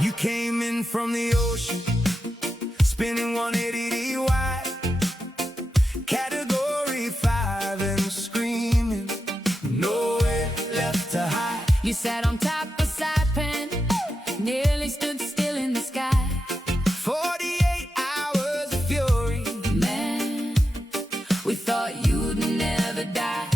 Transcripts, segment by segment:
You came in from the ocean, spinning 180 wide, category 5 and screaming, nowhere left to hide. You sat on top of Saipan, nearly stood still in the sky. 48 hours of fury, Man, we thought you'd never die.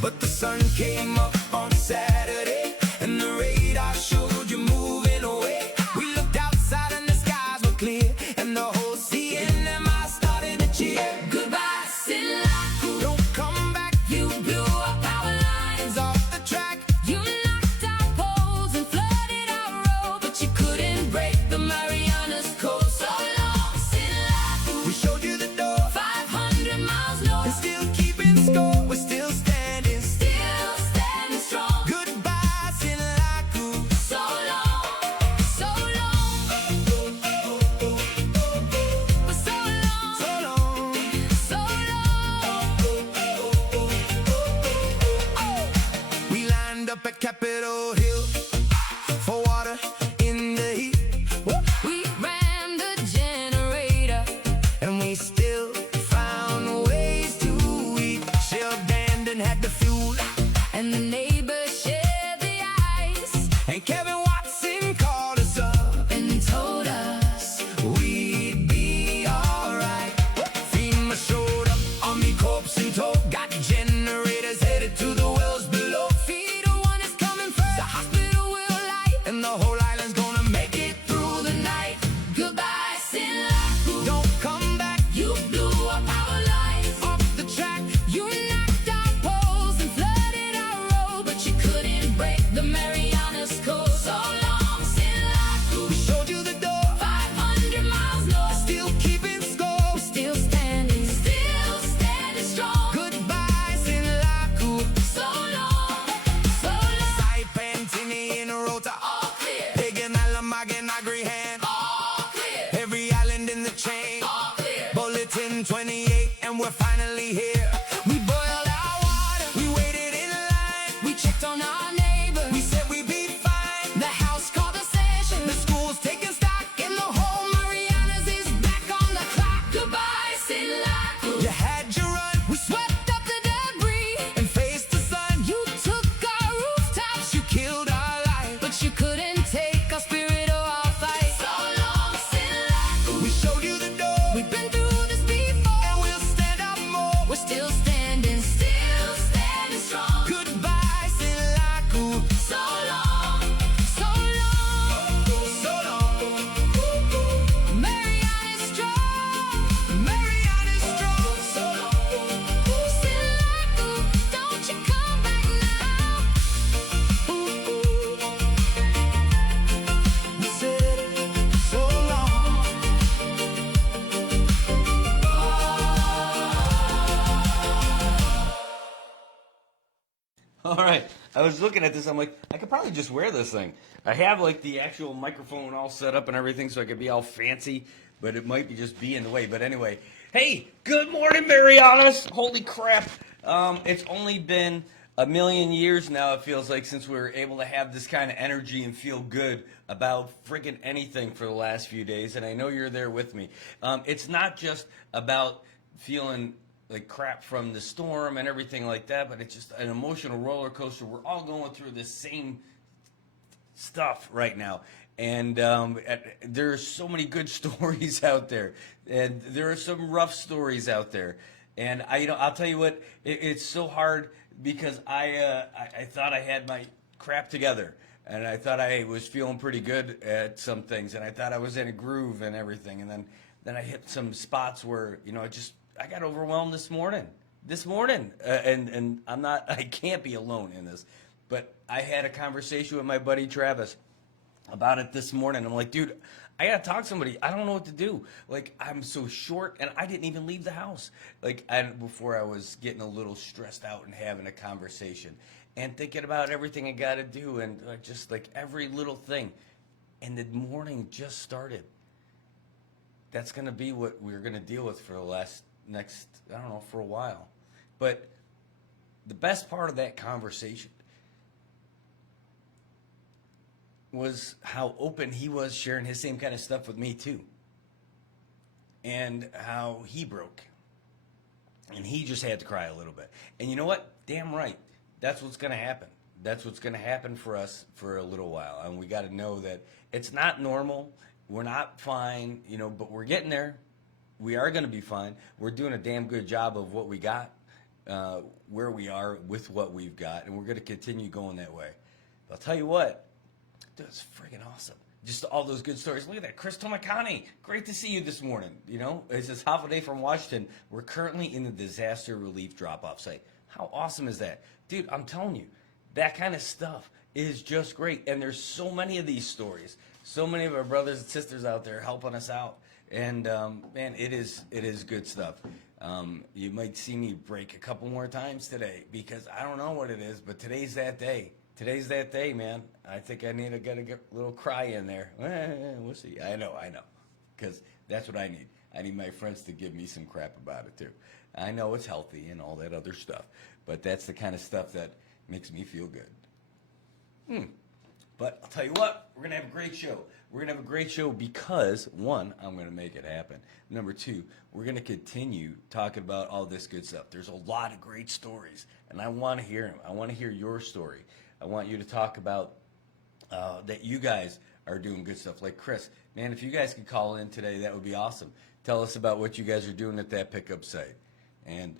but the sun came up on Saturday, and the radar showed you moving away. We looked outside and the skies were clear, and the whole CNMI started to cheer. Goodbye, Silaku. Don't come back, You blew our power lines. off the track. You knocked our poles and flooded our road, but you couldn't break the Marianas code. So long, Silaku. We showed you the door, 500 miles north, and still keeping score. We're still standing. still standing strong. Goodbye, Silaku. So long, so long, for so long, So long. so long. We lined up at Capitol Hill for water in the heat, We ran the generator, and we still found ways to eat. Shell Brandon had the fuel, and the neighbors shared the ice, and Kevin Watson called us up. and told us We'd be alright. FEMA showed up, Army Corps in tow, got generators headed to the wells below. Feeder 1 is coming first, the hospital will light, And the whole island's gonna make it through the night. goodbye, Silaku. Don't come back, You blew our power lines. off the track. You knocked our poles and flooded our road, but you couldn't break the Marianas code. So long, Silaku. We showed you the door, 500 miles north, still keeping score. still standing strong. Goodbye, Sinlaku. So long, so long. Saipan, Tini, in a rota. All clear, Pagan, Alamag, and Agrihan. all clear, Every island in the chain. all clear. Bulletin 28, and we're finally here. We boiled our water, we waited in line. We checked on our neighbors. We said we'd be fine. The house called a session. The school's taking stock, And the whole Marianas is back on the clock. Goodbye, Silaku. you had your run, We swept up the debris. and faced the sun. You took our rooftops, You killed our life. but you couldn't take our spirit or our fight. So long, Silaku. We showed you the door, We've been through this before. and we'll stand up more. We're still standing strong. Goodbye, Sinlaku. So long, so long. So long. Marianas strong. Mariana's strong. So long. Silaku, don't you come back now. We said so long. All right. I was looking at this. I'm like, I could probably just wear this thing. I have like the actual microphone all set up and everything, so I could be all fancy, but it might be just be in the way. But anyway, hey, good morning, Marianas. Holy crap. It's only been a million years now, it feels like, since we were able to have this kind of energy and feel good about freaking anything for the last few days. And I know you're there with me. It's not just about feeling like crap from the storm and everything like that, but it's just an emotional roller coaster. We're all going through the same stuff right now, and there are so many good stories out there, and there are some rough stories out there. And I'll tell you what, it's so hard because I thought I had my crap together, and I thought I was feeling pretty good at some things, and I thought I was in a groove and everything, and then I hit some spots where I got overwhelmed this morning, and I can't be alone in this, but I had a conversation with my buddy Travis about it this morning. I'm like, dude, I gotta talk to somebody. I don't know what to do. Like, I'm so short, and I didn't even leave the house. Before I was getting a little stressed out and having a conversation and thinking about everything I gotta do, and just like every little thing. And the morning just started. That's gonna be what we're gonna deal with for the next, I don't know, for a while. But the best part of that conversation was how open he was sharing his same kind of stuff with me too, and how he broke, and he just had to cry a little bit. And you know what? Damn right, that's what's going to happen. That's what's going to happen for us for a little while, and we got to know that it's not normal. We're not fine, you know, but we're getting there. We are going to be fine. We're doing a damn good job of what we got, where we are with what we've got, and we're going to continue going that way. I'll tell you what, dude, it's freaking awesome. Just all those good stories. Look at that, Chris Tomakani. Great to see you this morning. You know, it's this holiday from Washington. We're currently in the disaster relief drop-off site. How awesome is that? Dude, I'm telling you, that kind of stuff is just great. And there's so many of these stories. So many of our brothers and sisters out there helping us out. And, man, it is good stuff. You might see me break a couple more times today because I don't know what it is, but today's that day. Today's that day, man. I think I need to get a little cry in there. We'll see. I know. Because that's what I need. I need my friends to give me some crap about it, too. I know it's healthy and all that other stuff, but that's the kind of stuff that makes me feel good. But I'll tell you what, we're going to have a great show. We're going to have a great show because, one, I'm going to make it happen. Number two, we're going to continue talking about all this good stuff. There's a lot of great stories, and I want to hear them. I want to hear your story. I want you to talk about that you guys are doing good stuff. Like Chris, man, if you guys could call in today, that would be awesome. Tell us about what you guys are doing at that pickup site. And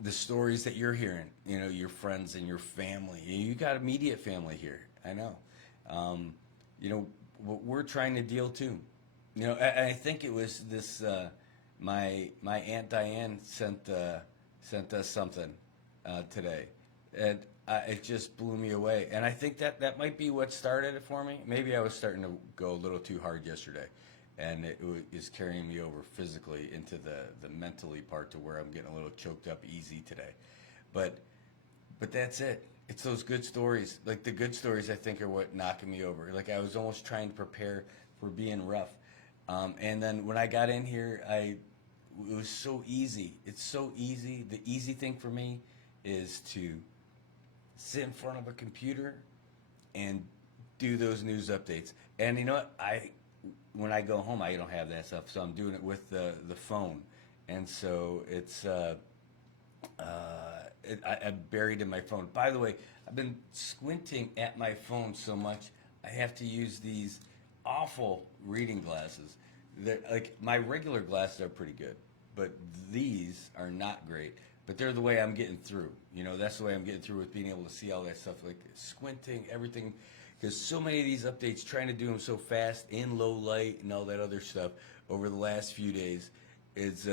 the stories that you're hearing, you know, your friends and your family. You got immediate family here, I know. You know, what we're trying to deal too. You know, I think it was this, my Aunt Diane sent us something today. And it just blew me away. And I think that might be what started it for me. Maybe I was starting to go a little too hard yesterday. And it is carrying me over physically into the mentally part to where I'm getting a little choked up easy today. But that's it. It's those good stories. Like the good stories I think are what knocking me over. Like I was almost trying to prepare for being rough. And then when I got in here, it was so easy. It's so easy. The easy thing for me is to sit in front of a computer and do those news updates. And you know what? When I go home, I don't have that stuff, so I'm doing it with the phone. And so it's I'm buried in my phone. By the way, I've been squinting at my phone so much, I have to use these awful reading glasses. Like my regular glasses are pretty good, but these are not great. But they're the way I'm getting through. You know, that's the way I'm getting through with being able to see all that stuff, like squinting, everything. Because so many of these updates, trying to do them so fast in low light and all that other stuff over the last few days is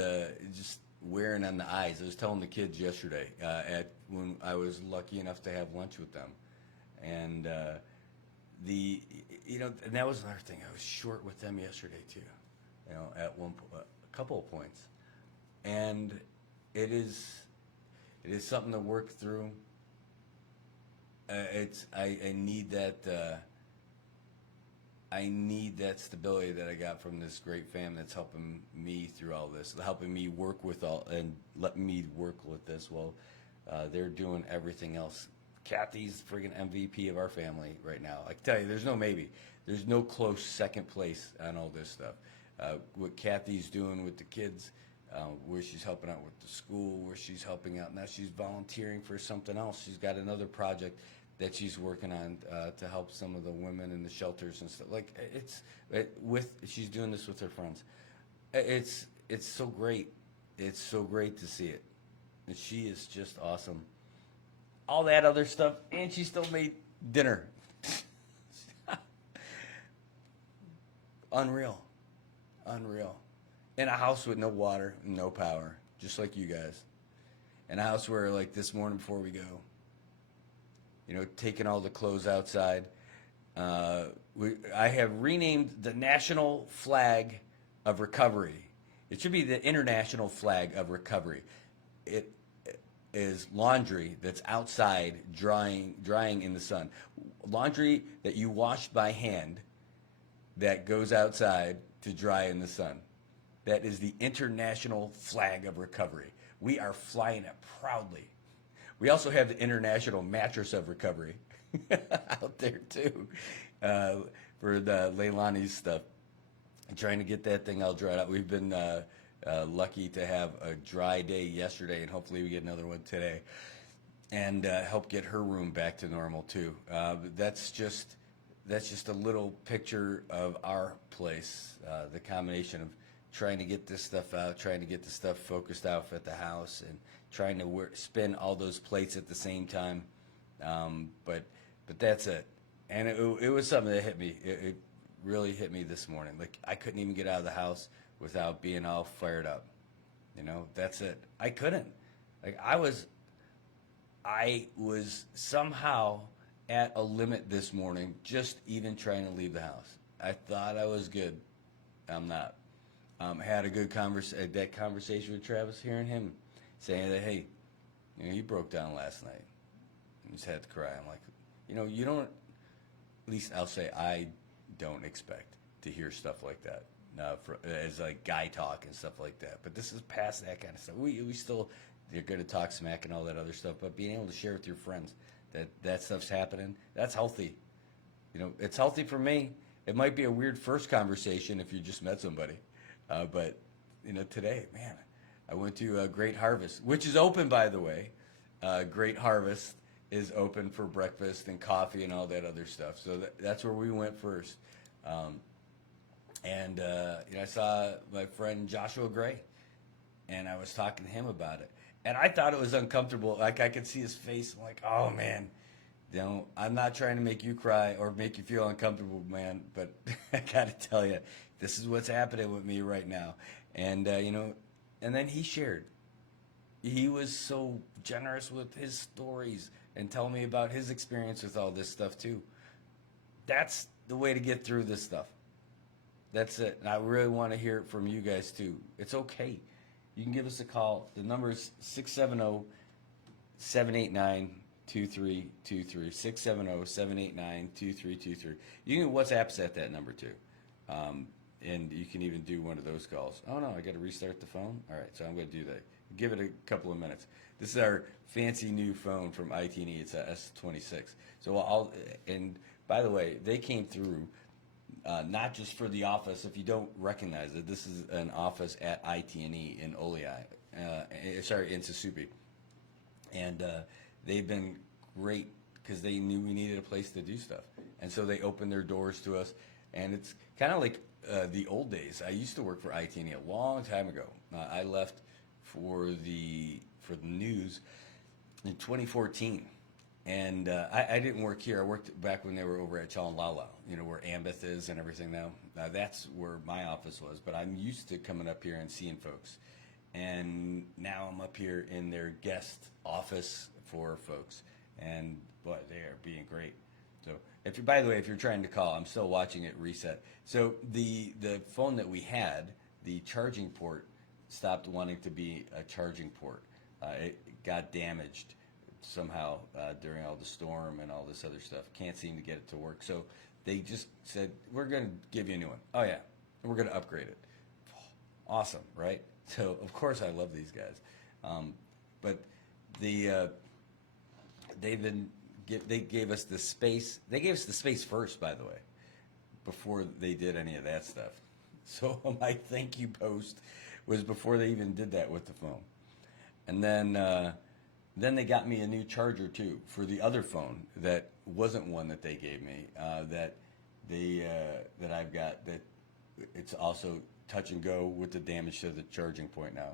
just wearing on the eyes. I was telling the kids yesterday when I was lucky enough to have lunch with them, and and that was another thing. I was short with them yesterday too, you know, at a couple of points, and it is something to work through. I need that. I need that stability that I got from this great family that's helping me through all this, helping me work with and let me work with this while they're doing everything else. Kathy's friggin' MVP of our family right now. I can tell you, there's no maybe. There's no close second place on all this stuff. What Kathy's doing with the kids, where she's helping out with the school, where she's helping out. Now she's volunteering for something else. She's got another project that she's working on to help some of the women in the shelters and stuff. Like she's doing this with her friends. It's so great. It's so great to see it. And she is just awesome. All that other stuff, and she still made dinner. Unreal. In a house with no water, no power, just like you guys. In a house where, like this morning before we go, you know, taking all the clothes outside. I have renamed the national flag of recovery. It should be the international flag of recovery. It is laundry that's outside drying in the sun. Laundry that you wash by hand that goes outside to dry in the sun. That is the international flag of recovery. We are flying it proudly. We also have the international mattress of recovery. out there too, for the Leilani's stuff. And trying to get that thing all dried out. We've been lucky to have a dry day yesterday, and hopefully we get another one today, and help get her room back to normal too. That's just a little picture of our place. The combination of trying to get this stuff out, trying to get the stuff focused out at the house, and trying to spin all those plates at the same time. But that's it. And it was something that hit me. It really hit me this morning. Like, I couldn't even get out of the house without being all fired up. You know, that's it. I couldn't. Like, I was somehow at a limit this morning, just even trying to leave the house. I thought I was good. I'm not. Had a good that conversation with Travis, hearing him saying that, hey, you know, you broke down last night. I just had to cry. I'm like, you know, you don't, at least I'll say I don't expect to hear stuff like that as like guy talk and stuff like that. But this is past that kind of stuff. We still, you're going to talk smack and all that other stuff, but being able to share with your friends that stuff's happening, that's healthy. You know, it's healthy for me. It might be a weird first conversation if you just met somebody. But, you know, today, man, I went to Great Harvest, which is open, by the way. Great Harvest is open for breakfast and coffee and all that other stuff. So that's where we went first. You know, I saw my friend Joshua Gray, and I was talking to him about it. And I thought it was uncomfortable. Like, I could see his face. I'm like, oh, man, you know, I'm not trying to make you cry or make you feel uncomfortable, man, but I got to tell you, this is what's happening with me right now. And, you know, and then he shared. He was so generous with his stories and telling me about his experience with all this stuff, too. That's the way to get through this stuff. That's it. And I really want to hear it from you guys, too. It's okay. You can give us a call. The number is 670-789-2323. 670-789-2323. You can WhatsApp us at that number, too. And you can even do one of those calls. Oh, no, I got to restart the phone? All right, so I'm going to do that. Give it a couple of minutes. This is our fancy new phone from IT&E. It's a S26. So and by the way, they came through not just for the office. If you don't recognize it, this is an office at IT&E in Oleai, in Susupi. And they've been great because they knew we needed a place to do stuff. And so they opened their doors to us. And it's kind of like the old days. I used to work for IT&E a long time ago. I left for the news in 2014. And I didn't work here. I worked back when they were over at Chalanlala, you know, where Ambeth is and everything now. That's where my office was. But I'm used to coming up here and seeing folks. And now I'm up here in their guest office for folks. And, boy, they are being great. So, by the way, if you're trying to call, I'm still watching it reset. So the phone that we had, the charging port stopped wanting to be a charging port. It got damaged somehow during all the storm and all this other stuff. Can't seem to get it to work. So they just said, we're going to give you a new one. Oh, yeah. And we're going to upgrade it. Awesome, right? So, of course, I love these guys. But they gave us the space. They gave us the space first, by the way, before they did any of that stuff. So my thank you post was before they even did that with the phone. And then they got me a new charger too for the other phone that wasn't one that they gave me. That I've got, that it's also touch and go with the damage to the charging point now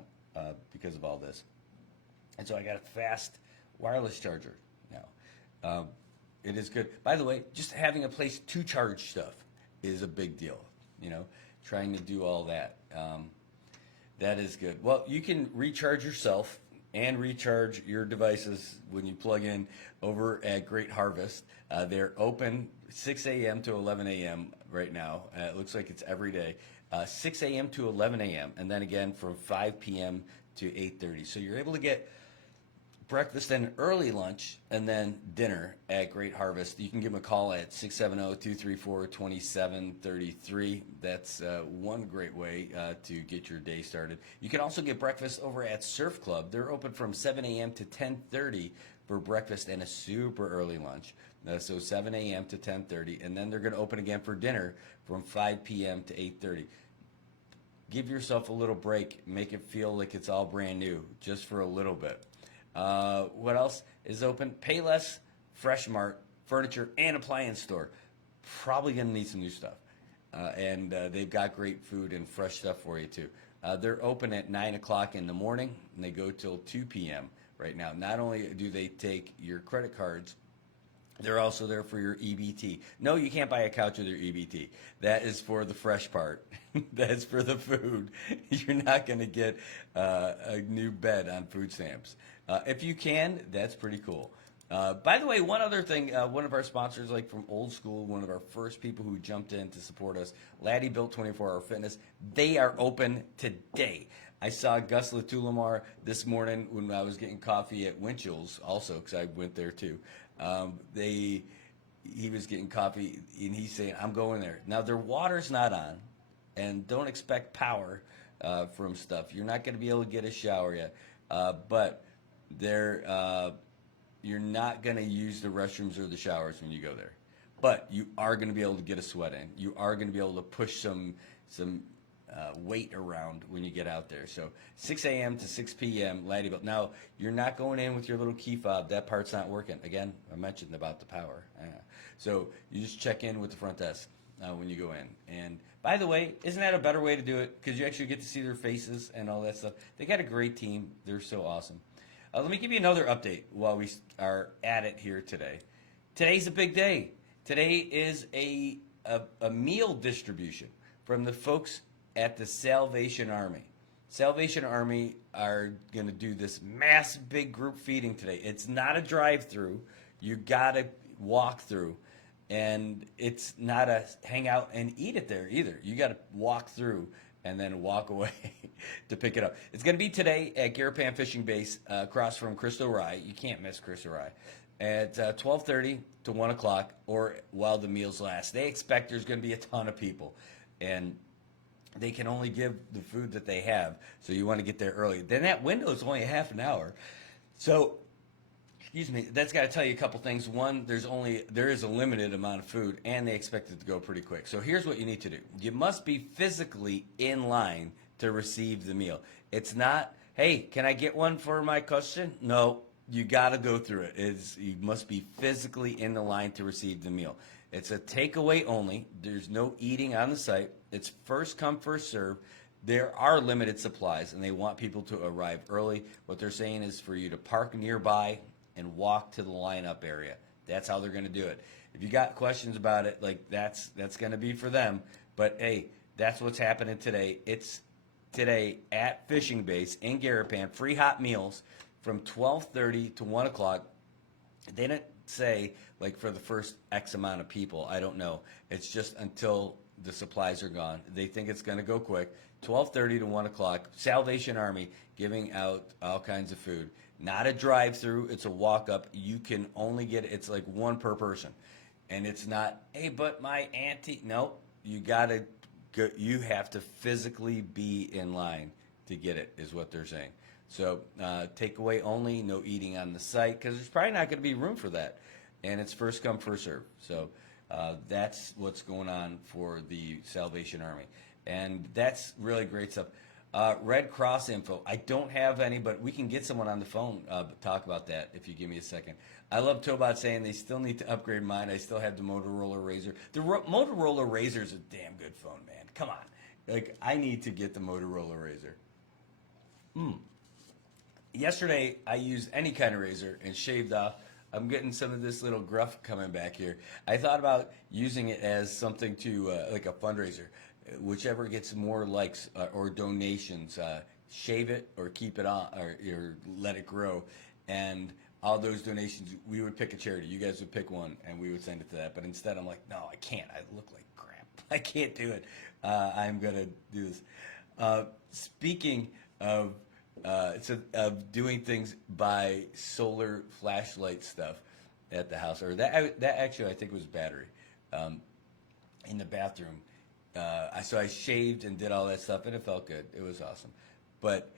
because of all this. And so I got a fast wireless charger now. It is good. By the way, just having a place to charge stuff is a big deal. You know, trying to do all that. That is good. Well, you can recharge yourself and recharge your devices when you plug in over at Great Harvest. They're open 6 a.m. to 11 a.m. right now. It looks like it's every day. 6 a.m. to 11 a.m. and then again from 5 p.m. to 8:30. So you're able to get breakfast and early lunch and then dinner at Great Harvest. You can give them a call at 670-234-2733. That's one great way to get your day started. You can also get breakfast over at Surf Club. They're open from 7 a.m. to 10:30 for breakfast and a super early lunch. So 7 a.m. to 10:30, and then they're going to open again for dinner from 5 p.m. to 8:30. Give yourself a little break. Make it feel like it's all brand new, just for a little bit. What else is open? Payless, Fresh Mart, furniture, and appliance store. Probably going to need some new stuff. And they've got great food and fresh stuff for you, too. They're open at 9 o'clock in the morning, and they go till 2 p.m. right now. Not only do they take your credit cards, they're also there for your EBT. No, you can't buy a couch with your EBT. That is for the fresh part. That's for the food. You're not going to get a new bed on food stamps. If you can, that's pretty cool. By the way, one other thing, one of our sponsors, like from old school, one of our first people who jumped in to support us, Laddie Built 24 Hour Fitness, they are open today. I saw Gus Latulamar this morning when I was getting coffee at Winchell's also, because I went there too. He was getting coffee, and he's saying, I'm going there. Now, their water's not on, and don't expect power from stuff. You're not going to be able to get a shower yet, but you're not going to use the restrooms or the showers when you go there. But you are going to be able to get a sweat in. You are going to be able to push some weight around when you get out there. So 6 a.m. to 6 p.m. Laddie Built. Now, you're not going in with your little key fob. That part's not working. Again, I mentioned about the power. So you just check in with the front desk when you go in. And by the way, isn't that a better way to do it? Because you actually get to see their faces and all that stuff. They got a great team. They're so awesome. Let me give you another update while we are at it here today. Today's a big day. Today is a meal distribution from the folks at the Salvation Army. Salvation Army are going to do this mass big group feeding today. It's not a drive-through. You got to walk through. And it's not a hang out and eat it there either. You got to walk through and then walk away to pick it up. It's going to be today at Garapan Fishing Base across from Cristo Rye. You can't miss Cristo Rye. At 12:30 to 1 o'clock or while the meals last. They expect there's going to be a ton of people. And they can only give the food that they have, so you want to get there early. Then that window is only a half an hour. So, excuse me, that's got to tell you a couple things. One, there is a limited amount of food, and they expect it to go pretty quick. So here's what you need to do. You must be physically in line to receive the meal. It's not, hey, can I get one for my cousin? No, you got to go through it. You must be physically in the line to receive the meal. It's a takeaway only. There's no eating on the site. It's first come, first serve. There are limited supplies, and they want people to arrive early. What they're saying is for you to park nearby and walk to the lineup area. That's how they're going to do it. If you got questions about it, like that's going to be for them. But hey, that's what's happening today. It's today at Fishing Base in Garapan. Free hot meals from 12:30 to 1 o'clock. They didn't say like for the first X amount of people. I don't know. It's just until the supplies are gone. They think it's going to go quick. 12:30 to 1 o'clock. Salvation Army giving out all kinds of food. Not a drive-through. It's a walk-up. You can only get, it's like one per person. And it's not, hey, but my auntie. No, you got to go. You have to physically be in line to get it is what they're saying. So takeaway only, no eating on the site because there's probably not going to be room for that. And it's first come, first serve. So that's what's going on for the Salvation Army. And that's really great stuff. Red Cross info. I don't have any, but we can get someone on the phone talk about that if you give me a second. I love Tobot saying they still need to upgrade mine. I still have the Motorola Razr. The Motorola Razr is a damn good phone, man. Come on. Like, I need to get the Motorola Razr. Yesterday, I used any kind of razor and shaved off. I'm getting some of this little gruff coming back here. I thought about using it as something to, like a fundraiser. Whichever gets more likes or donations, shave it or keep it on or let it grow. And all those donations, we would pick a charity. You guys would pick one, and we would send it to that. But instead, I'm like, no, I can't. I look like crap. I can't do it. I'm going to do this. Speaking of doing things by solar flashlight stuff at the house, or that actually I think was battery in the bathroom. So I shaved and did all that stuff, and it felt good. It was awesome. But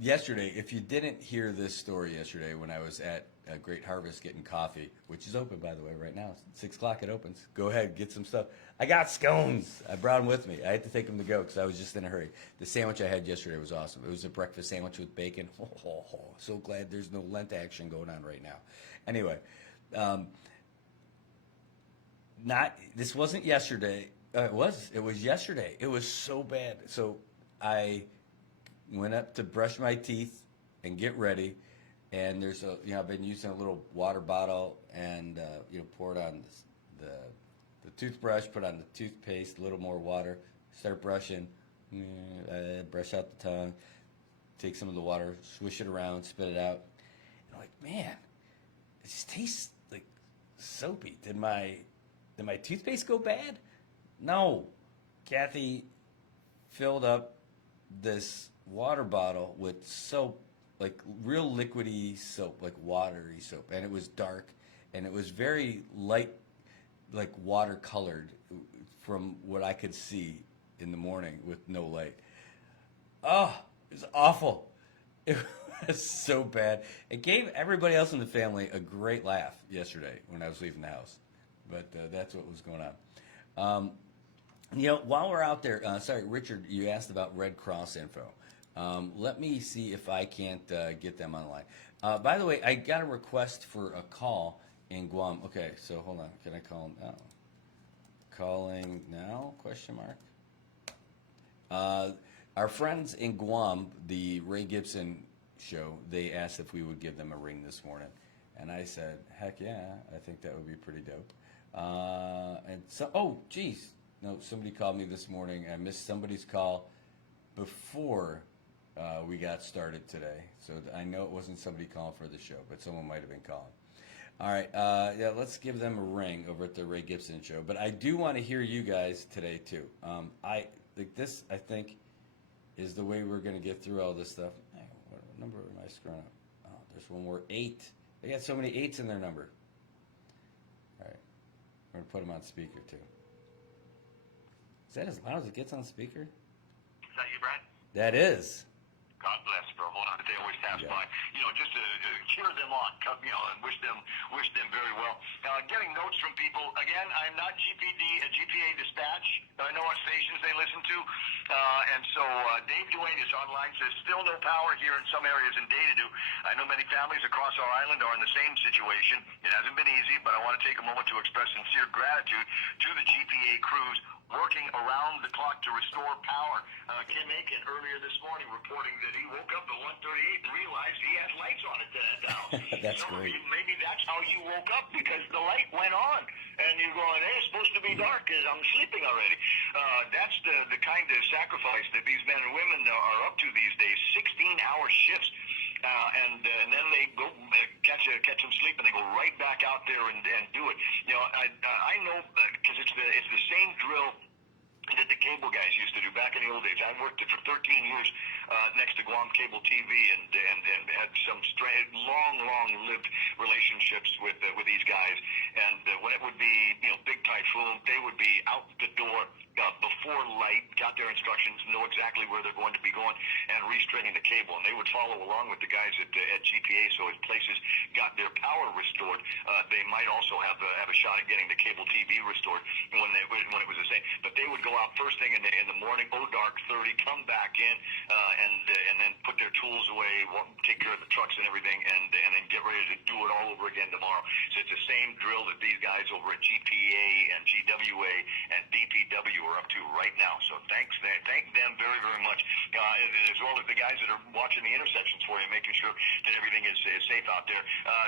yesterday, if you didn't hear this story yesterday when I was at Great Harvest getting coffee, which is open, by the way, right now, 6 o'clock it opens. Go ahead, get some stuff. I got scones. I brought them with me. I had to take them to go because I was just in a hurry. The sandwich I had yesterday was awesome. It was a breakfast sandwich with bacon. So glad there's no Lent action going on right now. Anyway, this wasn't yesterday. It was yesterday. It was so bad. So I went up to brush my teeth and get ready, and there's I've been using a little water bottle, and pour it on the toothbrush, put on the toothpaste, a little more water, start brushing, brush out the tongue, take some of the water, swish it around, spit it out. And I'm like, man, it just tastes like soapy. Did my toothpaste go bad? No. Kathy filled up this water bottle with soap, like real liquidy soap, like watery soap, and it was dark, and it was very light, like watercolored from what I could see in the morning with no light. Oh, it was awful. It was so bad. It gave everybody else in the family a great laugh yesterday when I was leaving the house, but that's what was going on. While we're out there, sorry, Richard, you asked about Red Cross info. Let me see if I can't get them online. By the way, I got a request for a call in Guam. Okay, so hold on. Can I call now? Calling now? Question mark. Our friends in Guam, the Ray Gibson show, they asked if we would give them a ring this morning. And I said, heck yeah, I think that would be pretty dope. And so, oh, geez. No, somebody called me this morning. I missed somebody's call before we got started today. So I know it wasn't somebody calling for the show, but someone might have been calling. All right, let's give them a ring over at the Ray Gibson show. But I do want to hear you guys today, too. I think, is the way we're going to get through all this stuff. Hey, what number am I screwing up? Oh, there's one more, 8. They got so many 8s in their number. All right, we're going to put them on speaker, too. Is that as loud as it gets on speaker? Is that you, Brad? That is. God bless, bro. Hold on. They always pass by. Just to cheer them on, and wish them very well. Getting notes from people. Again, I'm not GPA dispatch. I know what stations they listen to. And so Dave Duane is online, says still no power here in some areas in Data. I know many families across our island are in the same situation. It hasn't been easy, but I want to take a moment to express sincere gratitude to the GPA crews working around the clock to restore power. Kim Aiken earlier this morning reporting that he woke up at 1:38 and realized he had lights on at that house. That's great. Maybe that's how you woke up, because the light went on and you're going, hey, it's supposed to be dark because I'm sleeping already. That's the kind of sacrifice that these men and women are up to these days, 16-hour shifts. And then they go catch some sleep, and they go right back out there and do it. I know because it's the same drill that the cable guys used to do back in the old days. I worked for 13 years next to Guam Cable TV and had some long-lived relationships with these guys. And when it would be big typhoon, they would be out the door before light, got their instructions, know exactly where they're going to be going, and restringing the cable. And they would follow along with the guys at GPA, so if places got their power restored, they might also have a shot at getting the cable TV restored when it was the same. But they would go out first thing in the morning, dark 30, come back in, and then put their tools away, take care of the trucks and everything, and then get ready to do it all over again tomorrow. So it's the same drill that these guys over at GPA and GWA and DPW are up to right now. So thank them very, very much, as well as the guys that are watching the intersections for you, making sure that everything is safe out there.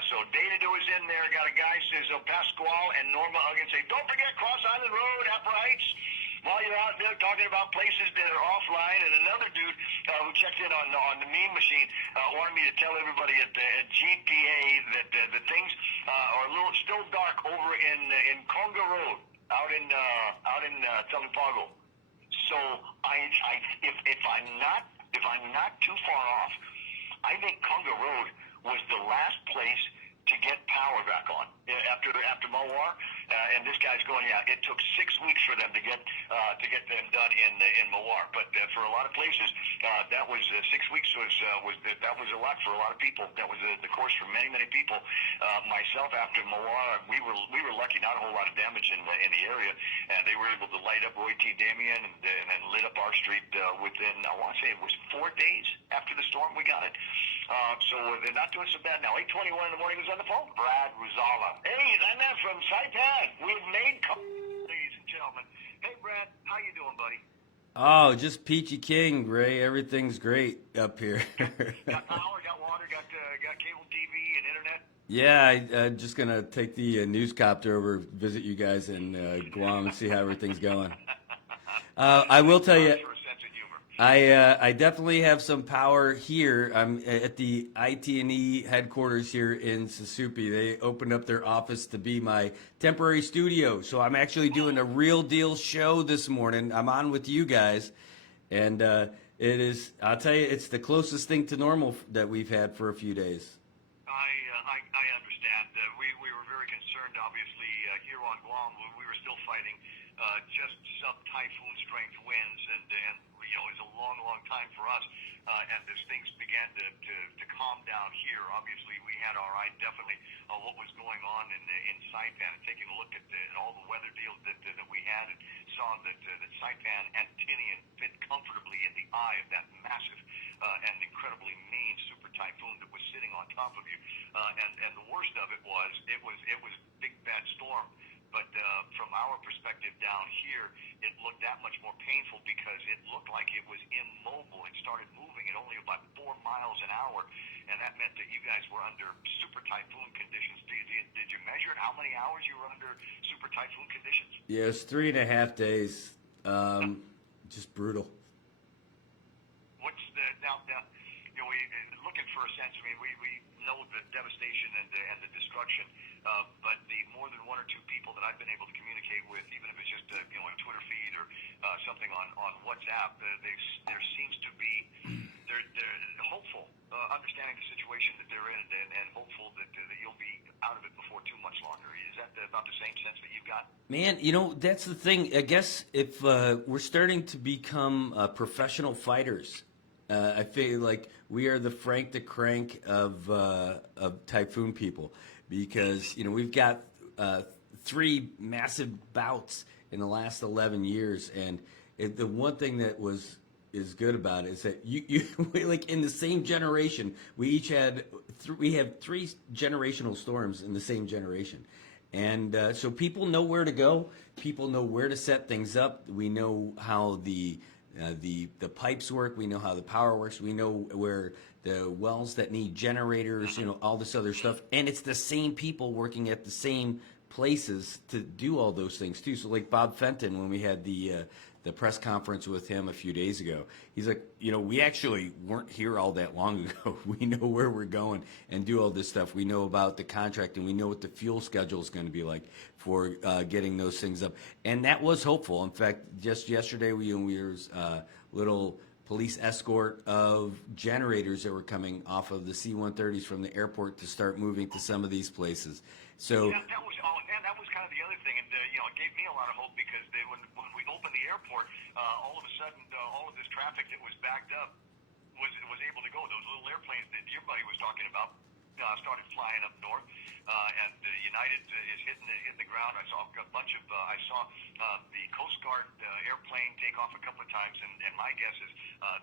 So Data is in there. Got a guy says Pasquale and Norma Huggins say, don't forget Cross Island Road, Upper Heights. While you're out there talking about places that are offline, and another dude who checked in on the meme machine wanted me to tell everybody at GPA that the things are a little still dark over in Conga Road out in Telepago. So if I'm not too far off, I think Conga Road was the last place to get power back on after Mawar. And this guy's going, yeah, it took 6 weeks for them to get them done in Mawar. But for a lot of places, that was 6 weeks that was a lot for a lot of people. That was the course for many people. Myself, after Mawar, we were lucky, not a whole lot of damage in the area, and they were able to light up Roy T. Damien and then lit up our street within, I want to say it was 4 days after the storm we got it. So they're not doing so bad now. 8:21 in the morning, who's on the phone? Brad Rosala. Hey, I'm there from Saipan. We've made, ladies and gentlemen. Hey, Brad, how you doing, buddy? Oh, just peachy king, Ray. Everything's great up here. Got power, got water, got cable TV and internet. Yeah, I'm just gonna take the newscopter over, visit you guys in Guam, and see how everything's going. I will tell you, For a sense of humor. I definitely have some power here. I'm at the IT&E headquarters here in Susupi. They opened up their office to be my temporary studio, so I'm actually doing a real deal show this morning. I'm on with you guys, and it is. I'll tell you, it's the closest thing to normal that we've had for a few days. I understand. We were very concerned, obviously, here on Guam. We were still fighting just sub-typhoon strength winds, and you know, it's a long time for us. And as things began to calm down here, obviously we had our eye definitely on what was going on in Saipan, and taking a look at all the weather deals that we had, and saw that Saipan and Tinian fit comfortably in the eye of that massive and incredibly mean super typhoon that was sitting on top of you. And the worst of it was a big bad storm. But from our perspective down here, it looked that much more painful because it looked like it was immobile. It started moving at only about 4 miles an hour, and that meant that you guys were under super typhoon conditions. Did you measure how many hours you were under super typhoon conditions? Yeah, it's 3.5 days. Just brutal. What's the now? You know, we looking for a sense. I mean, we know the devastation and the destruction, but the more than 1 or 2 people that I've been able to communicate with, even if it's just a Twitter feed or something on WhatsApp, there seems to be they're hopeful, understanding the situation that they're in, and hopeful that you'll be out of it before too much longer. Is that about the same sense that you've got? Man, that's the thing. I guess if we're starting to become professional fighters, I feel like we are the Frank the Crank of typhoon people, because we've got 3 massive bouts in the last 11 years, and the one thing that is good about it is that you like in the same generation, we each had we have 3 generational storms in the same generation. And so people know where to go. People know where to set things up. We know how the pipes work. We know how the power works. We know where the wells that need generators, all this other stuff. And it's the same people working at the same places to do all those things too. So like Bob Fenton, when we had the press conference with him a few days ago, he's like, we actually weren't here all that long ago. We know where we're going and do all this stuff. We know about the contract, and we know what the fuel schedule is going to be like for getting those things up. And that was hopeful. In fact, just yesterday we were little police escort of generators that were coming off of the C-130s from the airport to start moving to some of these places. So that was kind of the other thing, and it gave me a lot of hope, because when we opened the airport, all of a sudden all of this traffic that was backed up was able to go. Those little airplanes that your buddy was talking about started flying up north, and United is hitting the ground. I saw a bunch of I saw the Coast Guard airplane take off a couple of times, and my guess is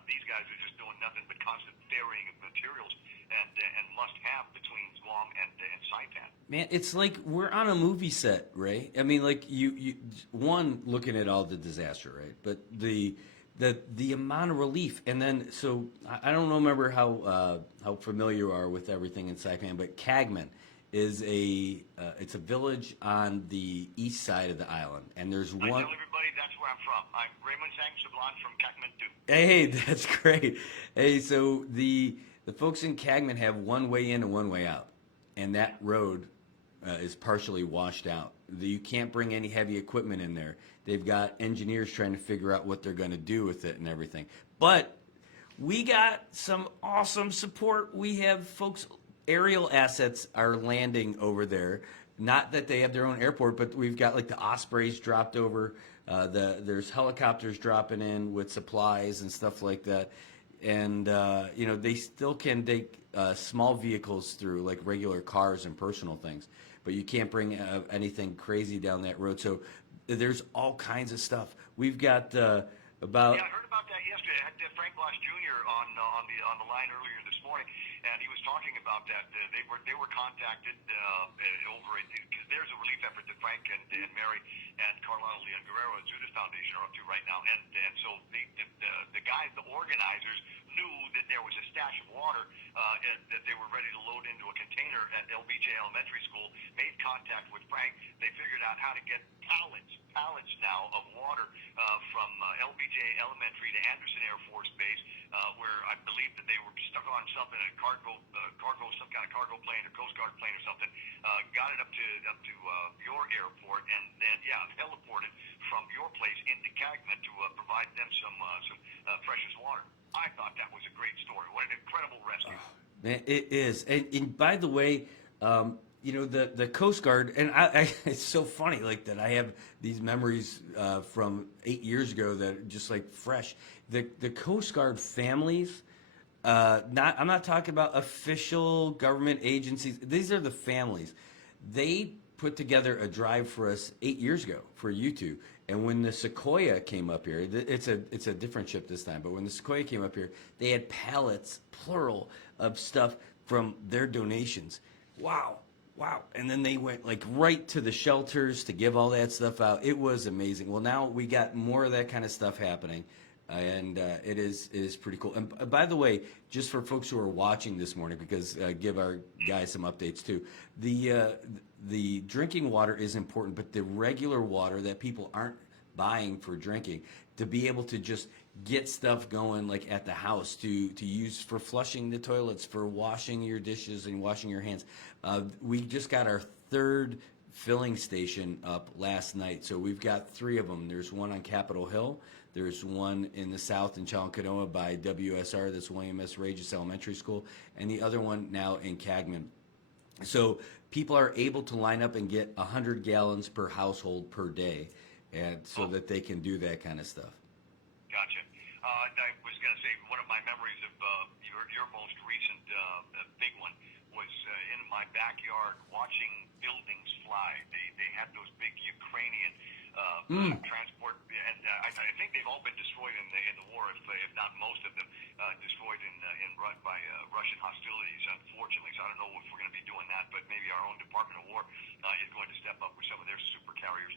these guys are just doing nothing but constant ferrying of materials and must have between Guam and Saipan. Man, it's like we're on a movie set, Ray. I mean, like you looking at all the disaster, right? But the amount of relief, and then so I don't remember how familiar you are with everything in Saipan, but Cagman is it's a village on the east side of the island, and there's one. I tell everybody that's where I'm from. I'm Raymond Sang Sablan from Cagman too. Hey, that's great. Hey, so the folks in Cagman have one way in and one way out, and that road is partially washed out. You can't bring any heavy equipment in there. They've got engineers trying to figure out what they're going to do with it and everything. But we got some awesome support. We have folks, aerial assets are landing over there. not that they have their own airport, but we've got like the Ospreys dropped over. There's helicopters dropping in with supplies and stuff like that, and they still can take small vehicles through, like regular cars and personal things, but you can't bring anything crazy down that road. So there's all kinds of stuff. We've got about. Yeah, I heard about that yesterday. I had Frank Bloss Jr. on the line earlier this morning, and he was talking about that. They were contacted over because there's a relief effort that Frank and Mary and Carlotta Leon Guerrero and Judas Foundation are up to right now, and so the guys, the organizers, knew that there was a stash of water that they were ready to load into a container at LBJ Elementary School. Made contact with Frank. They figured out how to get pallets now of water from LBJ Elementary to Anderson Air Force Base, where I believe that they were stuck on something, some kind of cargo plane or Coast Guard plane or something. Got it up to your airport, and then heliported from your place into Cagman to provide them some precious water. I thought that was a great story. What an incredible rescue! Man, it is. And by the way, the Coast Guard, and it's so funny, like that. I have these memories from 8 years ago that are just like fresh. The Coast Guard families. I'm not talking about official government agencies. These are the families. They put together a drive for us 8 years ago for you two. And when the Sequoia came up here, it's a different ship this time, but when the Sequoia came up here, they had pallets, plural, of stuff from their donations. Wow. And then they went like right to the shelters to give all that stuff out. It was amazing. Well, now we got more of that kind of stuff happening. And it is pretty cool. And by the way, just for folks who are watching this morning, because give our guys some updates too, the drinking water is important, but the regular water that people aren't buying for drinking, to be able to just get stuff going like at the house to use for flushing the toilets, for washing your dishes and washing your hands. We just got our third filling station up last night, so we've got 3 of them. There's one on Capitol Hill. There's one in the south in Chalcanoa by WSR, that's William S. Regis Elementary School, and the other one now in Cagman. So people are able to line up and get 100 gallons per household per day, and so that they can do that kind of stuff. Gotcha. I was going to say, one of my memories of your most recent big one was in my backyard watching buildings fly. They had those big Ukrainian transport, and I think they've all been destroyed in the war, if not most of them, destroyed by Russian hostilities, unfortunately. So I don't know if we're going to be doing that, but maybe our own Department of War is going to step up with some of their super carriers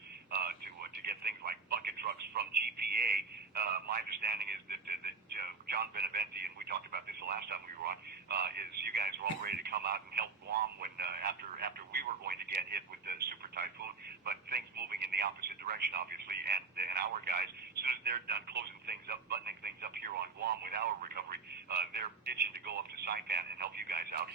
to get things like bucket trucks from GPA. My understanding is that John Beneventi, and we talked about this the last time we were on, is you guys were all ready to come out and help Guam when after we were going to get hit with the super typhoon, but things moving in the opposite direction, obviously, and our guys, as soon as they're done closing things up, buttoning things up here on Guam with our recovery, they're itching to go up to Saipan and help you guys out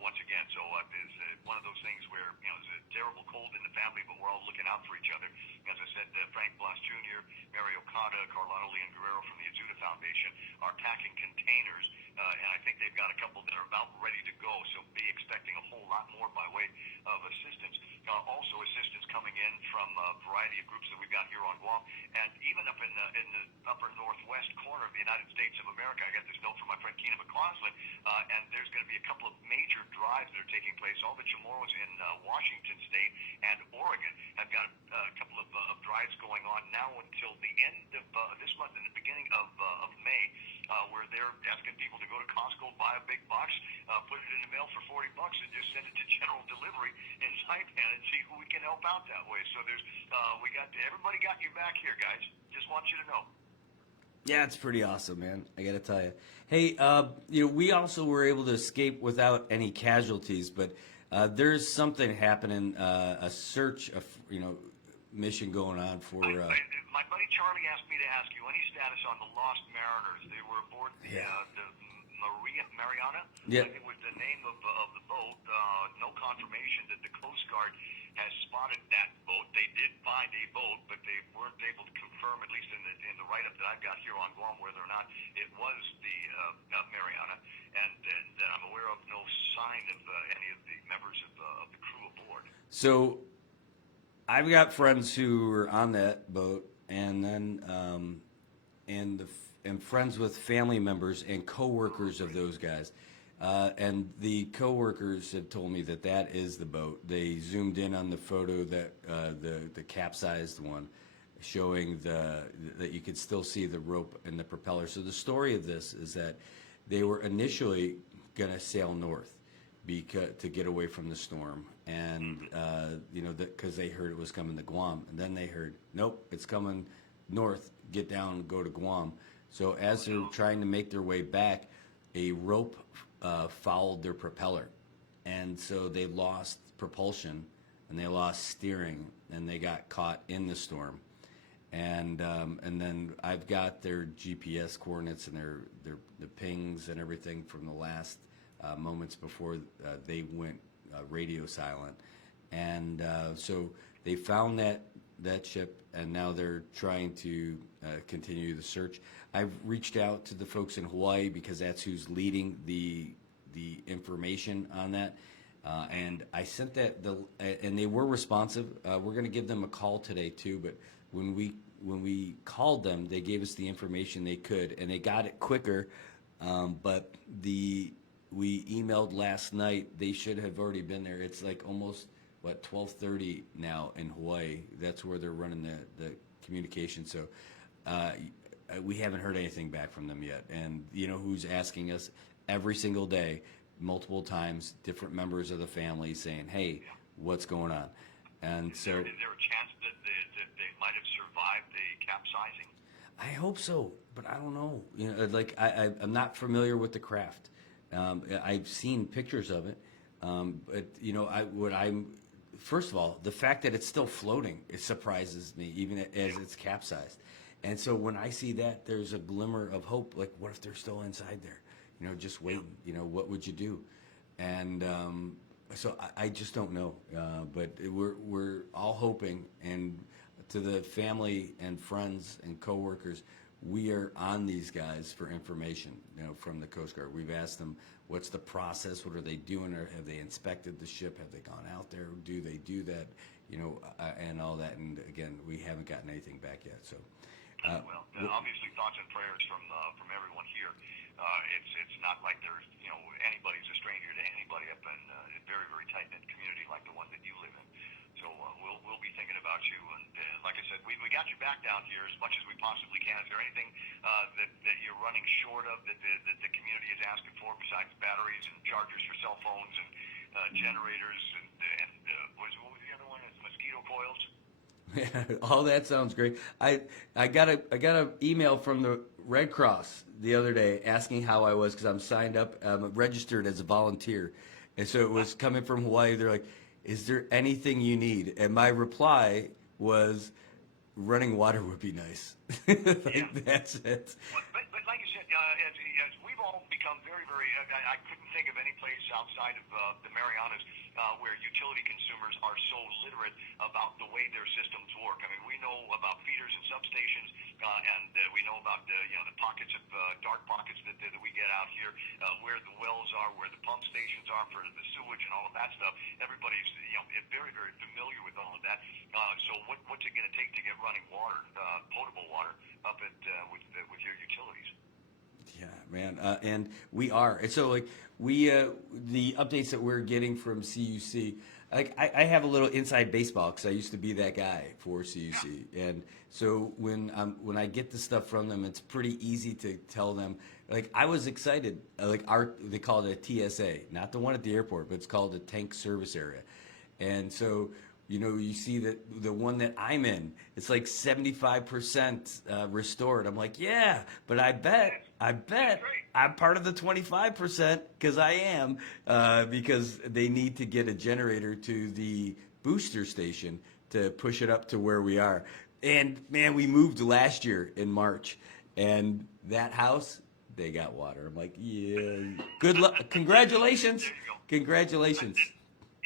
once again. So it's one of those things where there's a terrible cold in the family, but we're all looking out for each other. As I said, Frank Bloss Jr., Mary Okada, Carlotta Leon Guerrero from the Azuda Foundation are packing containers, and I think they've got a couple that are about ready to go, so be expecting a whole lot more by way of assistance. Also assistance coming in from a variety of groups that we've got here on Guam, and even up in the upper northwest corner of the United States of America. I got this note from my friend Keena McCausland, and there's going to be a couple of major drives that are taking place. All the Chamorros in Washington State and Oregon have got a couple of drives going on now until the end of this month and the beginning of May, where they're asking people to go to Costco, buy a big box, put it in the mail for $40, and just send it to general delivery in Saipan and see who we can help out that way. So there's everybody got your back here, guys. Just want you to know. Yeah, it's pretty awesome, man. I got to tell you. Hey, we also were able to escape without any casualties, but there's something happening, a search, mission going on for. My buddy Charlie asked me to ask you any status on the lost mariners. They were aboard the Mariana. Yeah. I think was the name of the boat. No confirmation that the Coast Guard has spotted that boat. They did find a boat, but they weren't able to confirm, at least in the write-up that I've got, got here on Guam, whether or not it was the Mariana, and that I'm aware of no sign of any of the members of the crew aboard. So I've got friends who were on that boat, and then and friends with family members and coworkers of those guys. And the coworkers have told me that that is the boat. They zoomed in on the photo that the capsized one, showing that you could still see the rope and the propeller. So the story of this is that they were initially going to sail north to get away from the storm, and because they heard it was coming to Guam, and then they heard, nope, it's coming north. Get down, go to Guam. So as they're trying to make their way back, a rope fouled their propeller, and so they lost propulsion and they lost steering, and they got caught in the storm. And then I've got their GPS coordinates and the pings and everything from the last moments before they went radio silent. And so they found that ship, and now they're trying to continue the search. I've reached out to the folks in Hawaii because that's who's leading the information on that. And I sent that, and they were responsive. We're going to give them a call today too, but when we called them, they gave us the information they could, and they got it quicker. But we emailed last night. They should have already been there. It's like almost 12:30 now in Hawaii. That's where they're running the communication. So we haven't heard anything back from them yet. And you know who's asking us every single day, multiple times, different members of the family saying, "Hey, what's going on?" And so, is there a chance that they might have survived the capsizing? I hope so, but I don't know. You know, like I'm not familiar with the craft. I've seen pictures of it, but you know, first of all, the fact that it's still floating, it surprises me, even as it's capsized. And so when I see that, there's a glimmer of hope. Like, what if they're still inside there? You know, just waiting. You know, what would you do? And so I just don't know. But we're all hoping, and to the family and friends and coworkers, we are on these guys for information, you know, from the Coast Guard. We've asked them, what's the process? What are they doing? Or have they inspected the ship? Have they gone out there? Do they do that? You know, and all that. And again, we haven't gotten anything back yet. So, obviously, thoughts and prayers from everyone here. It's not like there's anybody's a stranger to anybody up in a very, very tight knit community like the one that you live in. So we'll be thinking about you, and like I said, we got you back down here as much as we possibly can. Is there anything that you're running short of that the community is asking for besides batteries and chargers for cell phones and generators and what was the other one? Mosquito coils. Yeah, all that sounds great. I got a email from the Red Cross the other day asking how I was, because I'm signed up, I'm registered as a volunteer, and so it was coming from Hawaii. They're like, is there anything you need? And my reply was, running water would be nice. That's it. But like you said, as we've all become very, very, I couldn't think of any place outside of the Marianas where utility consumers are so literate about the way their systems work. I mean, we know about feeders and substations, and we know about the pockets of dark pockets that we get out here, where the wells are, where the pump stations are for the sewage and all of that stuff. Everybody's very, very familiar with all of that. So what's it going to take to get running water, potable water, up at with your utilities? Yeah, man, and we are. And so, like, the updates that we're getting from CUC, like, I have a little inside baseball because I used to be that guy for CUC, and so when I get the stuff from them, it's pretty easy to tell them. Like, I was excited. Like, they call it a TSA, not the one at the airport, but it's called a tank service area, and so. You know, you see that the one that I'm in, it's like 75% restored. I'm like, yeah, but I bet I'm part of the 25% because I am, because they need to get a generator to the booster station to push it up to where we are. And man, we moved last year in March, and that house, they got water. I'm like, yeah, good luck, congratulations, congratulations.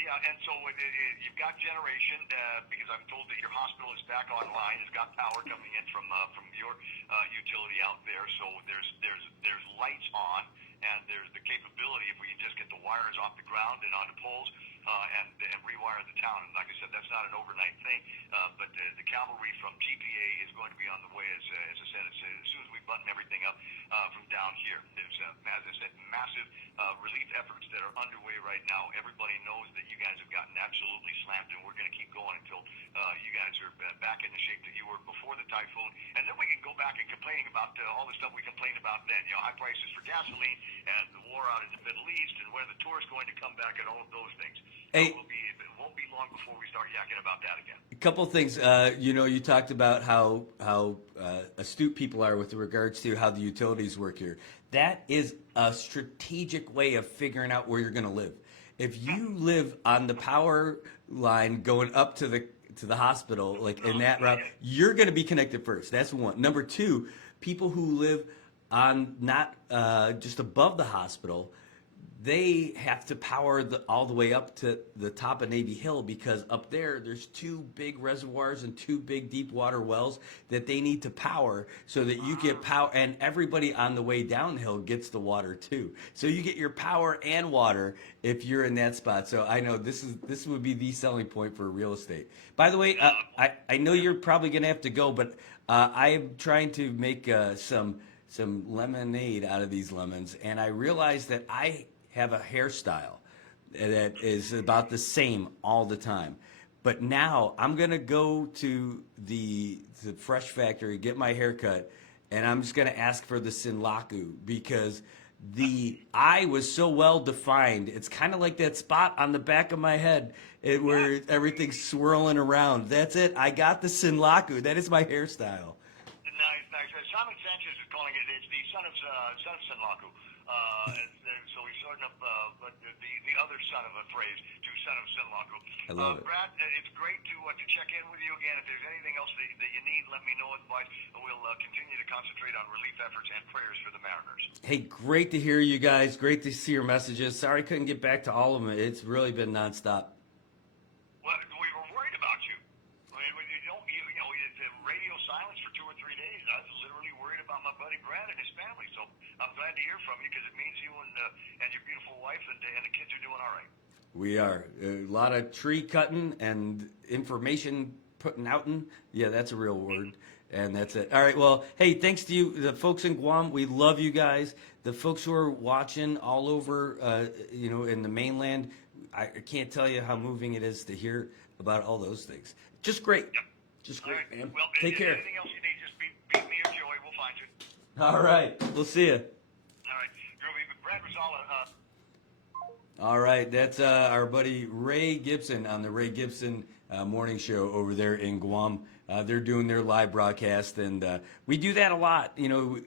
Yeah, and so you've got generation because I'm told that your hospital is back online. It's got power coming in from your utility there, so there's lights on, and there's the capability if we can just get the wires off the ground and onto poles and rewire the town. And like I said, that's not an overnight thing, but the cavalry from GPA is going to be on the way, as I said, as soon as we button everything up from down here. There's, as I said, massive relief efforts that are underway right now. Everybody knows that you guys have gotten absolutely slammed, and we're going to keep going until you guys are back in the shape that you were before the typhoon. And then we can go back and complaining about all the stuff we complained about then. You know, high prices for gasoline and the war out in the Middle East and where the tour's going to come back and all of those things. Hey. It won't be long before we start yakking about that again. A couple of things. You know, you talked about how astute people are with regards to how the utilities work here. That is a strategic way of figuring out where you're going to live. If you live on the power line going up to the hospital, like in that route, you're going to be connected first. That's one. Number two, people who live on not just above the hospital, they have to power all the way up to the top of Navy Hill, because up there's two big reservoirs and two big deep water wells that they need to power so that you get power, and everybody on the way downhill gets the water too. So you get your power and water if you're in that spot. So I know this would be the selling point for real estate. By the way, I know you're probably going to have to go, but I am trying to make some lemonade out of these lemons, and I realized that I have a hairstyle that is about the same all the time. But now I'm going to go to the Fresh Factory, get my hair cut, and I'm just going to ask for the Sinlaku, because the eye was so well defined. It's kind of like that spot on the back of my head where everything's swirling around. That's it. I got the Sinlaku. That is my hairstyle. Nice. Simon Sanchez is calling it. It's the son of Sinlaku. So he's starting up the other son of a phrase to son of Sinlaku. I love it. Brad, it's great to check in with you again. If there's anything else that you need, let me know. Otherwise, we'll continue to concentrate on relief efforts and prayers for the Mariners. Hey, great to hear you guys. Great to see your messages. Sorry I couldn't get back to all of them. It's really been nonstop. Well, we were worried about you. I mean, radio silence for 2 or 3 days. I was literally worried about my buddy Brad and his family. So I'm glad to hear from you, because it means you and your beautiful wife and the kids are doing all right. We are. A lot of tree cutting and information putting out. Yeah, that's a real word. And that's it. All right. Well, hey, thanks to you, the folks in Guam. We love you guys. The folks who are watching all over, in the mainland. I can't tell you how moving it is to hear about all those things. Just great. Yep. Just great, right. man. Well, Take care. Anything else you need, just beat me or Joey. We'll find you. All right. We'll see you. All right. Brad Rosala. All right, that's our buddy Ray Gibson on the Ray Gibson morning show over there in Guam. They're doing their live broadcast, and we do that a lot. You know,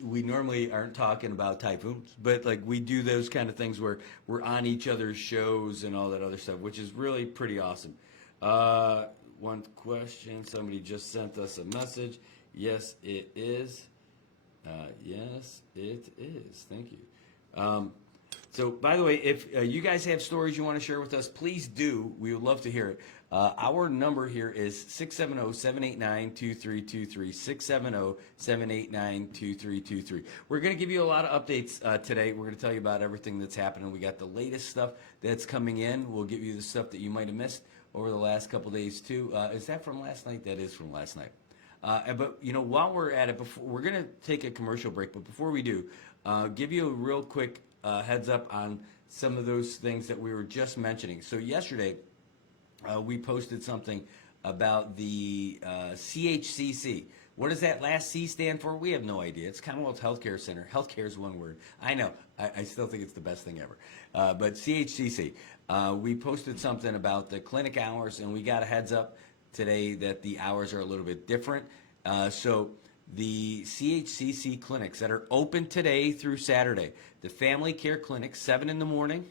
we normally aren't talking about typhoons, but like we do those kind of things where we're on each other's shows and all that other stuff, which is really pretty awesome. One question, somebody just sent us a message. Yes, it is. Yes, it is. Thank you. So, by the way, if you guys have stories you want to share with us, please do. We would love to hear it. Our number here is 670-789-2323, 670-789-2323. We're going to give you a lot of updates today. We're going to tell you about everything that's happening. We got the latest stuff that's coming in. We'll give you the stuff that you might have missed over the last couple days, too. Is that from last night? That is from last night. But, while we're at it, we're going to take a commercial break. But before we do, give you a real quick heads up on some of those things that we were just mentioning. So yesterday, we posted something about the CHCC. What does that last C stand for? We have no idea. It's Commonwealth Healthcare Center. Healthcare is one word. I know. I still think it's the best thing ever. But CHCC, we posted something about the clinic hours, and we got a heads up today that the hours are a little bit different. So the CHCC clinics that are open today through Saturday, the family care clinic, 7 in the morning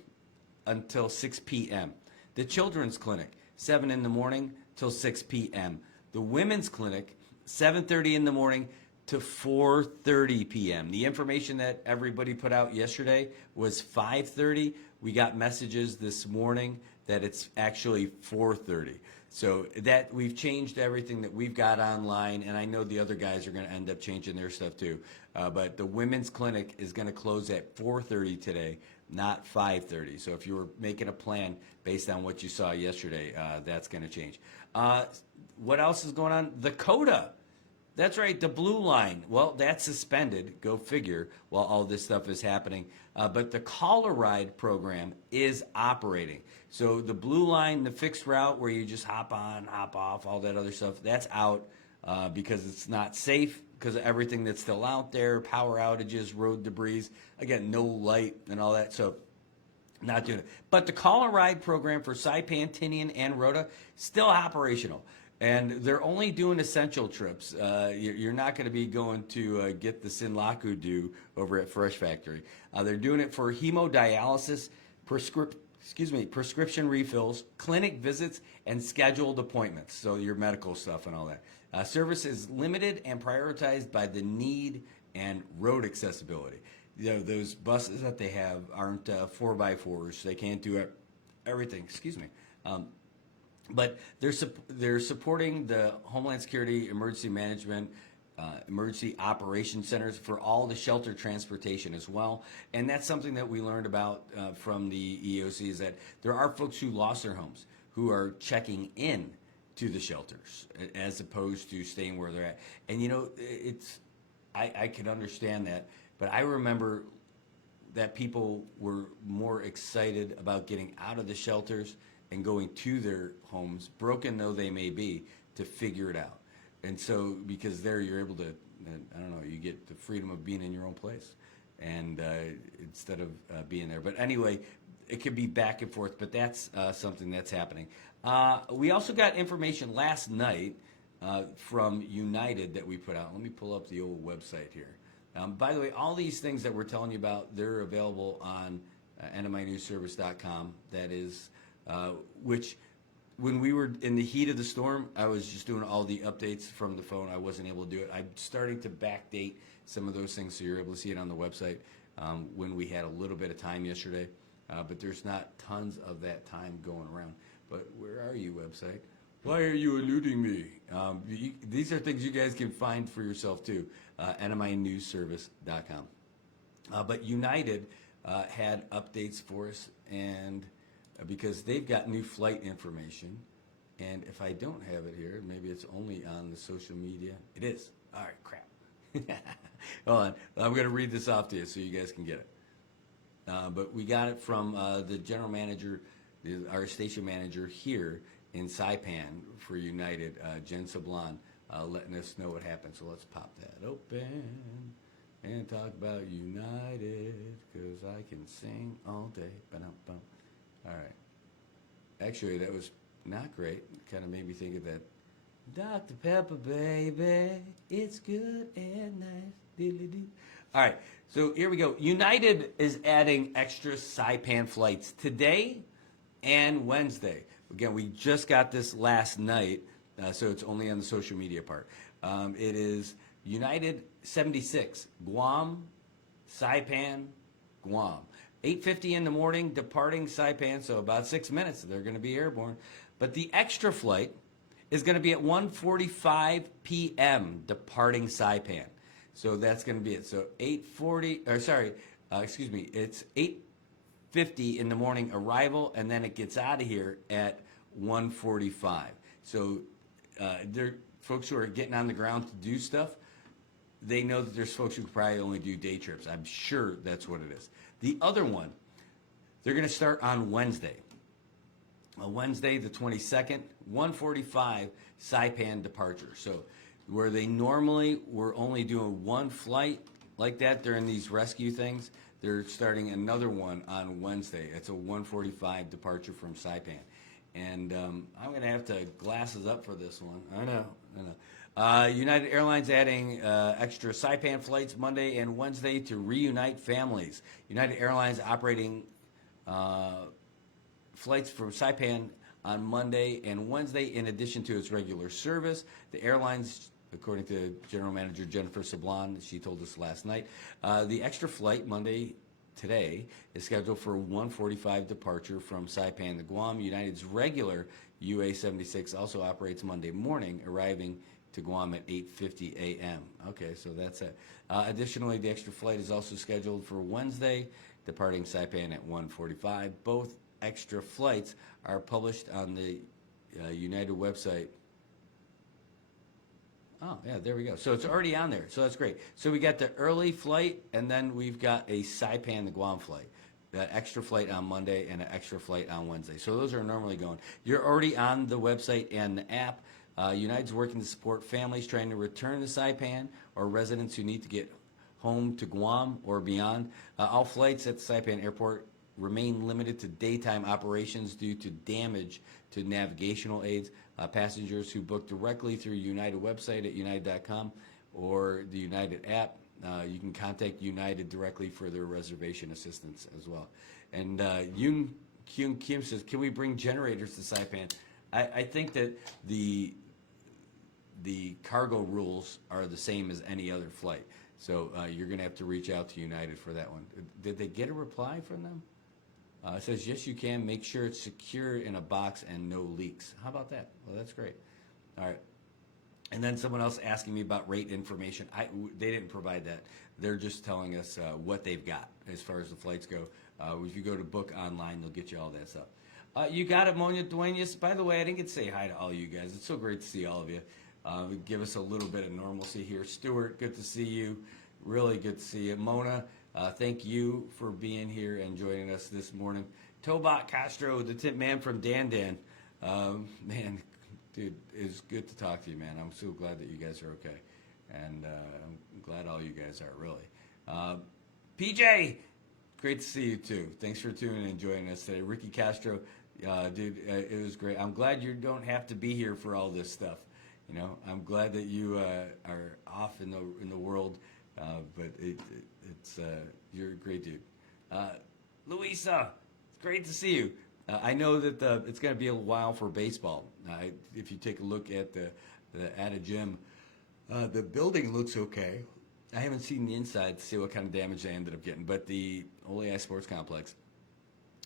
until 6 p.m. The children's clinic, 7 in the morning till 6 p.m. The women's clinic, 7:30 in the morning to 4:30 p.m. The information that everybody put out yesterday was 5:30. We got messages this morning that it's actually 4:30. So that we've changed everything that we've got online, and I know the other guys are going to end up changing their stuff too. But the women's clinic is going to close at 4:30 today, not 5:30. So if you were making a plan based on what you saw yesterday, that's going to change. What else is going on? The CODA. That's right, the blue line. Well, that's suspended. Go figure. While all this stuff is happening, but the Call a Ride program is operating. So the blue line, the fixed route where you just hop on, hop off, all that other stuff, that's out because it's not safe because of everything that's still out there, power outages, road debris. Again, no light and all that. So not doing it. But the Call a Ride program for Saipan, Tinian, and Rhoda still operational. And they're only doing essential trips. You're not going to be going to get the Sinlaku do over at Fresh Factory. They're doing it for hemodialysis, prescription refills, clinic visits, and scheduled appointments. So your medical stuff and all that. Service is limited and prioritized by the need and road accessibility. You know, those buses that they have aren't 4x4s. They can't do everything. Excuse me. But they're supporting the Homeland Security Emergency Management, Emergency Operations Centers for all the shelter transportation as well. And that's something that we learned about from the EOC is that there are folks who lost their homes who are checking in to the shelters as opposed to staying where they're at. And you know, I can understand that, but I remember that people were more excited about getting out of the shelters and going to their homes, broken though they may be, to figure it out. And so, because there you're able to, I don't know, you get the freedom of being in your own place, and instead of being there. But anyway, it could be back and forth, but that's something that's happening. We also got information last night from United that we put out. Let me pull up the old website here. By the way, all these things that we're telling you about, they're available on nminewsservice.com. That is which when we were in the heat of the storm, I was just doing all the updates from the phone. I wasn't able to do it. I'm starting to backdate some of those things so you're able to see it on the website when we had a little bit of time yesterday. But there's not tons of that time going around. But where are you, website? Why are you eluding me? These are things you guys can find for yourself too. nminewsservice.com. But United had updates for us, and because they've got new flight information, and if I don't have it here, maybe it's only on the social media. It is. All right, crap. Hold on. I'm going to read this off to you so you guys can get it. But we got it from the general manager, our station manager here in Saipan for United, Jen Sablon, letting us know what happened. So let's pop that open and talk about United, because I can sing all day. Ba-dum-bum. All right. Actually, that was not great. Kind of made me think of that. Dr. Pepper, baby, it's good and nice. Diddly-doo. All right, so here we go. United is adding extra Saipan flights today and Wednesday. Again, we just got this last night, so it's only on the social media part. It is United 76, Guam, Saipan, Guam. 8:50 in the morning, departing Saipan, so about 6 minutes. They're going to be airborne. But the extra flight is going to be at 1:45 p.m. departing Saipan. So that's going to be it. So 8:40, or sorry, it's 8:50 in the morning arrival, and then it gets out of here at 1:45. So there, folks who are getting on the ground to do stuff, they know that there's folks who could probably only do day trips. I'm sure that's what it is. The other one, they're going to start on Wednesday. Wednesday the 22nd, 1:45 Saipan departure. So where they normally were only doing one flight like that during these rescue things, they're starting another one on Wednesday. It's a 1:45 departure from Saipan. And I'm going to have to glasses up for this one. I know. United Airlines adding extra Saipan flights Monday and Wednesday to reunite families. United Airlines operating flights from Saipan on Monday and Wednesday in addition to its regular service. The airlines, according to General Manager Jennifer Sablon, she told us last night, the extra flight Monday today is scheduled for 1:45 departure from Saipan to Guam. United's regular UA-76 also operates Monday morning, arriving to Guam at 8:50 a.m. Okay, so that's it. Additionally, the extra flight is also scheduled for Wednesday, departing Saipan at 1:45. Both extra flights are published on the United website. Oh, yeah, there we go. So it's already on there. So that's great. So we got the early flight, and then we've got a Saipan to Guam flight. That extra flight on Monday and an extra flight on Wednesday. So those are normally going. You're already on the website and the app. United's working to support families trying to return to Saipan or residents who need to get home to Guam or beyond. All flights at the Saipan airport remain limited to daytime operations due to damage to navigational aids. Passengers who book directly through United website at united.com or the United app, you can contact United directly for their reservation assistance as well. And Yoon Kyung Kim says, can we bring generators to Saipan? I think that the cargo rules are the same as any other flight. So you're going to have to reach out to United for that one. Did they get a reply from them? It says, yes, you can. Make sure it's secure in a box and no leaks. How about that? Well, that's great. All right. And then someone else asking me about rate information. They didn't provide that. They're just telling us what they've got as far as the flights go. If you go to book online, they'll get you all that stuff. You got it, Monia Duenas. By the way, I didn't get to say hi to all you guys. It's so great to see all of you. Give us a little bit of normalcy here. Stuart, good to see you. Really good to see you. Mona, thank you for being here and joining us this morning. Tobot Castro, the tip man from Dan Dan. Man, dude, it's good to talk to you, man. I'm so glad that you guys are okay. And I'm glad all you guys are, really. PJ, great to see you too. Thanks for tuning in and joining us today. Ricky Castro, dude, it was great. I'm glad you don't have to be here for all this stuff. You know, I'm glad that you are off in the world, but it's you're a great dude. Louisa, it's great to see you. I know that it's going to be a while for baseball. If you take a look at the Ada Gym, the building looks okay. I haven't seen the inside to see what kind of damage they ended up getting, but the Oleai Sports Complex,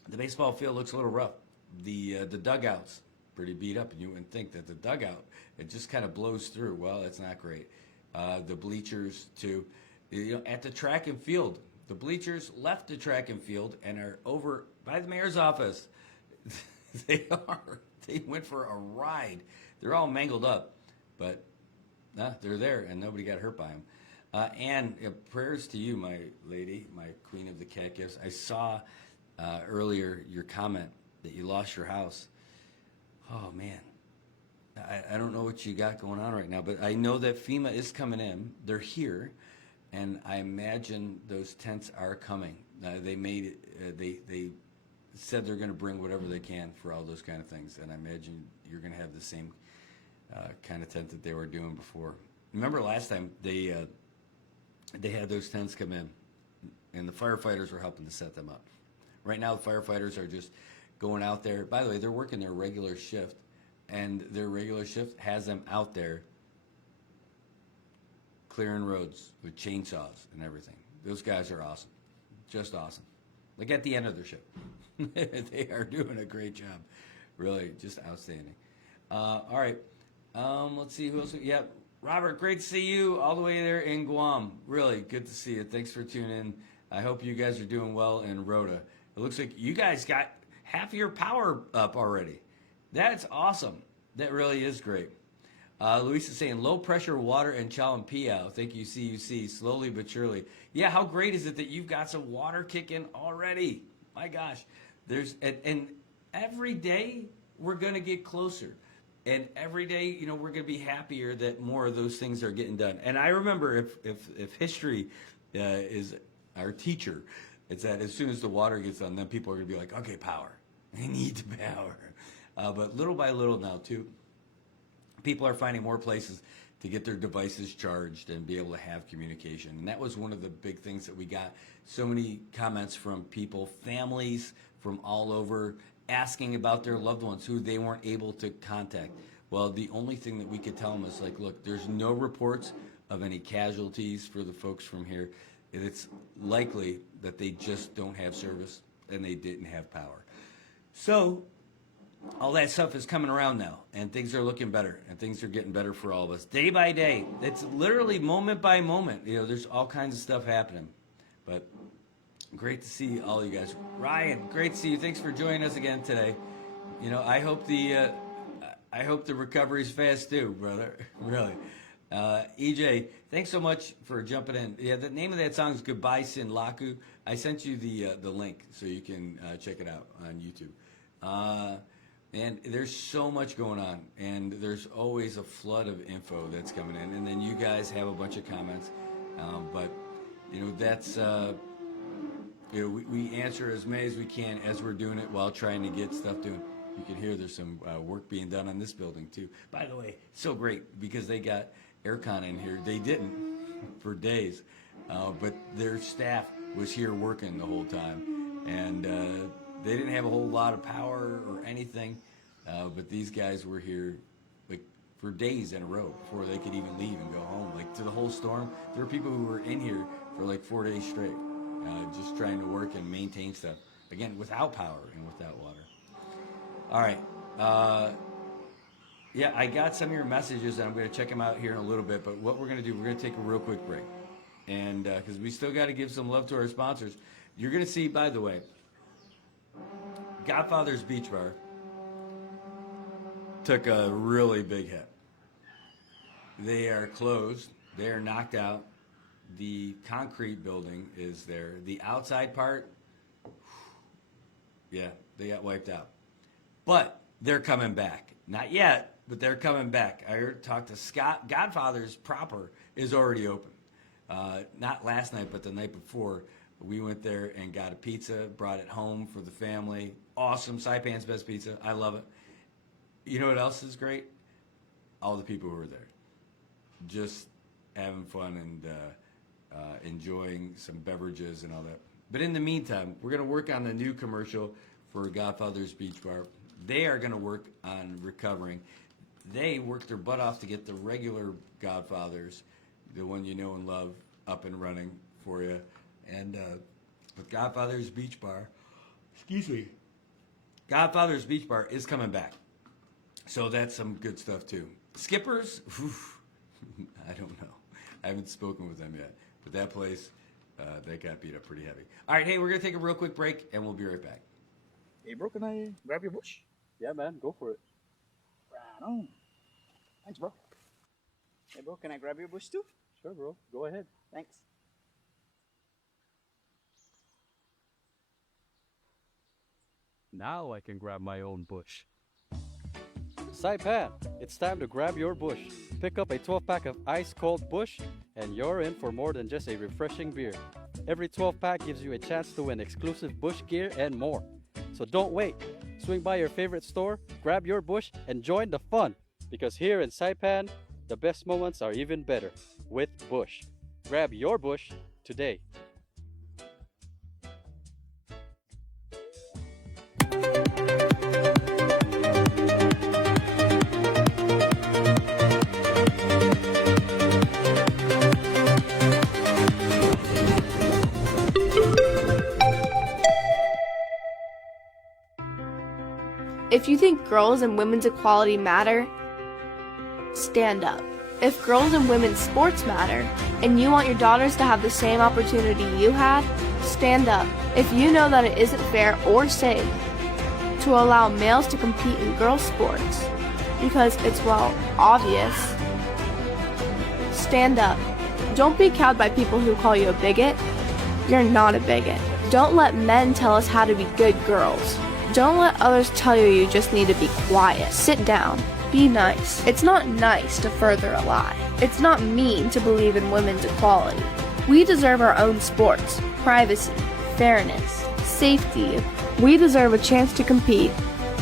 the baseball field looks a little rough. The dugouts pretty beat up, and you wouldn't think that the dugout, it just kind of blows through. Well, it's not great. The bleachers too. You know, at the track and field, the bleachers left the track and field and are over by the mayor's office. They went for a ride. They're all mangled up, but they're there, and nobody got hurt by them. And prayers to you, my lady, my queen of the cat gifts. I saw earlier your comment that you lost your house. Oh, man. I don't know what you got going on right now, but I know that FEMA is coming in. They're here, and I imagine those tents are coming. They made it, they said they're going to bring whatever they can for all those kind of things, and I imagine you're going to have the same kind of tent that they were doing before. Remember last time they had those tents come in, and the firefighters were helping to set them up. Right now, the firefighters are just going out there. By the way, they're working their regular shift, and their regular shift has them out there clearing roads with chainsaws and everything. Those guys are awesome, just awesome. Like at the end of their shift, they are doing a great job, really, just outstanding. All right, let's see who else. Yep. Robert, great to see you all the way there in Guam. Really good to see you. Thanks for tuning in. I hope you guys are doing well in Rota. It looks like you guys got half of your power up already. That's awesome. That really is great. Luis is saying low pressure water and Chalampiao. Thank you, CUC. Slowly but surely. Yeah, how great is it that you've got some water kicking already? My gosh. And every day we're going to get closer. And every day, you know, we're going to be happier that more of those things are getting done. And I remember if history is our teacher, it's that as soon as the water gets done, then people are going to be like, okay, power. I need the power. But little by little now, too, people are finding more places to get their devices charged and be able to have communication. And that was one of the big things that we got. So many comments from people, families from all over, asking about their loved ones who they weren't able to contact. Well, the only thing that we could tell them is like, look, there's no reports of any casualties for the folks from here. it's likely that they just don't have service and they didn't have power. So all that stuff is coming around now, and things are looking better, and things are getting better for all of us day by day. It's literally moment by moment. There's all kinds of stuff happening. But great to see all you guys. Ryan, great to see you. Thanks for joining us again today. I hope the recovery's fast too, brother. Really. EJ, thanks so much for jumping in. Yeah, the name of that song is Goodbye Sin Laku. I sent you the link so you can check it out on YouTube. And there's so much going on, and there's always a flood of info that's coming in, and then you guys have a bunch of comments. But that's we answer as many as we can as we're doing it while trying to get stuff done. You can hear there's some work being done on this building too. By the way, so great because they got aircon in here. They didn't for days, but their staff was here working the whole time, and they didn't have a whole lot of power or anything, but these guys were here like for days in a row before they could even leave and go home. Like through the whole storm, there were people who were in here for like 4 days straight, just trying to work and maintain stuff. Again, without power and without water. All right. Yeah, I got some of your messages, and I'm going to check them out here in a little bit. But what we're going to do, we're going to take a real quick break. And because we still got to give some love to our sponsors. You're going to see, by the way, Godfather's Beach Bar took a really big hit. They are closed. They are knocked out. The concrete building is there. The outside part, yeah, they got wiped out. But they're coming back. Not yet, but they're coming back. I talked to Scott. Godfather's proper is already open. Not last night, but the night before. We went there and got a pizza, brought it home for the family. Awesome. Saipan's best pizza. I love it. You know what else is great? All the people who were there. Just having fun and enjoying some beverages and all that. But in the meantime, we're going to work on the new commercial for Godfather's Beach Bar. They are going to work on recovering. They worked their butt off to get the regular Godfathers, the one you know and love, up and running for you. And with Godfather's Beach Bar, Godfather's Beach Bar is coming back. So that's some good stuff too. Skippers, I don't know. I haven't spoken with them yet. But that place, they got beat up pretty heavy. All right, hey, we're going to take a real quick break, and we'll be right back. Hey, bro, can I grab your bush? Yeah, man, go for it. Right on. Thanks, bro. Hey, bro, can I grab your bush too? Sure, bro. Go ahead. Thanks. Now I can grab my own bush. Saipan, it's time to grab your bush. Pick up a 12-pack of ice-cold bush, and you're in for more than just a refreshing beer. Every 12-pack gives you a chance to win exclusive bush gear and more. So don't wait. Swing by your favorite store, grab your bush, and join the fun. Because here in Saipan, the best moments are even better with Bush. Grab your bush today. If you think girls and women's equality matter, stand up. If girls and women's sports matter, and you want your daughters to have the same opportunity you had, stand up. If you know that it isn't fair or safe to allow males to compete in girls' sports, because it's, well, obvious, stand up. Don't be cowed by people who call you a bigot. You're not a bigot. Don't let men tell us how to be good girls. Don't let others tell you you just need to be quiet. Sit down. Be nice. It's not nice to further a lie. It's not mean to believe in women's equality. We deserve our own sports, privacy, fairness, safety. We deserve a chance to compete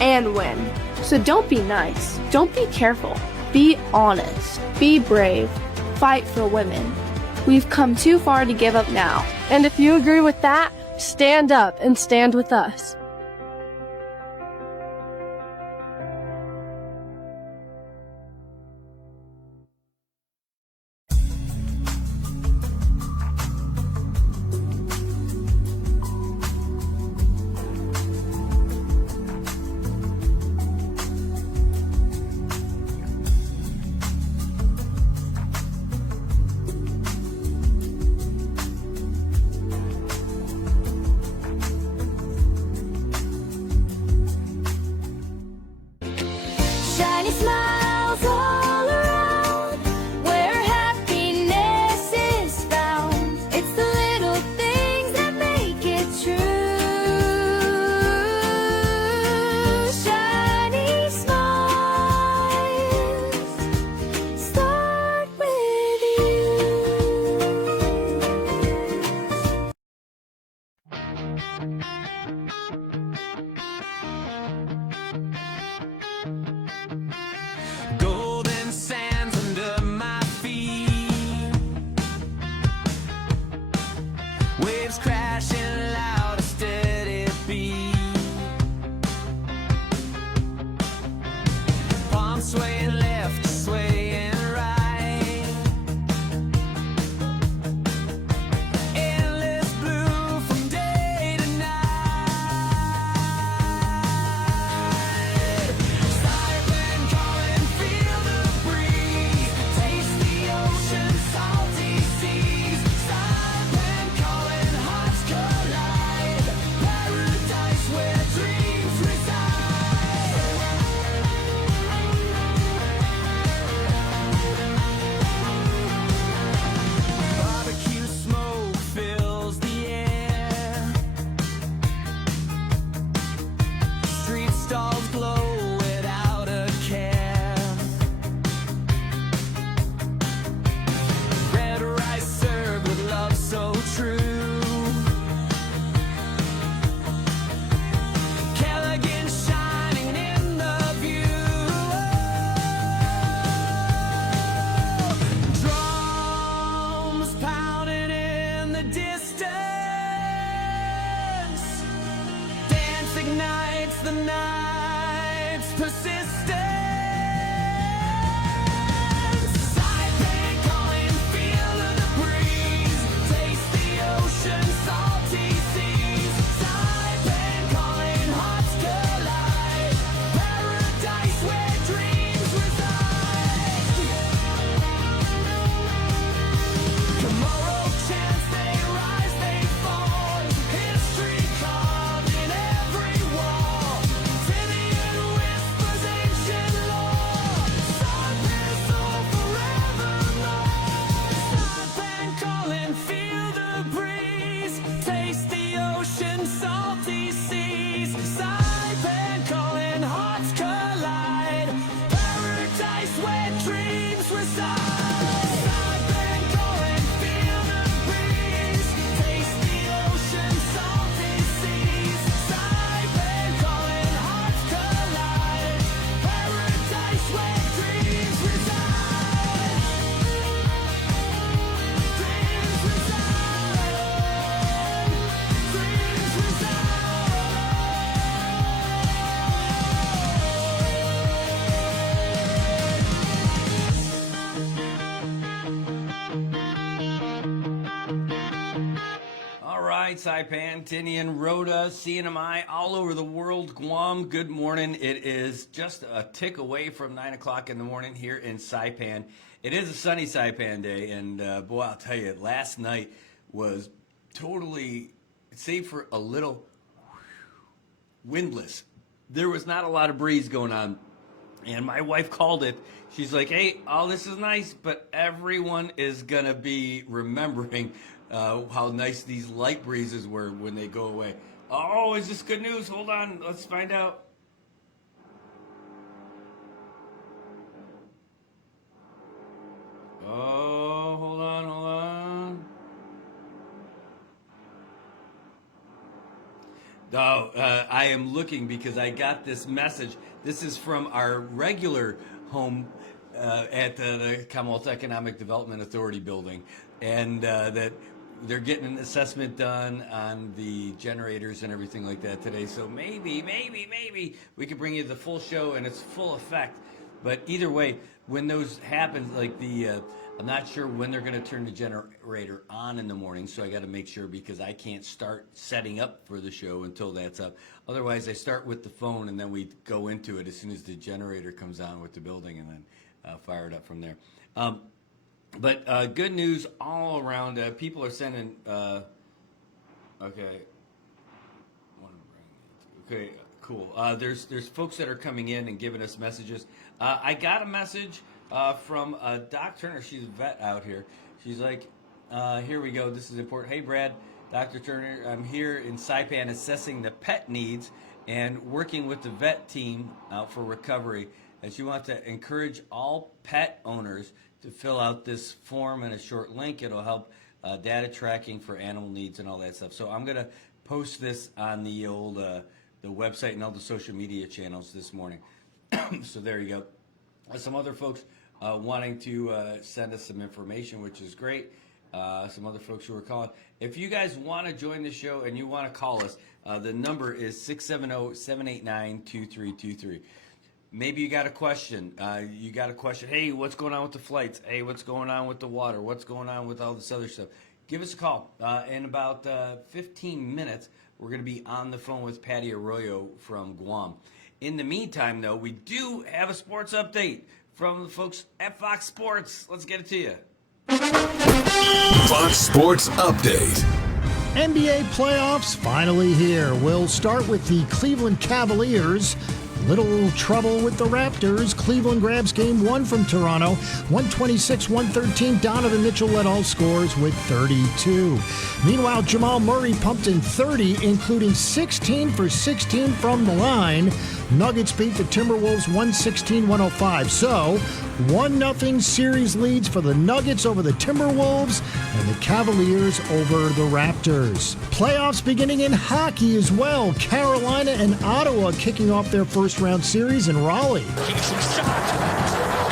and win. So don't be nice. Don't be careful. Be honest. Be brave. Fight for women. We've come too far to give up now. And if you agree with that, stand up and stand with us. Waves crashing loud, a steady beat. Palms swaying left, swaying right. Endless blue from day to night. Siren calling, feel the breeze. Taste the ocean, salty seas. Siren calling, hearts collide. Paradise where dreams reside. Barbecue smoke fills the air. Street stalls glow without a care. Red rice served with love so true. Callaghan shining in the view. Drums pounding in the distance. Dance ignites the night's persistence. Saipan calling, feel the breeze. Taste the ocean, salty seas. Saipan calling, hearts collide. Paradise where dreams reside. Tomorrow chants, they rise, they fall. History carved in every wall. Tinian whispers ancient lore. Saipan soul forevermore. Saipan calling, feel the breeze. Taste the ocean, salty seas. Saipan calling, hearts collide. Paradise where dreams reside. Saipan calling, feel the breeze. Taste the ocean, salty seas. Saipan calling, hearts collide. Paradise where dreams reside. Dreams reside. Dreams All right, Saipan, Tinian, Rhoda, CNMI, all over the world, Guam, good morning. It is just a tick away from 9 o'clock in the morning here in Saipan. It is a sunny Saipan day, and boy, I'll tell you, last night was totally, save for a little windless. There was not a lot of breeze going on. And my wife called it. She's like, hey, all this is nice, but everyone is going to be remembering how nice these light breezes were when they go away. Oh, is this good news? Hold on. Let's find out. Oh, hold on, hold on. Oh, I am looking because I got this message. This is from our regular home at the Commonwealth Economic Development Authority building, and that they're getting an assessment done on the generators and everything like that today. So maybe we could bring you the full show and its full effect. But either way, when those happen, like I'm not sure when they're going to turn the generator on in the morning, so I got to make sure because I can't start setting up for the show until that's up. Otherwise, I start with the phone and then we go into it as soon as the generator comes on with the building and then fire it up from there. But good news all around. People are sending. Okay. Okay. Cool. There's folks that are coming in and giving us messages. I got a message from Doc Turner. She's a vet out here. She's like, here we go. This is important. Hey, Brad, Dr. Turner, I'm here in Saipan assessing the pet needs and working with the vet team out for recovery. As you want to encourage all pet owners to fill out this form and a short link. It'll help data tracking for animal needs and all that stuff. So I'm going to post this on the old the website and all the social media channels this morning. So there you go. Some other folks wanting to send us some information, which is great. some other folks who are calling. If you guys want to join the show and you want to call us, the number is 670-789-2323. Maybe you got a question. Hey, what's going on with the flights? Hey, what's going on with the water? What's going on with all this other stuff? Give us a call. In about 15 minutes, we're going to be on the phone with Patty Arroyo from Guam. In the meantime, though, we do have a sports update from the folks at Fox Sports. Let's get it to you. Fox Sports Update. NBA playoffs finally here. We'll start with the Cleveland Cavaliers. Little trouble with the Raptors. Cleveland grabs game one from Toronto. 126-113. Donovan Mitchell led all scores with 32. Meanwhile, Jamal Murray pumped in 30, including 16 for 16 from the line. Nuggets beat the Timberwolves 116-105. So, 1-0 series leads for the Nuggets over the Timberwolves and the Cavaliers over the Raptors. Playoffs beginning in hockey as well. Carolina and Ottawa kicking off their first-round series in Raleigh. Keeps his shot.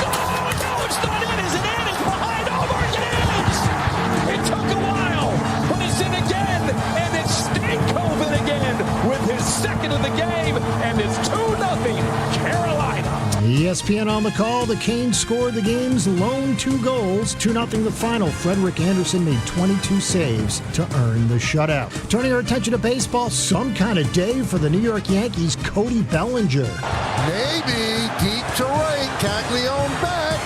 Oh, no, it's not in. Is it in? It's behind. Oh, it is! It took a while, but it's in again. And it's Stankoven again with his second of the game. And it's 2-0 Carolina. ESPN on the call. The Canes scored the game's lone 2 goals. 2-0 the final. Frederick Anderson made 22 saves to earn the shutout. Turning our attention to baseball, some kind of day for the New York Yankees' Cody Bellinger. Maybe deep to right. Caglione back.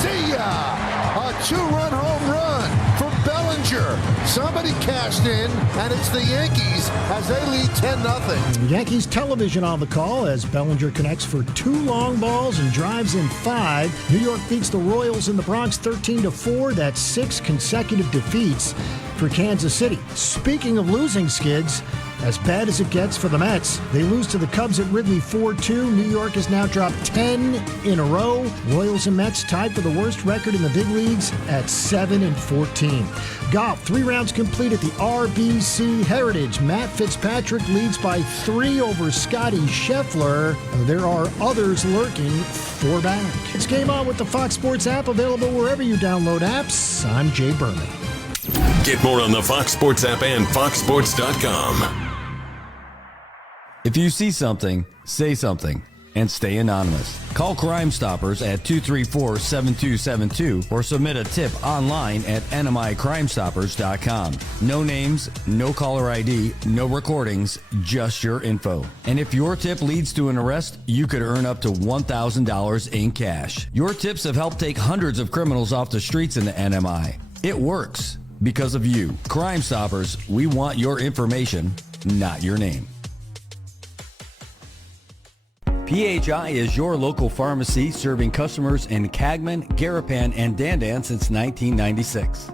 See ya! A 2-run home run for Bellinger. Somebody cashed in, and it's the Yankees as they lead 10-0. Yankees television on the call as Bellinger connects for 2 long balls and drives in 5. New York beats the Royals in the Bronx 13-4. That's 6 consecutive defeats for Kansas City. Speaking of losing, Skids, as bad as it gets for the Mets, they lose to the Cubs at Wrigley 4-2. New York has now dropped 10 in a row. Royals and Mets tied for the worst record in the big leagues at 7-14. Golf, 3 rounds complete at the RBC Heritage. Matt Fitzpatrick leads by 3 over Scotty Scheffler. There are others lurking 4 back. It's Game On with the Fox Sports app, available wherever you download apps. I'm Jay Berman. Get more on the Fox Sports app and foxsports.com. If you see something, say something, and stay anonymous. Call Crime Stoppers at 234-7272 or submit a tip online at nmicrimestoppers.com. No names, no caller ID, no recordings, just your info. And if your tip leads to an arrest, you could earn up to $1,000 in cash. Your tips have helped take hundreds of criminals off the streets in the NMI. It works because of you. Crime Stoppers, we want your information, not your name. PHI is your local pharmacy serving customers in Cagman, Garapan, and Dandan since 1996.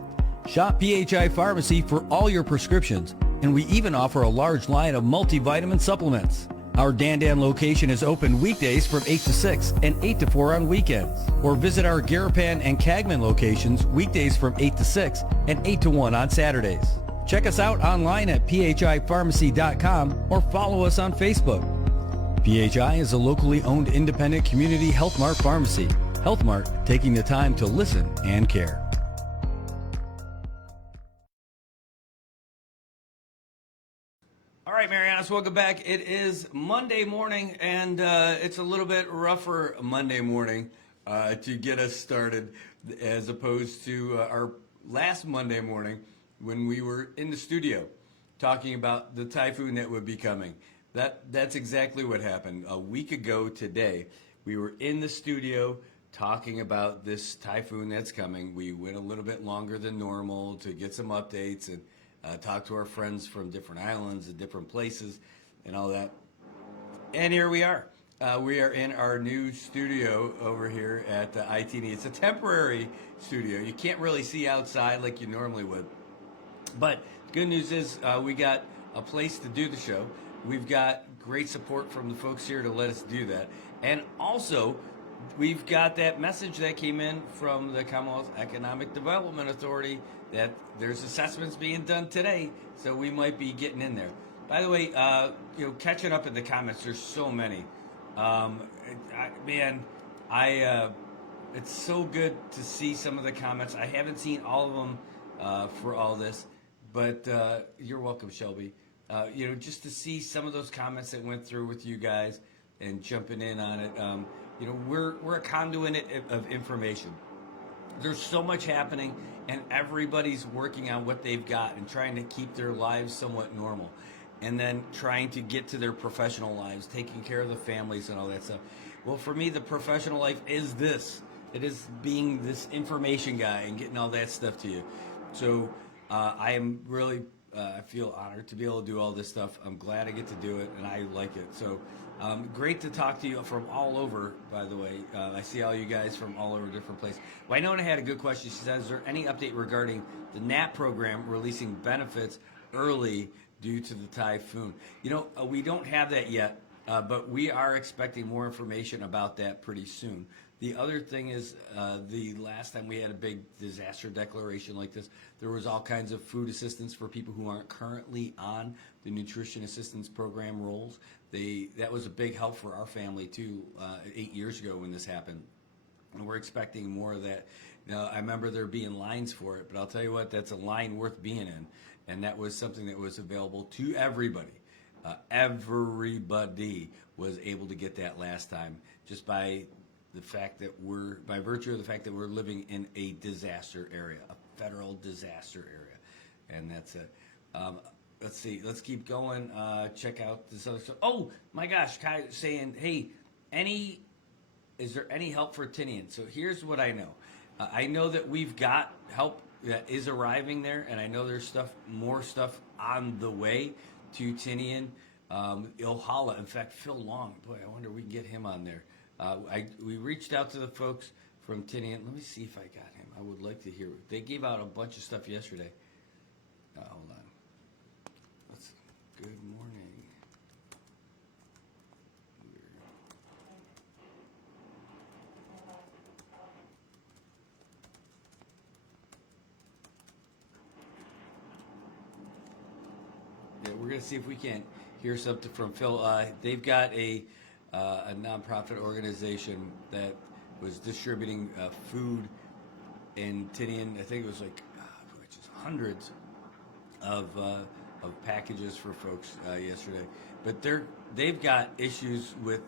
Shop PHI Pharmacy for all your prescriptions, and we even offer a large line of multivitamin supplements. Our Dandan location is open weekdays from 8 to 6 and 8 to 4 on weekends. Or visit our Garapan and Cagman locations weekdays from 8 to 6 and 8 to 1 on Saturdays. Check us out online at phipharmacy.com or follow us on Facebook. PHI is a locally owned independent community Health Mart pharmacy. Health Mart, taking the time to listen and care. All right, Marianas, welcome back. It is Monday morning, and it's a little bit rougher Monday morning to get us started as opposed to our last Monday morning when we were in the studio talking about the typhoon that would be coming. That's exactly what happened. A week ago today, we were in the studio talking about this typhoon that's coming. We went a little bit longer than normal to get some updates and talk to our friends from different islands and different places and all that. And here we are. We are in our new studio over here at the ITN. It's a temporary studio. You can't really see outside like you normally would. But good news is we got a place to do the show. We've got great support from the folks here to let us do that. And also, we've got that message that came in from the Commonwealth Economic Development Authority that there's assessments being done today, so we might be getting in there. By the way, catching up in the comments, there's so many. I it's so good to see some of the comments. I haven't seen all of them for all this, but you're welcome, Shelby. Just to see some of those comments that went through with you guys and jumping in on it. We're a conduit of information. There's so much happening, and everybody's working on what they've got and trying to keep their lives somewhat normal, and then trying to get to their professional lives, taking care of the families and all that stuff. Well, for me, the professional life is this. It is being this information guy and getting all that stuff to you. So I am really, I feel honored to be able to do all this stuff. I'm glad I get to do it, and I like it. So great to talk to you from all over, by the way. I see all you guys from all over different places. Winona had a good question. She says, is there any update regarding the NAP program releasing benefits early due to the typhoon? We don't have that yet, but we are expecting more information about that pretty soon. The other thing is, the last time we had a big disaster declaration like this, there was all kinds of food assistance for people who aren't currently on the nutrition assistance program rolls. That was a big help for our family too, 8 years ago when this happened. And we're expecting more of that. Now, I remember there being lines for it, but I'll tell you what, that's a line worth being in. And that was something that was available to everybody. Everybody was able to get that last time, just by virtue of the fact that we're living in a disaster area, a federal disaster area. And that's it. Let's see. Let's keep going. Check out this other stuff. Oh my gosh, Kai saying, "Hey, is there any help for Tinian?" So here's what I know. I know that we've got help that is arriving there, and I know there's more stuff on the way to Tinian. Ilhala, in fact, Phil Long. Boy, I wonder if we can get him on there. We reached out to the folks from Tinian. Let me see if I got him. I would like to hear. They gave out a bunch of stuff yesterday. Hold on. Good morning. Yeah, we're going to see if we can hear something from Phil. They've got a nonprofit organization that was distributing food in Tinian. I think it was just hundreds of packages for folks yesterday. But they've got issues with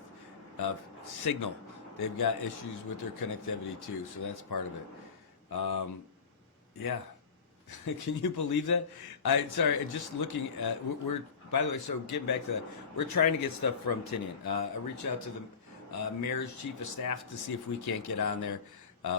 signal. They've got issues with their connectivity too, so that's part of it. Yeah. Can you believe that? Sorry, just looking at, by the way, so getting back to that, we're trying to get stuff from Tinian. I reached out to the mayor's chief of staff to see if we can't get on there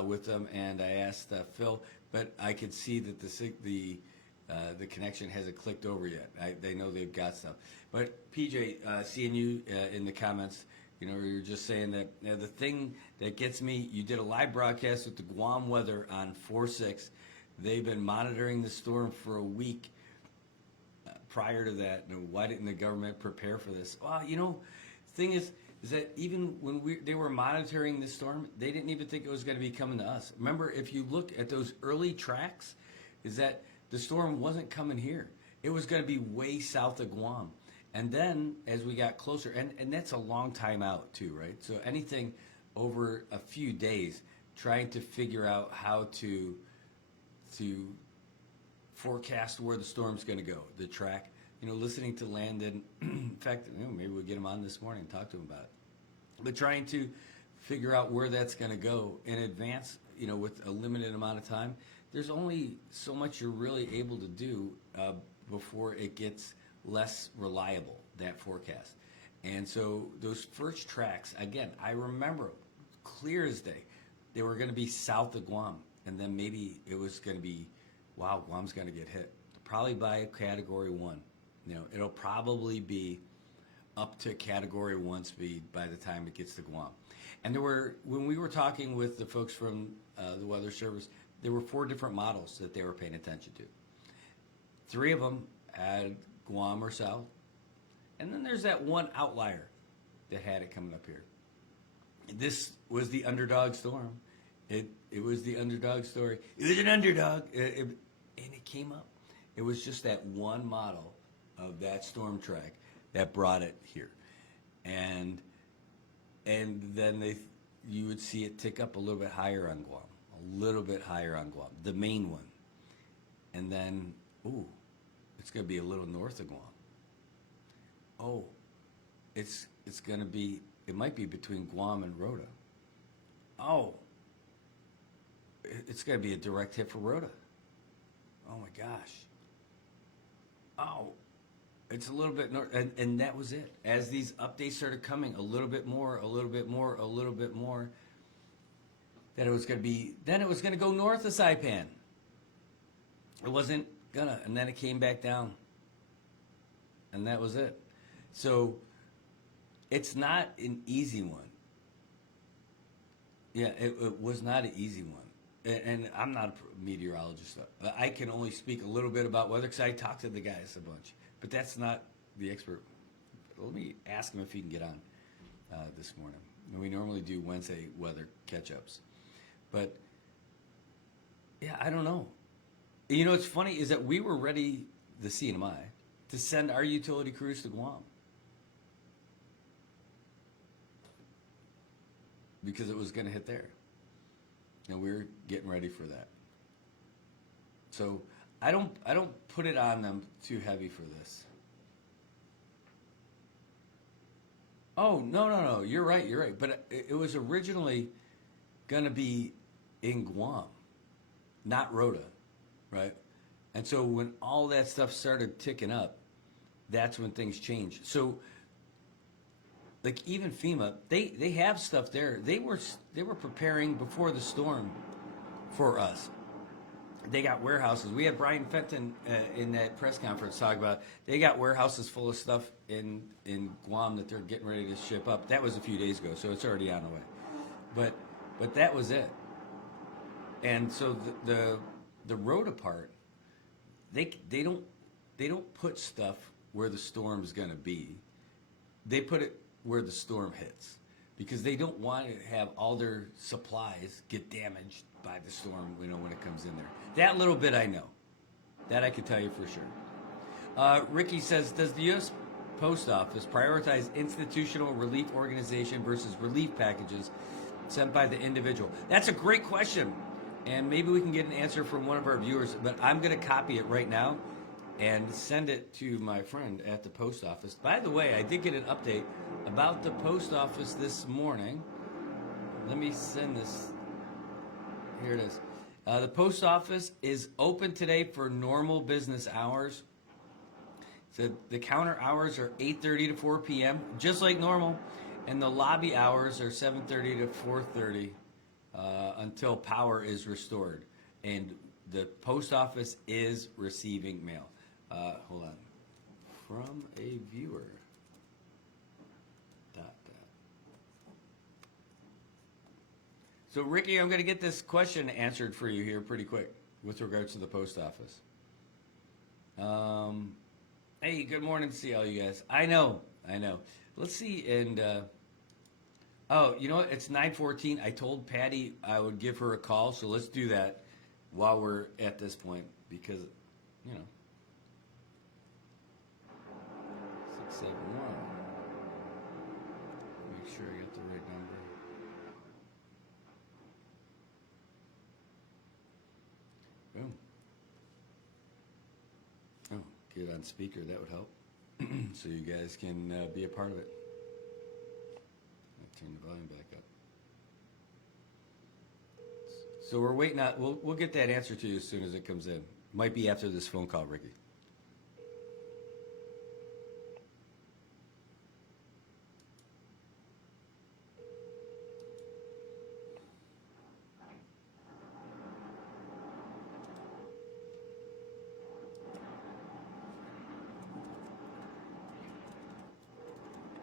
with them, and I asked Phil, but I could see that the connection hasn't clicked over yet. They know they've got stuff. But PJ, seeing you in the comments, you're just saying that the thing that gets me, you did a live broadcast with the Guam weather on 4/6. They've been monitoring the storm for a week prior to that. Why didn't the government prepare for this? Well, the thing is that even when they were monitoring the storm, they didn't even think it was going to be coming to us. Remember, if you look at those early tracks, is that the storm wasn't coming here. It was going to be way south of Guam. And then as we got closer, and that's a long time out too, right? So anything over a few days, trying to figure out how to forecast where the storm's going to go, the track. Listening to Landon, in fact, maybe we'll get him on this morning and talk to him about it. But trying to figure out where that's going to go in advance, with a limited amount of time, there's only so much you're really able to do before it gets less reliable, that forecast. And so those first tracks, again, I remember clear as day, they were going to be south of Guam. And then maybe it was going to be, wow, Guam's going to get hit. Probably by Category 1. It'll probably be up to Category 1 speed by the time it gets to Guam. And when we were talking with the folks from the Weather Service, there were 4 different models that they were paying attention to. 3 of them had Guam or south. And then there's that one outlier that had it coming up here. This was the underdog storm. It was the underdog story. It was an underdog. And it came up. It was just that one model of that storm track that brought it here. And then you would see it tick up a little bit higher on Guam, a little bit higher on Guam, the main one. And then, ooh, it's going to be a little north of Guam. Oh, it's going to be, it might be between Guam and Rota. Oh, it's going to be a direct hit for Rota. Oh my gosh. Oh, it's a little bit north, and that was it. As these updates started coming, a little bit more, a little bit more, a little bit more, that it was going to be, then it was going to go north of Saipan. It wasn't gonna, and then it came back down. And that was it. So, it's not an easy one. Yeah, it was not an easy one. And I'm not a meteorologist. I can only speak a little bit about weather because I talk to the guys a bunch. But that's not the expert. Let me ask him if he can get on this morning. And we normally do Wednesday weather catch-ups. But, yeah, I don't know. You know what's funny is that we were ready, the CNMI, to send our utility crews to Guam. Because it was going to hit there. And we were getting ready for that. So I don't put it on them too heavy for this. Oh, no. You're right. But it was originally going to be in Guam, not Rota, right? And so when all that stuff started ticking up, that's when things changed. So, like even FEMA, they have stuff there. They were preparing before the storm for us. They got warehouses. We had Brian Fenton in that press conference talk about they got warehouses full of stuff in Guam that they're getting ready to ship up. That was a few days ago, so it's already on the way. But that was it. And so the Rota part, they don't put stuff where the storm's gonna be. They put it where the storm hits because they don't want to have all their supplies get damaged by the storm, when it comes in there. That little bit I know. That I can tell you for sure. Ricky says, does the U.S. Post Office prioritize institutional relief organization versus relief packages sent by the individual? That's a great question. And maybe we can get an answer from one of our viewers, but I'm going to copy it right now and send it to my friend at the post office. By the way, I did get an update about the post office this morning. Let me send this. Here it is. The post office is open today for normal business hours. So the counter hours are 8:30 to 4 p.m., just like normal. And the lobby hours are 7:30 to 4:30 until power is restored. And the post office is receiving mail. Hold on. From a viewer. So, Ricky, I'm going to get this question answered for you here pretty quick with regards to the post office. Hey, good morning to see all you guys. I know. Let's see, and, oh, you know what? It's 9:14. I told Patty I would give her a call, so let's do that while we're at this point because, 671. Make sure I got the right number. Boom. Oh, get on speaker. That would help. So you guys can be a part of it. I'll turn the volume back up. So we're waiting on, we'll get that answer to you as soon as it comes in. Might be after this phone call, Ricky.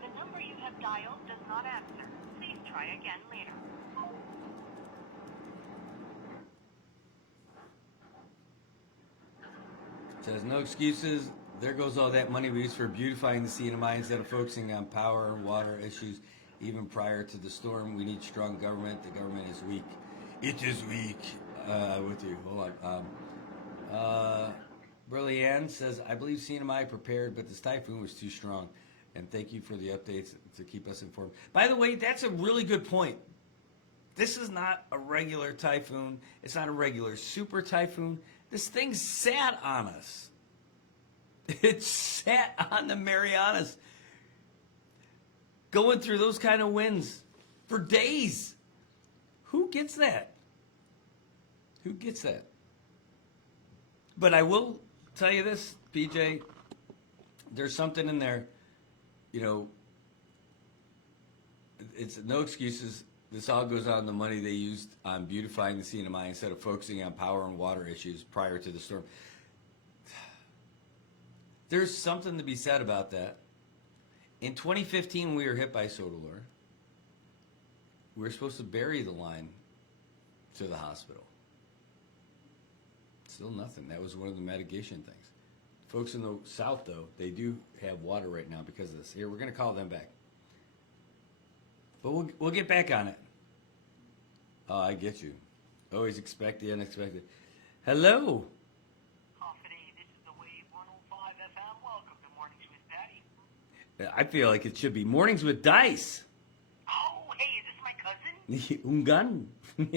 The number you have dialed does not answer. Please try again later. Says no excuses. There goes all that money we used for beautifying the CNMI instead of focusing on power and water issues. Even prior to the storm, we need strong government. The government is weak. It is weak. With you. Hold on. Brillianne says, I believe CNMI prepared, but this typhoon was too strong. And thank you for the updates to keep us informed. By the way, that's a really good point. This is not a regular typhoon. It's not a regular super typhoon. This thing sat on us. It sat on the Marianas, going through those kind of winds for days. Who gets that? Who gets that? But I will tell you this, PJ, there's something in there, you know, it's no excuses. This all goes on the money they used on beautifying the CNMI instead of focusing on power and water issues prior to the storm. There's something to be said about that. In 2015, we were hit by Sodalor. We were supposed to bury the line to the hospital. Still nothing. That was one of the mitigation things. Folks in the south, though, they do have water right now because of this. Here, we're going to call them back. But we'll get back on it. Oh, I get you. Always expect the unexpected. Hello. This is the Wave 105 FM. Welcome to Mornings with Patty. I feel like it should be Mornings with Dice. Oh, hey, is this my cousin? Ungan. Dude,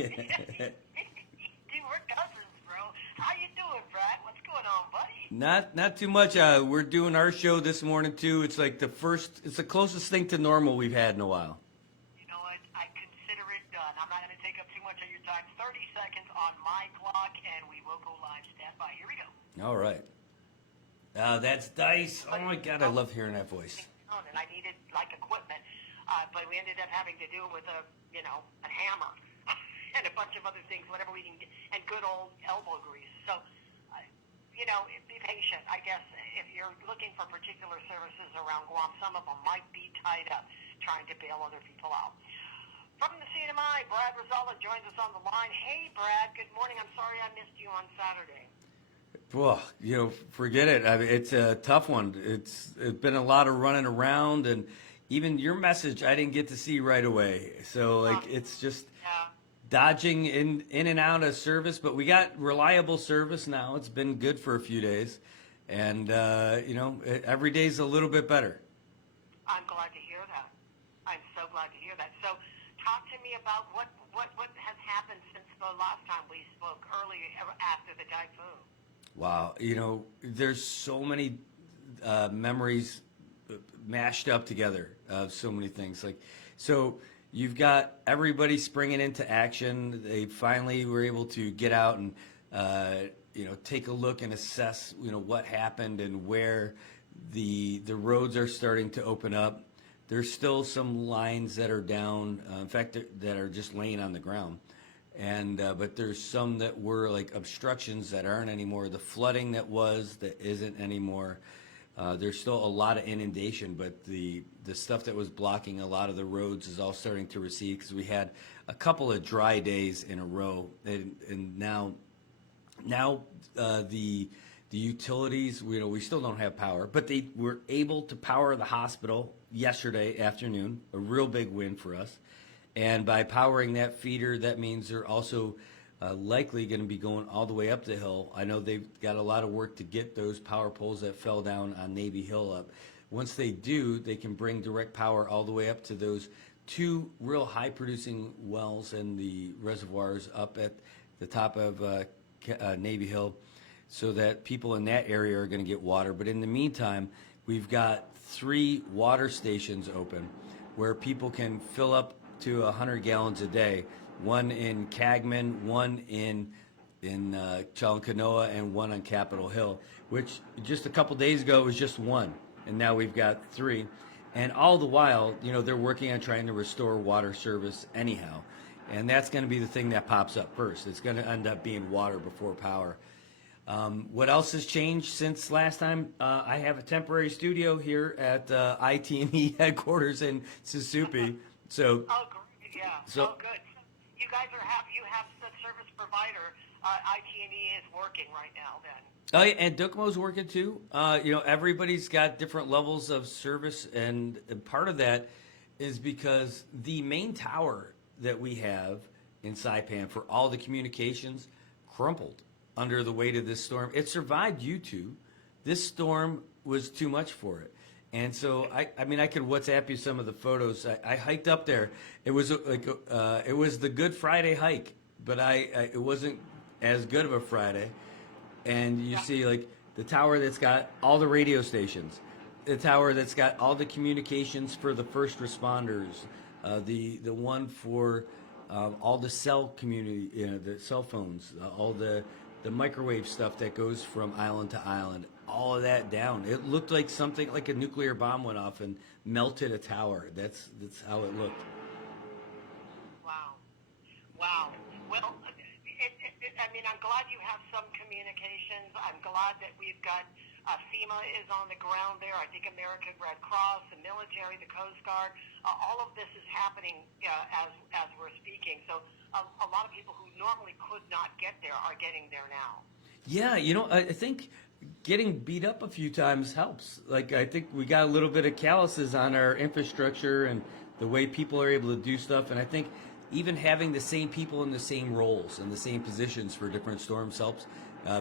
we're cousins, bro. How you doing, Brad? What's going on, buddy? Not too much. We're doing our show this morning too. It's like it's the closest thing to normal we've had in a while. You know what? I consider it done. I'm not going to take up too much of your time. 30 seconds on my clock, and we will go live. Stand by. Here we go. All right. That's Dice. Oh my God, I love hearing that voice. And I needed like equipment, but we ended up having to do it with a hammer and a bunch of other things, whatever we can get, and good old elbow grease. So, be patient. I guess if you're looking for particular services around Guam, some of them might be tied up trying to bail other people out. From the CNMI, Brad Rosella joins us on the line. Hey, Brad. Good morning. I'm sorry I missed you on Saturday. Well, forget it. I mean, it's a tough one. It's been a lot of running around, and even your message I didn't get to see right away. So, it's just dodging in and out of service. But we got reliable service now. It's been good for a few days, and every day's a little bit better. I'm glad to hear that. I'm so glad to hear that. So, talk to me about what has happened since the last time we spoke early after the typhoon. Wow, there's so many memories mashed up together of so many things. So you've got everybody springing into action. They finally were able to get out and take a look and assess what happened and where the roads are starting to open up. There's still some lines that are down, in fact, that are just laying on the ground. And but there's some that were like obstructions that aren't anymore. The flooding that isn't anymore. There's still a lot of inundation, but the stuff that was blocking a lot of the roads is all starting to recede because we had a couple of dry days in a row, and now the utilities, we still don't have power, but they were able to power the hospital yesterday afternoon. A real big win for us. And by powering that feeder, that means they're also likely going to be going all the way up the hill. I know they've got a lot of work to get those power poles that fell down on Navy Hill up. Once they do, they can bring direct power all the way up to those two real high-producing wells and the reservoirs up at the top of Navy Hill so that people in that area are going to get water. But in the meantime, we've got 3 water stations open where people can fill up to 100 gallons a day, one in Cagman, one in Chalancanoa, and one on Capitol Hill, which just a couple days ago was just 1, and now we've got 3. And all the while, they're working on trying to restore water service anyhow, and that's going to be the thing that pops up first. It's going to end up being water before power. What else has changed since last time? I have a temporary studio here at IT&E headquarters in Susupe. So, great, yeah. Good. You guys you have the service provider. IT&E is working right now then. Oh, yeah, and Dukmo's working too. Everybody's got different levels of service, and part of that is because the main tower that we have in Saipan for all the communications crumpled under the weight of this storm. It survived U2. This storm was too much for it. And so I mean, I could WhatsApp you some of the photos. I hiked up there. It was it was the Good Friday hike, but it wasn't as good of a Friday. And you see like the tower that's got all the radio stations, the tower that's got all the communications for the first responders, the one for all the cell community, the cell phones, all the microwave stuff that goes from island to island, all of that down. It looked like something like a nuclear bomb went off and melted a tower. That's how it looked. Wow. Wow. Well, I mean, I'm glad you have some communications. I'm glad that we've got FEMA is on the ground there. I think American Red Cross, the military, the Coast Guard. All of this is happening as we're speaking. So a lot of people who normally could not get there are getting there now. Yeah, I think getting beat up a few times helps. Like, I think we got a little bit of calluses on our infrastructure and the way people are able to do stuff. And I think even having the same people in the same roles and the same positions for different storms helps,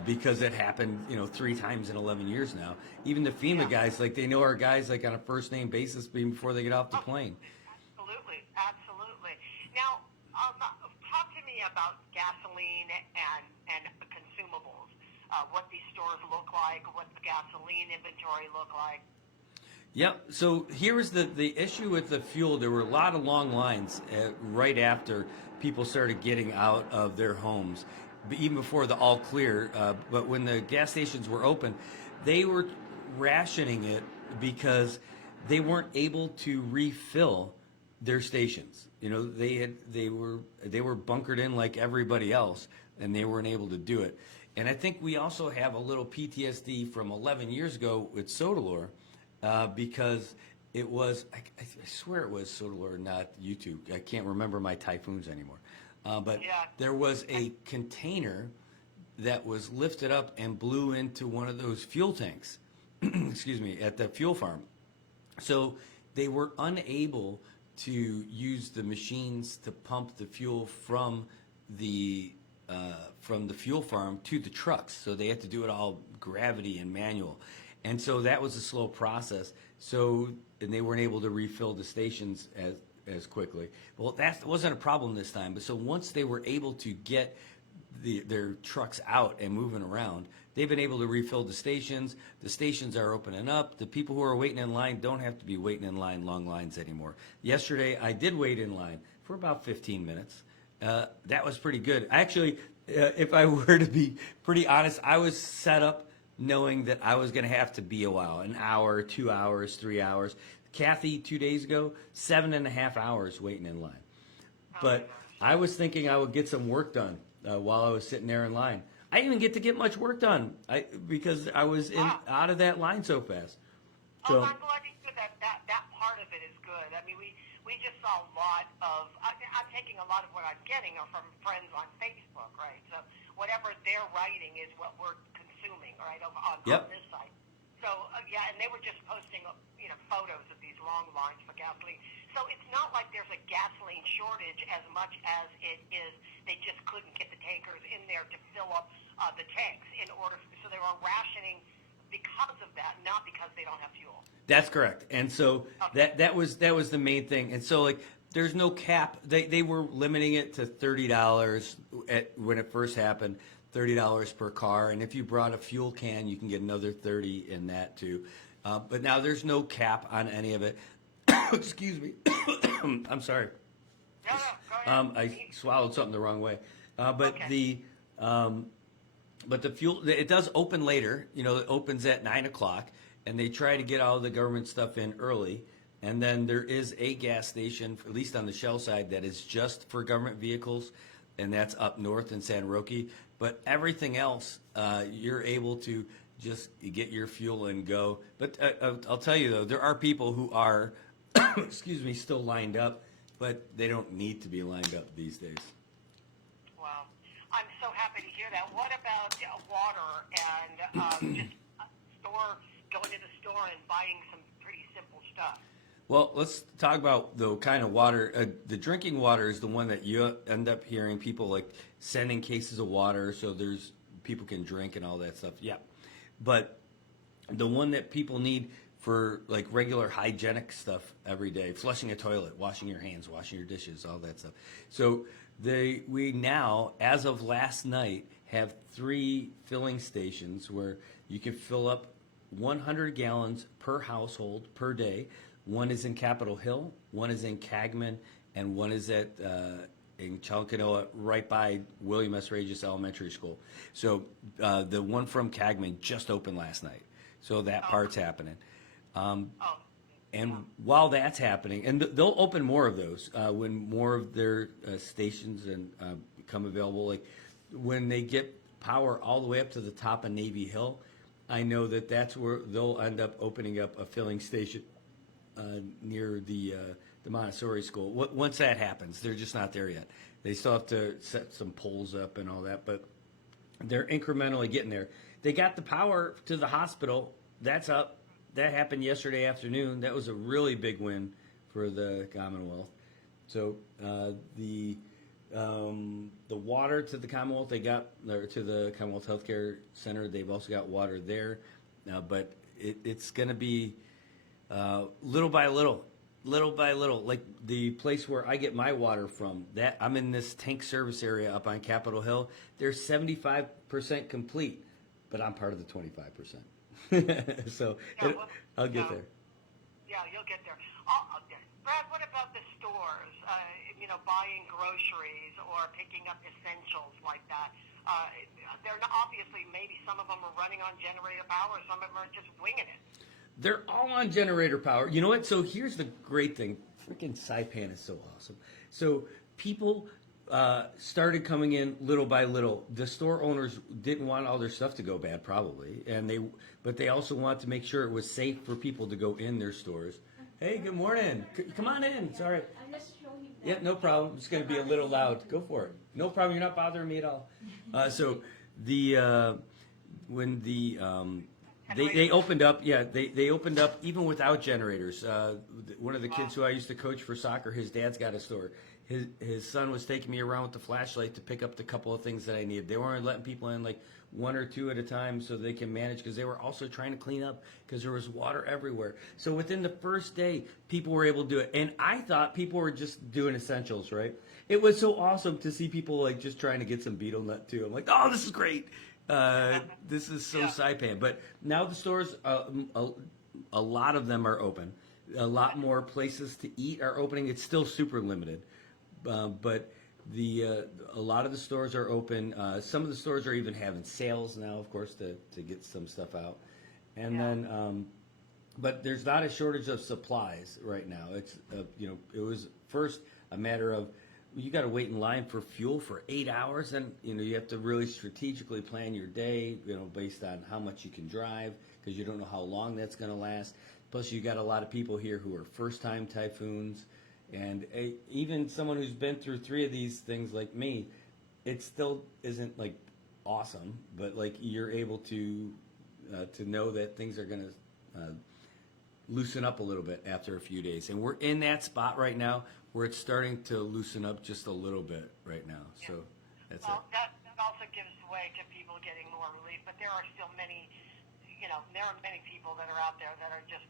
because it happened, 3 times in 11 years now. Even the FEMA guys, like, they know our guys like on a first name basis before they get off the plane. Absolutely, absolutely. Now, talk to me about gasoline and consumables. What these stores look like, what the gasoline inventory look like. Yep. So here was the issue with the fuel. There were a lot of long lines right after people started getting out of their homes, even before the all clear. But when the gas stations were open, they were rationing it because they weren't able to refill their stations. They were bunkered in like everybody else, and they weren't able to do it. And I think we also have a little PTSD from 11 years ago with Sodalor. Because it was, I swear it was Sodalor, not YouTube. I can't remember my typhoons anymore. But there was a container that was lifted up and blew into one of those fuel tanks, excuse me, at the fuel farm. So they were unable to use the machines to pump the fuel from the fuel farm to the trucks. So they had to do it all gravity and manual. And so that was a slow process. And they weren't able to refill the stations as quickly. Well, that wasn't a problem this time. But so once they were able to get their trucks out and moving around, they've been able to refill the stations. The stations are opening up. The people who are waiting in line don't have to be waiting in line, long lines anymore. Yesterday, I did wait in line for about 15 minutes. That was pretty good. Actually, if I were to be pretty honest, I was set up knowing that I was going to have to be a while, an hour, 2 hours, 3 hours. Kathy, 2 days ago, 7.5 hours waiting in line. But I was thinking I would get some work done while I was sitting there in line. I didn't even get to get much work done because I was out of that line so fast. So, I'm glad to hear that part of it is good. I mean, we just saw a lot of, I'm taking a lot of what I'm getting are from friends on Facebook, right? So whatever they're writing is what we're consuming, right, on this site. So, and they were just posting, photos of these long lines for gasoline. So it's not like there's a gasoline shortage as much as it is they just couldn't get the tankers in there to fill up the tanks so they were rationing because of that, not because they don't have fuel. That's correct. And so that was the main thing. And so there's no cap. They were limiting it to $30 when it first happened, $30 per car. And if you brought a fuel can, you can get another $30 in that too. But now there's no cap on any of it. Excuse me. I'm sorry. No, go ahead. I swallowed something the wrong way. But the fuel, it does open later. It opens at 9 o'clock. And they try to get all the government stuff in early. And then there is a gas station, at least on the Shell side, that is just for government vehicles, and that's up north in San Roque. But everything else, you're able to just get your fuel and go. But I'll tell you, though, there are people who are, excuse me, still lined up, but they don't need to be lined up these days. Wow. I'm so happy to hear that. What about water and just going to the store and buying some pretty simple stuff? Well, let's talk about the kind of water. The drinking water is the one that you end up hearing people sending cases of water so people can drink and all that stuff. Yeah. But the one that people need for like regular hygienic stuff every day, flushing a toilet, washing your hands, washing your dishes, all that stuff. So we now, as of last night, have 3 filling stations where you can fill up 100 gallons per household per day. One is in Capitol Hill, one is in Cagman, and one is at in Chalcanoa, right by William S. Regis Elementary School. So the one from Cagman just opened last night. So that part's happening. And while that's happening, and they'll open more of those when more of their stations become available. Like when they get power all the way up to the top of Navy Hill, I know that's where they'll end up opening up a filling station near the Montessori school. Once that happens, they're just not there yet. They still have to set some poles up and all that, but they're incrementally getting there. They got the power to the hospital. That's up. That happened yesterday afternoon. That was a really big win for the Commonwealth. So the water to the Commonwealth, they got, or to the Commonwealth Healthcare Center, they've also got water there. But it's going to be little by little. Like the place where I get my water from, that I'm in this tank service area up on Capitol Hill. They're 75% complete, but I'm part of the 25%. So I'll get there. Yeah, you'll get there. Brad, what about the stores? Buying groceries or picking up essentials like that. They're not, obviously, maybe some of them are running on generator power, some of them are just winging it. They're all on generator power. You know what? So here's the great thing. Freaking Saipan is so awesome. So people started coming in little by little. The store owners didn't want all their stuff to go bad, probably, but they also wanted to make sure it was safe for people to go in their stores. Hey, good morning. Come on in. It's all right. I'm just showing you. Yeah, no problem. It's going to be a little loud. Go for it. No problem. You're not bothering me at all. So when they opened up, they opened up even without generators. One of the kids who I used to coach for soccer, his dad's got a store. His son was taking me around with the flashlight to pick up the couple of things that I needed. They weren't letting people in like 1 or 2 at a time so they can manage, because they were also trying to clean up because there was water everywhere. So within the first day, people were able to do it. And I thought people were just doing essentials, right? It was so awesome to see people like just trying to get some beetle nut too. I'm like, oh, this is great. This is so Saipan. But now the stores, a lot of them are open. A lot more places to eat are opening. It's still super limited. But a lot of the stores are open. Some of the stores are even having sales now, of course, to get some stuff out. And then, but there's not a shortage of supplies right now. It's it was first a matter of you got to wait in line for fuel for 8 hours, and you have to really strategically plan your day, based on how much you can drive, because you don't know how long that's going to last. Plus, you got a lot of people here who are first-time typhoons. And even someone who's been through 3 of these things like me, it still isn't like awesome, but like you're able to know that things are going to loosen up a little bit after a few days. And we're in that spot right now where it's starting to loosen up just a little bit right now. So that's it. That also gives way to people getting more relief, but there are still many, there are many people that are out there that are just,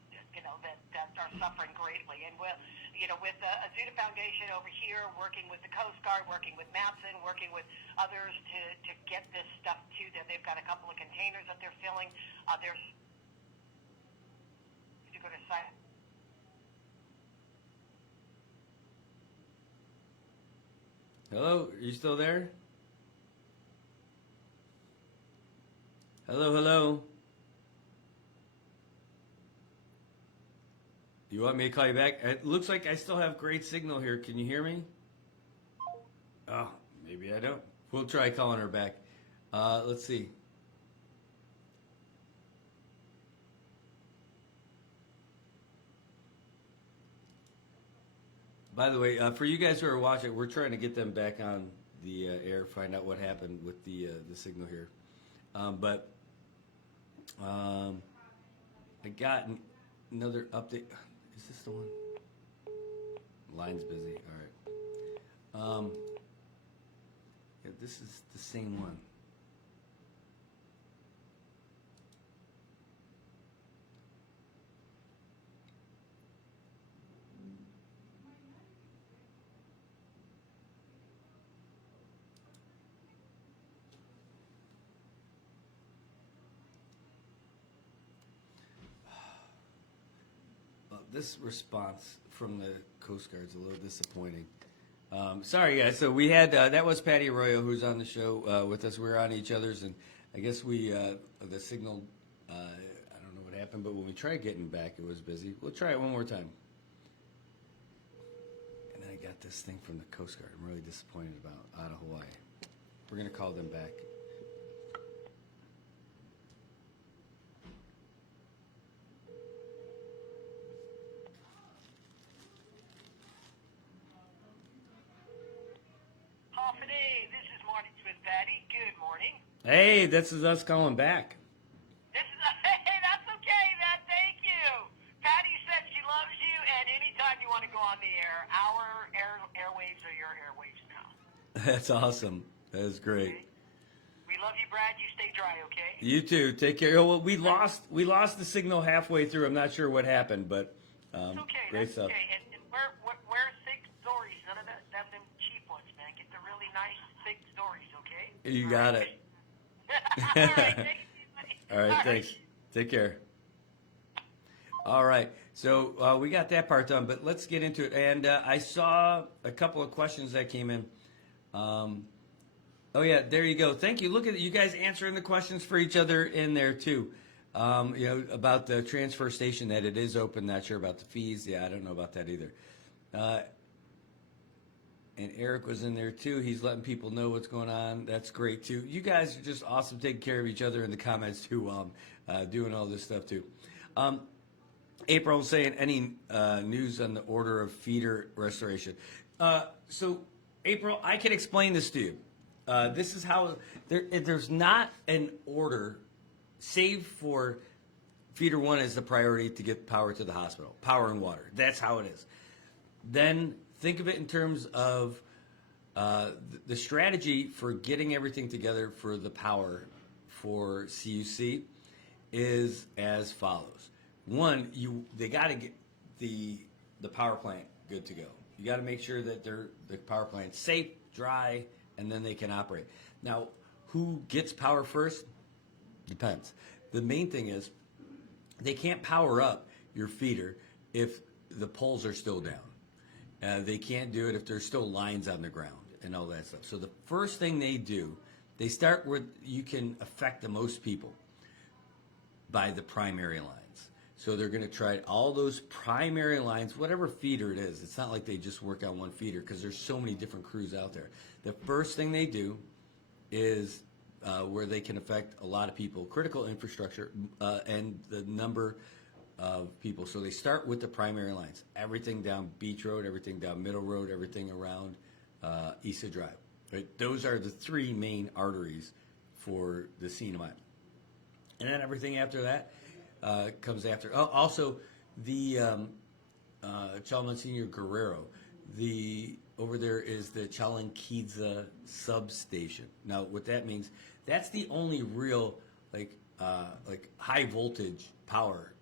that are suffering greatly. And with the Azuda Foundation over here, working with the Coast Guard, working with Matson, working with others to get this stuff to them. They've got a couple of containers that they're filling. There's to go to site. Hello, are you still there? Hello. You want me to call you back? It looks like I still have great signal here. Can you hear me? Oh, maybe I don't. We'll try calling her back. Let's see. By the way, for you guys who are watching, we're trying to get them back on the air, find out what happened with the signal here. But I got another update. Is this the one? Line's busy. All right. Yeah, this is the same one. this response from the Coast Guard's a little disappointing. Sorry, guys. So we had that was Patty Arroyo, who's on the show with us. We were on each other's, and I guess the signal. I don't know what happened, but when we tried getting back, it was busy. We'll try it one more time. And then I got this thing from the Coast Guard. I'm really disappointed about out of Hawaii. We're gonna call them back. This is Marty Smith Patty. Good morning. Hey, this is us calling back. Hey, that's okay, man. Thank you. Patty said she loves you, and anytime you want to go on the air, our airwaves are your airwaves now. That's awesome. That is great. Okay. We love you, Brad. You stay dry, okay? You too. Take care. Oh, well, we lost the signal halfway through. I'm not sure what happened, but It's okay. great That's stuff. okay. And wear thick stories. None of them cheap ones, man. Get the really nice thick stories, okay? You got it. All right. Thanks, buddy. All right, thanks. Take care. All right, so we got that part done, but let's get into it. And I saw a couple of questions that came in. Oh yeah, there you go. Thank you. Look at you guys answering the questions for each other in there too. About the transfer station, that it is open. Not sure about the fees. Yeah, I don't know about that either. And Eric was in there too. He's letting people know what's going on. That's great too. You guys are just awesome, taking care of each other in the comments too, while I'm doing all this stuff too. April was saying, any news on the order of feeder restoration? So, April, I can explain this to you. This is how there's not an order, save for feeder 1 is the priority to get power to the hospital, power and water. That's how it is. Then think of it in terms of the strategy for getting everything together for the power for CUC is as follows. One, they got to get the power plant good to go. You got to make sure that the power plant's safe, dry, and then they can operate. Now, who gets power first? Depends. The main thing is they can't power up your feeder if the poles are still down. They can't do it if there's still lines on the ground and all that stuff. So the first thing they do, they start where you can affect the most people, by the primary lines. So they're going to try all those primary lines, whatever feeder it is. It's not like they just work on one feeder because there's so many different crews out there. The first thing they do is where they can affect a lot of people, critical infrastructure, and the number of people. So they start with the primary lines, everything down Beach Road, everything down Middle Road, everything around Issa Drive. Right? Those are the three main arteries for the CNMI. And then everything after that comes after. Oh, also, the Chalmancino Guerrero. Over there is the Chalanquiza substation. Now, what that means, that's the only real like high voltage power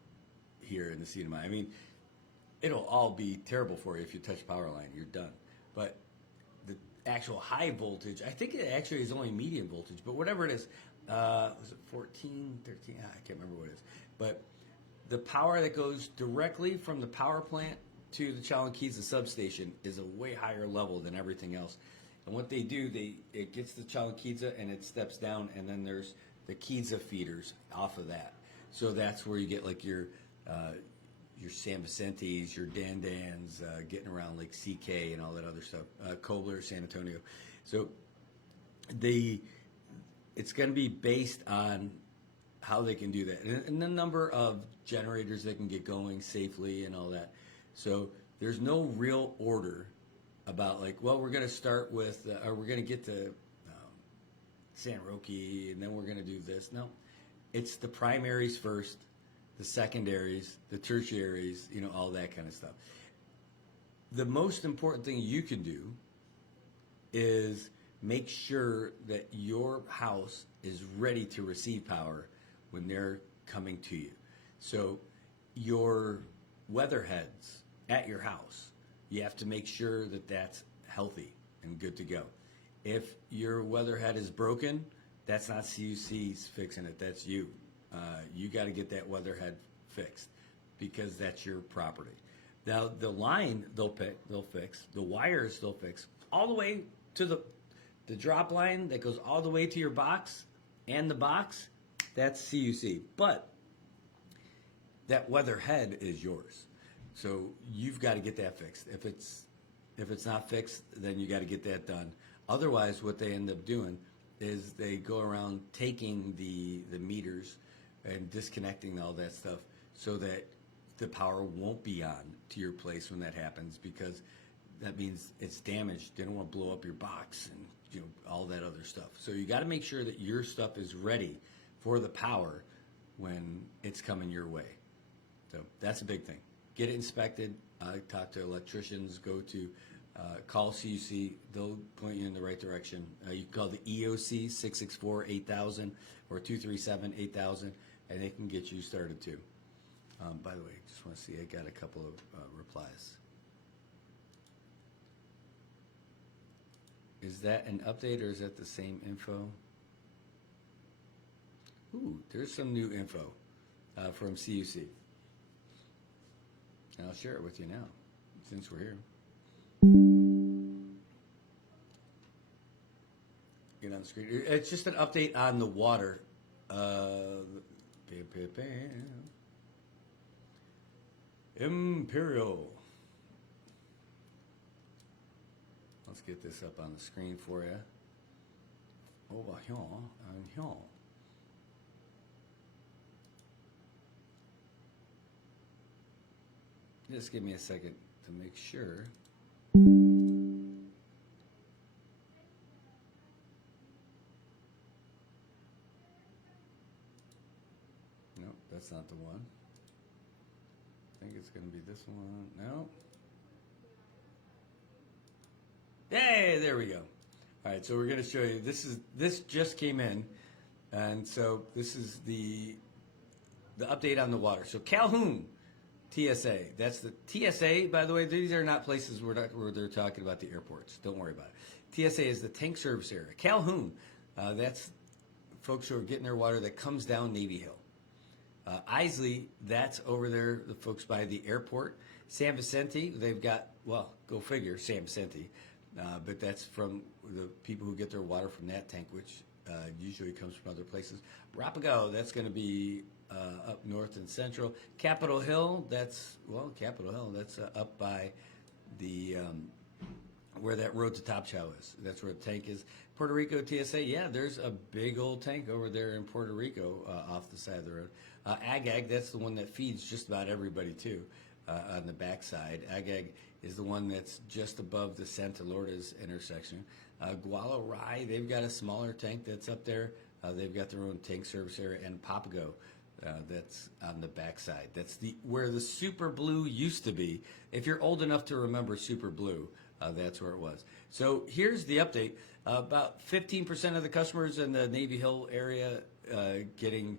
here in the CNMI. I mean, it'll all be terrible for you if you touch power line. You're done. But the actual high voltage, I think it actually is only medium voltage. But whatever it is. Was it 14, 13? I can't remember what it is. But the power that goes directly from the power plant to the Chalanquiza substation is a way higher level than everything else. And what they do, it gets the Chalanquiza and it steps down, and then there's the Kiza feeders off of that. So that's where you get like your San Vicentes, your Dandans, getting around like CK and all that other stuff, Kobler, San Antonio. So it's going to be based on how they can do that and the number of generators they can get going safely and all that. So there's no real order about like, well, we're going to start with, or we're going to get to San Roque and then we're going to do this. No, it's the primaries first, the secondaries, the tertiaries, all that kind of stuff. The most important thing you can do is make sure that your house is ready to receive power when they're coming to you. So your weather heads at your house, you have to make sure that that's healthy and good to go. If your weather head is broken, that's not CUC's fixing it, that's you. You got to get that weather head fixed. because that's your property. Now the line they'll fix, the wires they'll fix, all the way to the drop line that goes all the way to your box and the box. That's CUC, but that weather head is yours, so you've got to get that fixed. If it's not fixed, then you got to get that done. Otherwise, what they end up doing is they go around taking the meters and disconnecting all that stuff so that the power won't be on to your place when that happens, because that means it's damaged. They don't want to blow up your box and all that other stuff. So you got to make sure that your stuff is ready for the power when it's coming your way. So that's a big thing. Get it inspected. Talk to electricians. Go to call CUC. They'll point you in the right direction. You can call the EOC 664-8000 or 237-8000, and they can get you started too. By the way, just want to see, I got a couple of replies. Is that an update or is that the same info? Ooh, there's some new info from CUC. And I'll share it with you now, since we're here. Get on the screen. It's just an update on the water. Imperial. Let's get this up on the screen for you. Over here and here. Just give me a second to make sure. Nope, that's not the one. I think it's going to be this one. No. Hey, there we go. All right, so we're going to show you. This just came in, and so this is the update on the water. So Calhoun TSA. That's the TSA. By the way, these are not places where they're talking about the airports. Don't worry about it. TSA is the tank service area. Calhoun. That's folks who are getting their water that comes down Navy Hill. Isley, that's over there, the folks by the airport. San Vicente, they've got, well, go figure, San Vicente. But that's from the people who get their water from that tank, which usually comes from other places. Rapago, that's going to be up north and central. Capitol Hill, that's up by the where that road to Top Chow is. That's where the tank is. Puerto Rico TSA, yeah, there's a big old tank over there in Puerto Rico off the side of the road. Agag, that's the one that feeds just about everybody too on the backside. Agag is the one that's just above the Santa Lourdes intersection. Gualo Rai, they've got a smaller tank that's up there. They've got their own tank service area. And Papago, that's on the backside. That's where the Super Blue used to be. If you're old enough to remember Super Blue, that's where it was. So here's the update. About 15% of the customers in the Navy Hill area getting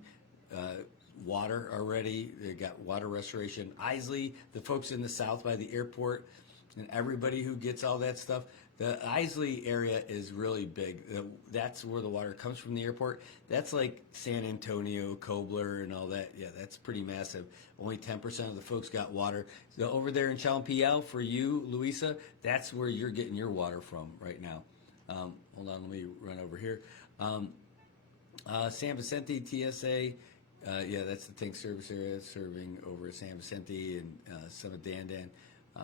water already. They got water restoration. Isley, the folks in the south by the airport, and everybody who gets all that stuff. The Isley area is really big. That's where the water comes from the airport. That's like San Antonio, Kobler, and all that. Yeah, that's pretty massive. Only 10% of the folks got water. So over there in Chalmpiel, for you, Louisa, that's where you're getting your water from right now. Hold on, let me run over here. San Vicente TSA. Yeah, that's the tank service area serving over San Vicente and some of Dandan.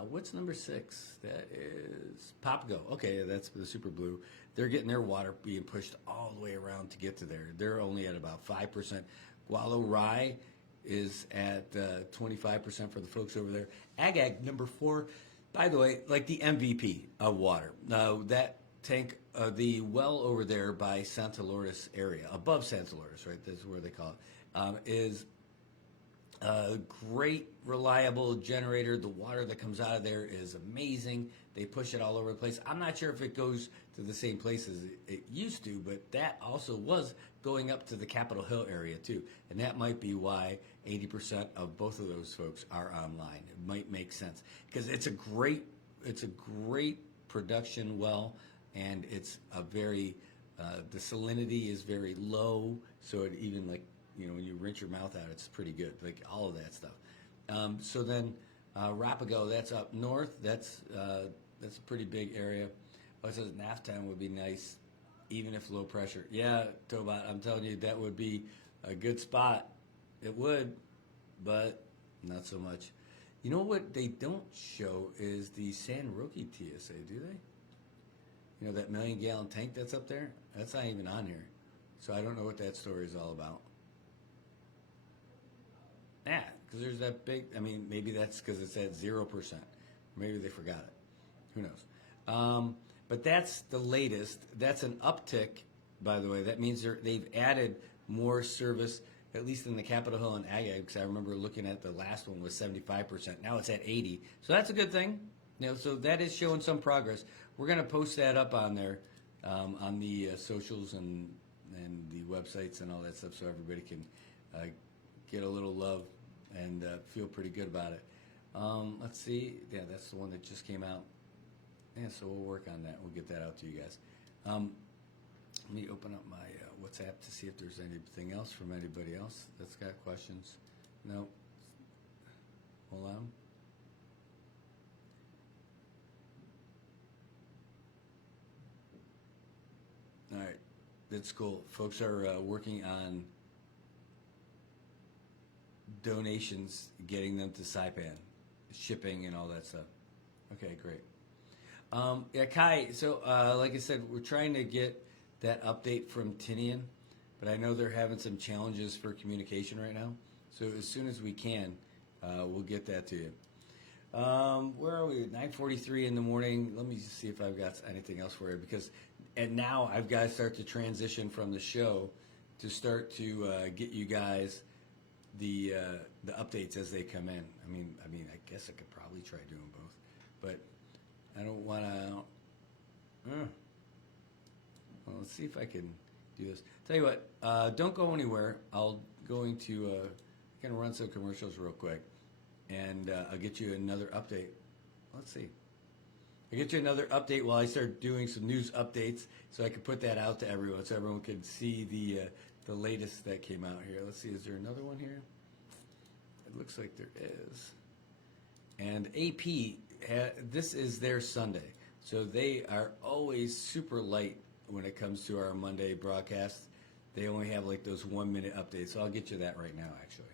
What's number 6? That is Papago. Okay, that's the Super Blue. They're getting their water being pushed all the way around to get to there. They're only at about 5%. Gualo Rai is at 25% for the folks over there. Agag, number 4, by the way, like the MVP of water. Now, that tank, the well over there by Santa Lourdes area, above Santa Lourdes, right? That's where they call it, is a great, reliable generator. The water that comes out of there is amazing. They push it all over the place. I'm not sure if it goes to the same place as it used to, but that also was going up to the Capitol Hill area too. And that might be why 80% of both of those folks are online. It might make sense because it's a great production well, and it's a very, the salinity is very low, so it even like, you know, when you rinse your mouth out, it's pretty good, like all of that stuff. So then Rapago, that's up north. That's a pretty big area. Oh, it says Naftown would be nice, even if low pressure. Yeah, Tobot, I'm telling you, that would be a good spot. It would, but not so much. You know what they don't show is the San Roque TSA, do they? You know, that 1 million gallon tank that's up there? That's not even on here. So I don't know what that story is all about. Yeah, because there's that big, I mean, maybe that's because it's at 0%. Maybe they forgot it. Who knows? But that's the latest. That's an uptick, by the way. That means they've added more service, at least in the Capitol Hill and Ag, because I remember looking at the last one was 75%. Now it's at 80%. So that's a good thing. You know, so that is showing some progress. We're going to post that up on there, on the socials and the websites and all that stuff, so everybody can get a little love and feel pretty good about it. Let's see. Yeah, that's the one that just came out. Yeah, so we'll work on that. We'll get that out to you guys. Let me open up my WhatsApp to see if there's anything else from anybody else that's got questions. No. Hold on. All right. That's cool. Folks are working on donations, getting them to Saipan, shipping and all that stuff. Okay, great. Yeah, Kai, so like I said, we're trying to get that update from Tinian, but I know they're having some challenges for communication right now. So as soon as we can, we'll get that to you. Where are we? 9:43 in the morning. Let me see if I've got anything else for you, and now I've got to start to transition from the show to start to get you guys the updates as they come in. I mean, I guess I could probably try doing both, but I don't want to. Well, let's see if I can do this. Tell you what, don't go anywhere. I'll going to gonna run some commercials real quick, and I'll get you another update. Let's see. I'll get you another update while I start doing some news updates, so I can put that out to everyone, so everyone can see the latest that came out here. Let's see. Is there another one here? It looks like there is. And AP. This is their Sunday, so they are always super light when it comes to our Monday broadcast. They only have like those 1-minute updates, so I'll get you that right now, actually.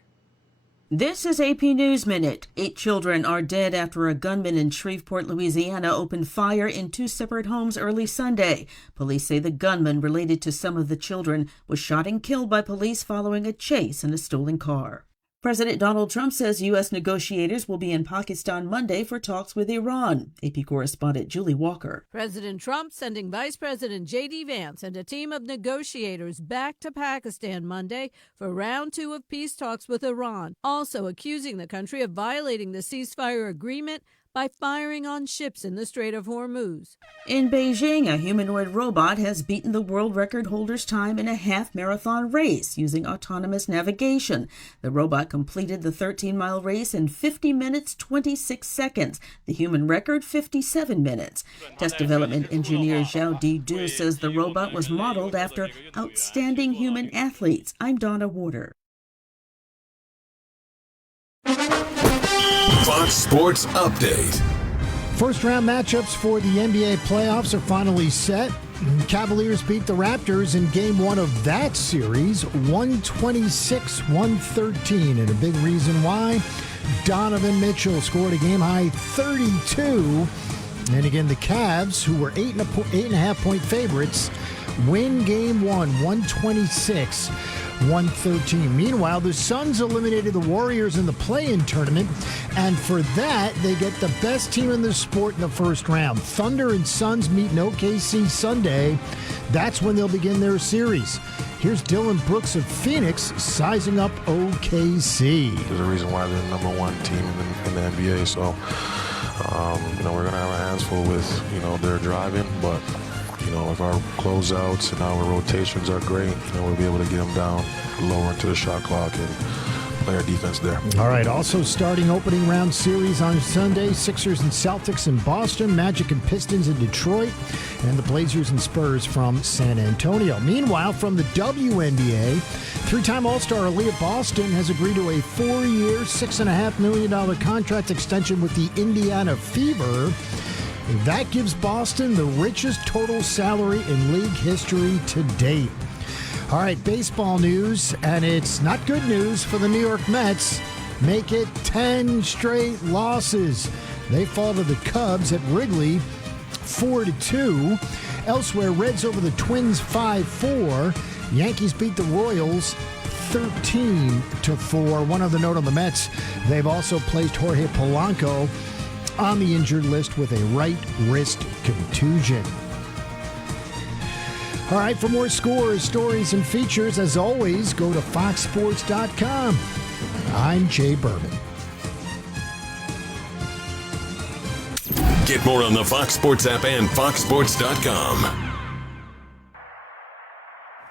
This is AP News Minute. 8 children are dead after a gunman in Shreveport, Louisiana, opened fire in 2 separate homes early Sunday. Police say the gunman related to some of the children was shot and killed by police following a chase in a stolen car. President Donald Trump says U.S. negotiators will be in Pakistan Monday for talks with Iran. AP correspondent Julie Walker. President Trump sending Vice President J.D. Vance and a team of negotiators back to Pakistan Monday for round 2 of peace talks with Iran, also accusing the country of violating the ceasefire agreement by firing on ships in the Strait of Hormuz. In Beijing, a humanoid robot has beaten the world record holder's time in a half-marathon race using autonomous navigation. The robot completed the 13-mile race in 50 minutes, 26 seconds. The human record, 57 minutes. Test development engineer Zhao Di-Du says the robot was modeled after outstanding human athletes. I'm Donna Warder. Fox Sports Update. First round matchups for the NBA playoffs are finally set. Cavaliers beat the Raptors in game 1 of that series, 126-113. And a big reason why, Donovan Mitchell scored a game-high 32. And again, the Cavs, who were 8.5-point favorites, win game 1, 126-113. Meanwhile, the Suns eliminated the Warriors in the play-in tournament, and for that, they get the best team in the sport in the first round. Thunder and Suns meet in OKC Sunday. That's when they'll begin their series. Here's Dylan Brooks of Phoenix sizing up OKC. There's a reason why they're the number 1 team in the NBA, so we're going to have our hands full with, their driving, but if our closeouts and our rotations are great, we'll be able to get them down lower into the shot clock and, play our defense there. All right, also starting opening round series on Sunday, Sixers and Celtics in Boston, Magic and Pistons in Detroit, and the Blazers and Spurs from San Antonio. Meanwhile, from the WNBA, three-time All-Star Aaliyah Boston has agreed to a 4-year, $6.5 million contract extension with the Indiana Fever. That gives Boston the richest total salary in league history to date. All right, baseball news, and it's not good news for the New York Mets. Make it 10 straight losses. They fall to the Cubs at Wrigley 4-2. Elsewhere, Reds over the Twins 5-4. Yankees beat the Royals 13-4. One other note on the Mets, they've also placed Jorge Polanco on the injured list with a right wrist contusion. All right, for more scores, stories, and features, as always, go to foxsports.com. I'm Jay Berman. Get more on the Fox Sports app and foxsports.com.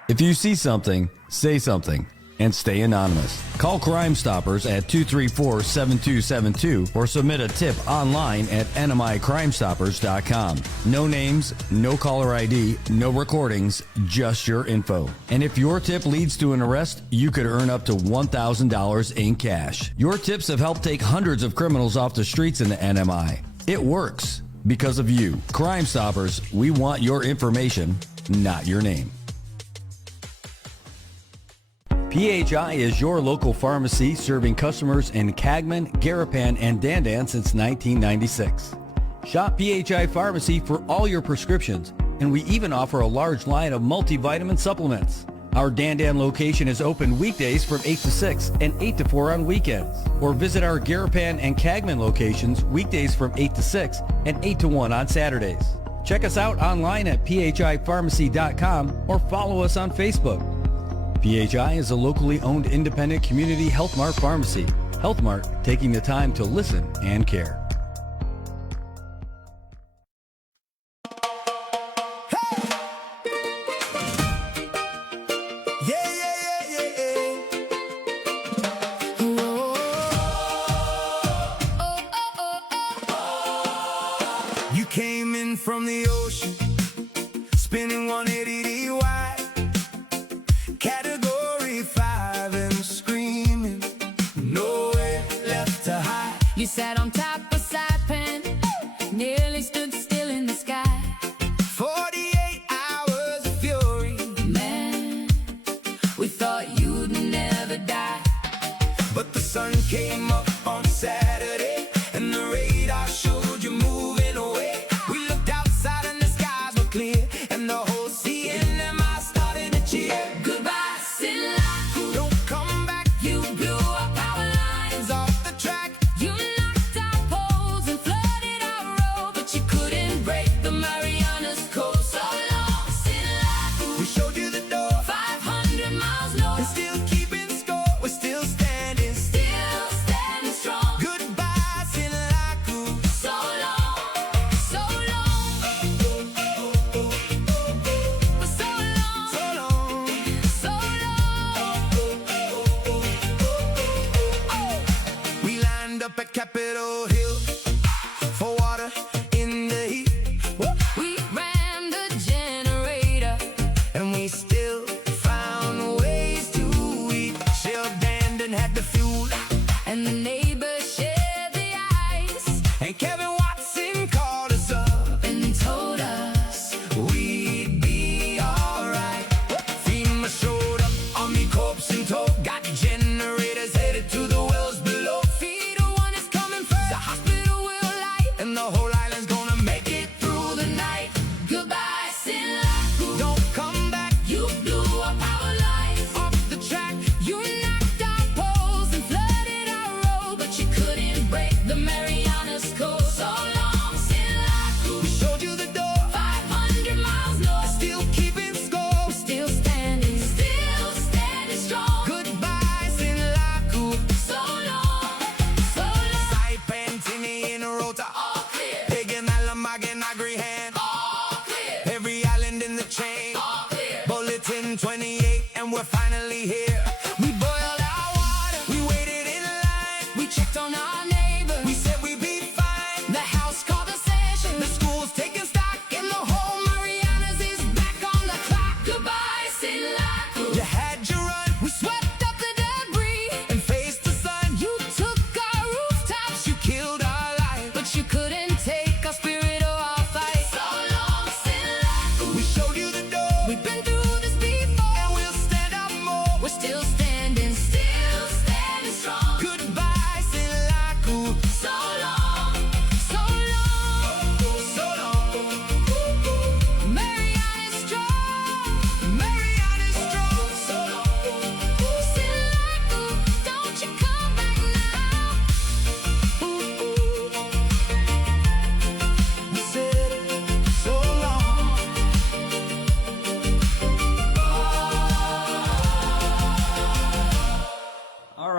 If you see something, say something, and stay anonymous. Call Crime Stoppers at 234-7272 or submit a tip online at nmicrimestoppers.com. No names, no caller ID, no recordings, just your info. And if your tip leads to an arrest, you could earn up to $1,000 in cash. Your tips have helped take hundreds of criminals off the streets in the NMI. It works because of you. Crime Stoppers, we want your information, not your name. PHI is your local pharmacy serving customers in Cagman, Garapan, and Dandan since 1996. Shop PHI Pharmacy for all your prescriptions, and we even offer a large line of multivitamin supplements. Our Dandan location is open weekdays from 8 to 6 and 8 to 4 on weekends. Or visit our Garapan and Cagman locations weekdays from 8 to 6 and 8 to 1 on Saturdays. Check us out online at phipharmacy.com or follow us on Facebook. PHI is a locally owned independent community Health Mart pharmacy. Health Mart, taking the time to listen and care. You came in from the ocean, spinning 180 wide. Category 5 and screaming, nowhere left to hide. You sat on top of Saipan, nearly stood still in the sky. 48 hours of fury, Man, we thought you'd never die. but the sun came up on Saturday, and the radar showed you moving away. We looked outside and the skies were clear, and the whole CNMI started to cheer. Goodbye, Sinlaku. Don't come back, You blew up our lines. off the track. You knocked our poles and flooded our road, but you couldn't break the Marianas code. So long, Sinlaku. We showed you the door, 500 miles north, and still keeping score. We're still standing, still standing strong. Goodbye, Sinlaku. So long, so long, for so long, So long. so long. We lined up at Capitol Hill for water in the heat, We ran the generator. and we still found ways to eat. Shell Dandon had the fuel, And the neighbors shared the ice and Kevin Watson called us up. and told us We'd be alright. FEMA showed up, Army Corps in tow, got generators headed to the wells below. Feeder 1 is coming first. The hospital will light. and the whole island's gonna make it through the night. Goodbye, Sinlaku. Don't come back, You blew up our lights. off the track. You knocked our poles and flooded our road, but you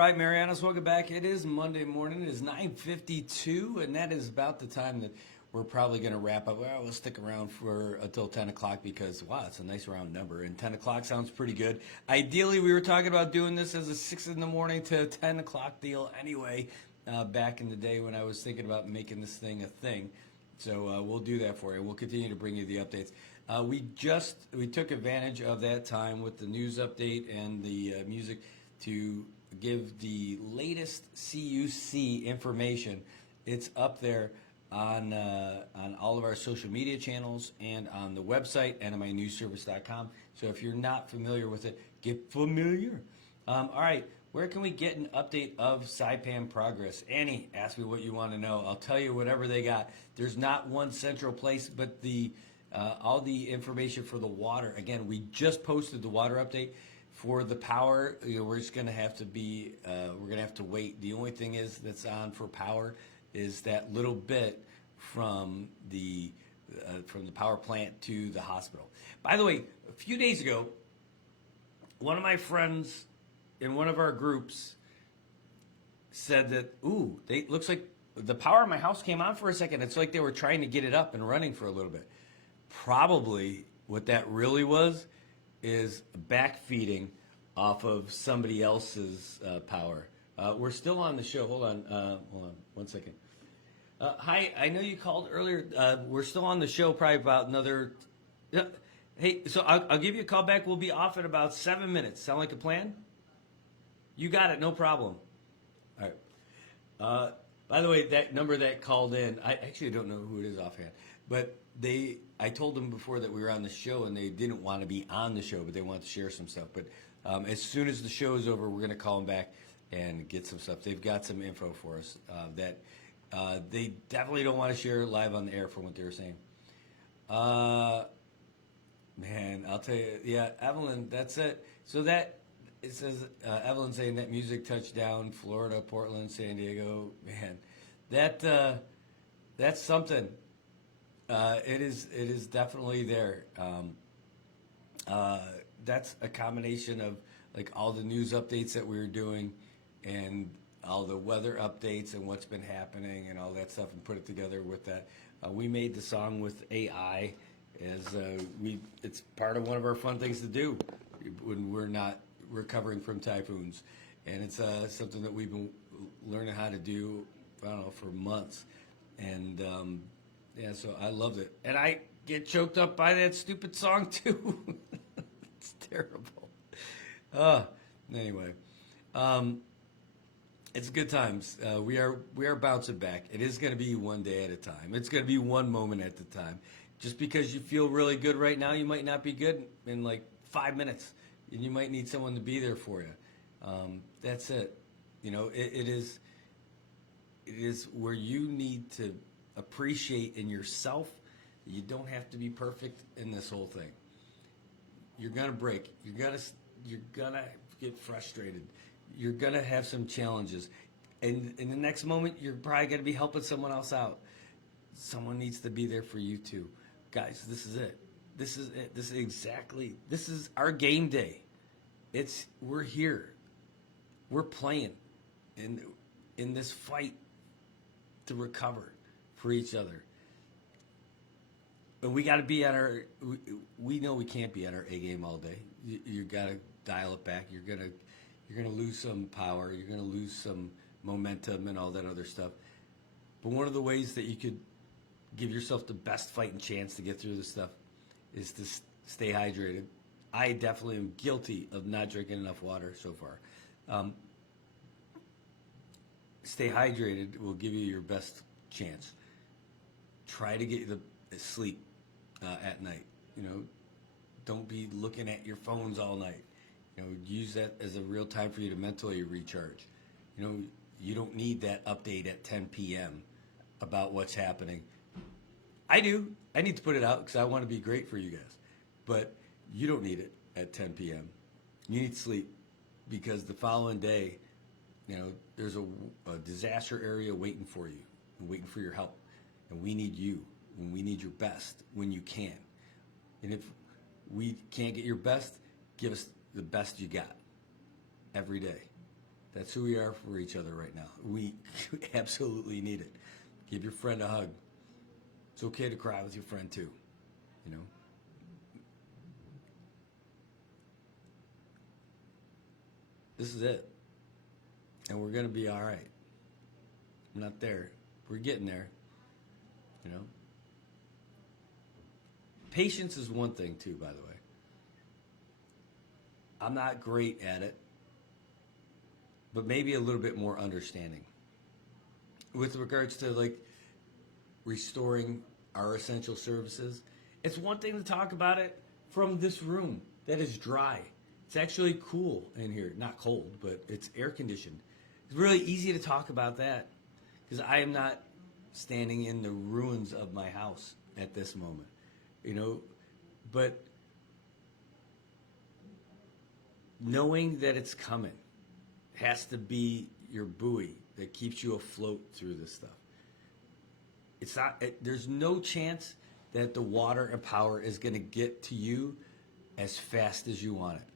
right, Marianas, welcome back. It is Monday morning. It is 9:52, and that is about the time that we're probably going to wrap up. Well, we'll stick around for until 10 o'clock because, wow, it's a nice round number, and 10 o'clock sounds pretty good. Ideally, we were talking about doing this as a 6 in the morning to 10 o'clock deal anyway, back in the day when I was thinking about making this thing a thing. So we'll do that for you. We'll continue to bring you the updates. We took advantage of that time with the news update and the music to give the latest CUC information. It's up there on all of our social media channels and on the website, nminewsservice.com. So if you're not familiar with it, get familiar. All right, where can we get an update of Saipan progress? Annie, ask me what you want to know. I'll tell you whatever they got. There's not one central place, but all the information for the water. Again, we just posted the water update. For the power, we're just going to have to we're going to have to wait. The only thing that's on for power is that little bit from the power plant to the hospital. By the way, a few days ago, one of my friends in one of our groups said that, looks like the power in my house came on for a second. It's like they were trying to get it up and running for a little bit. Probably what that really was is backfeeding off of somebody else's power. We're still on the show. Hold on 1 second. Hi, I know you called earlier. We're still on the show, probably about another. Hey, so I'll give you a call back. We'll be off in about 7 minutes. Sound like a plan? You got it, no problem. All right. By the way, that number that called in, I actually don't know who it is offhand, but I told them before that we were on the show, and they didn't want to be on the show, but they wanted to share some stuff. But as soon as the show is over, we're going to call them back and get some stuff. They've got some info for us that they definitely don't want to share live on the air from what they were saying. Man, I'll tell you. Yeah, Evelyn, that's it. So it says, Evelyn saying that music touchdown, Florida, Portland, San Diego. Man, that's something. It is definitely there. That's a combination of like all the news updates that we were doing and all the weather updates and what's been happening and all that stuff, and put it together with that. We made the song with AI as it's part of one of our fun things to do when we're not recovering from typhoons, and it's something that we've been learning how to do, I don't know, for months. And yeah, so I loved it, and I get choked up by that stupid song too. It's terrible. Anyway, it's good times. We are bouncing back. It is going to be one day at a time. It's going to be one moment at a time. Just because you feel really good right now, you might not be good in like 5 minutes, and you might need someone to be there for you. That's it. You know, it is where you need to appreciate in yourself. You don't have to be perfect in this whole thing. You're gonna break. You're gonna get frustrated. You're gonna have some challenges, and in the next moment, you're probably gonna be helping someone else out. Someone needs to be there for you too, guys. This is it. This is it. This is our game day. We're here. We're playing in this fight to recover for each other. And we got to be at our. We know we can't be at our A game all day. You got to dial it back. You're gonna lose some power. You're gonna lose some momentum and all that other stuff. But one of the ways that you could give yourself the best fighting chance to get through this stuff is to stay hydrated. I definitely am guilty of not drinking enough water so far. Stay hydrated will give you your best chance. Try to get the sleep at night. You know, don't be looking at your phones all night. You know, use that as a real time for you to mentally recharge. You know, you don't need that update at 10 p.m. about what's happening. I do. I need to put it out because I want to be great for you guys. But you don't need it at 10 p.m. You need sleep because the following day, you know, there's a disaster area waiting for you and waiting for your help. And we need you, and we need your best when you can. And if we can't get your best, give us the best you got every day. That's who we are for each other right now. We absolutely need it. Give your friend a hug. It's okay to cry with your friend too, you know. This is it. And we're going to be all right. I'm not there. We're getting there, you know. Patience is one thing too, by the way. I'm not great at it, but maybe a little bit more understanding. With regards to like restoring our essential services, it's one thing to talk about it from this room that is dry. It's actually cool in here. Not cold, but it's air conditioned. It's really easy to talk about that because I am not standing in the ruins of my house at this moment, you know, but knowing that it's coming has to be your buoy that keeps you afloat through this stuff. It's not, there's no chance that the water and power is going to get to you as fast as you want it.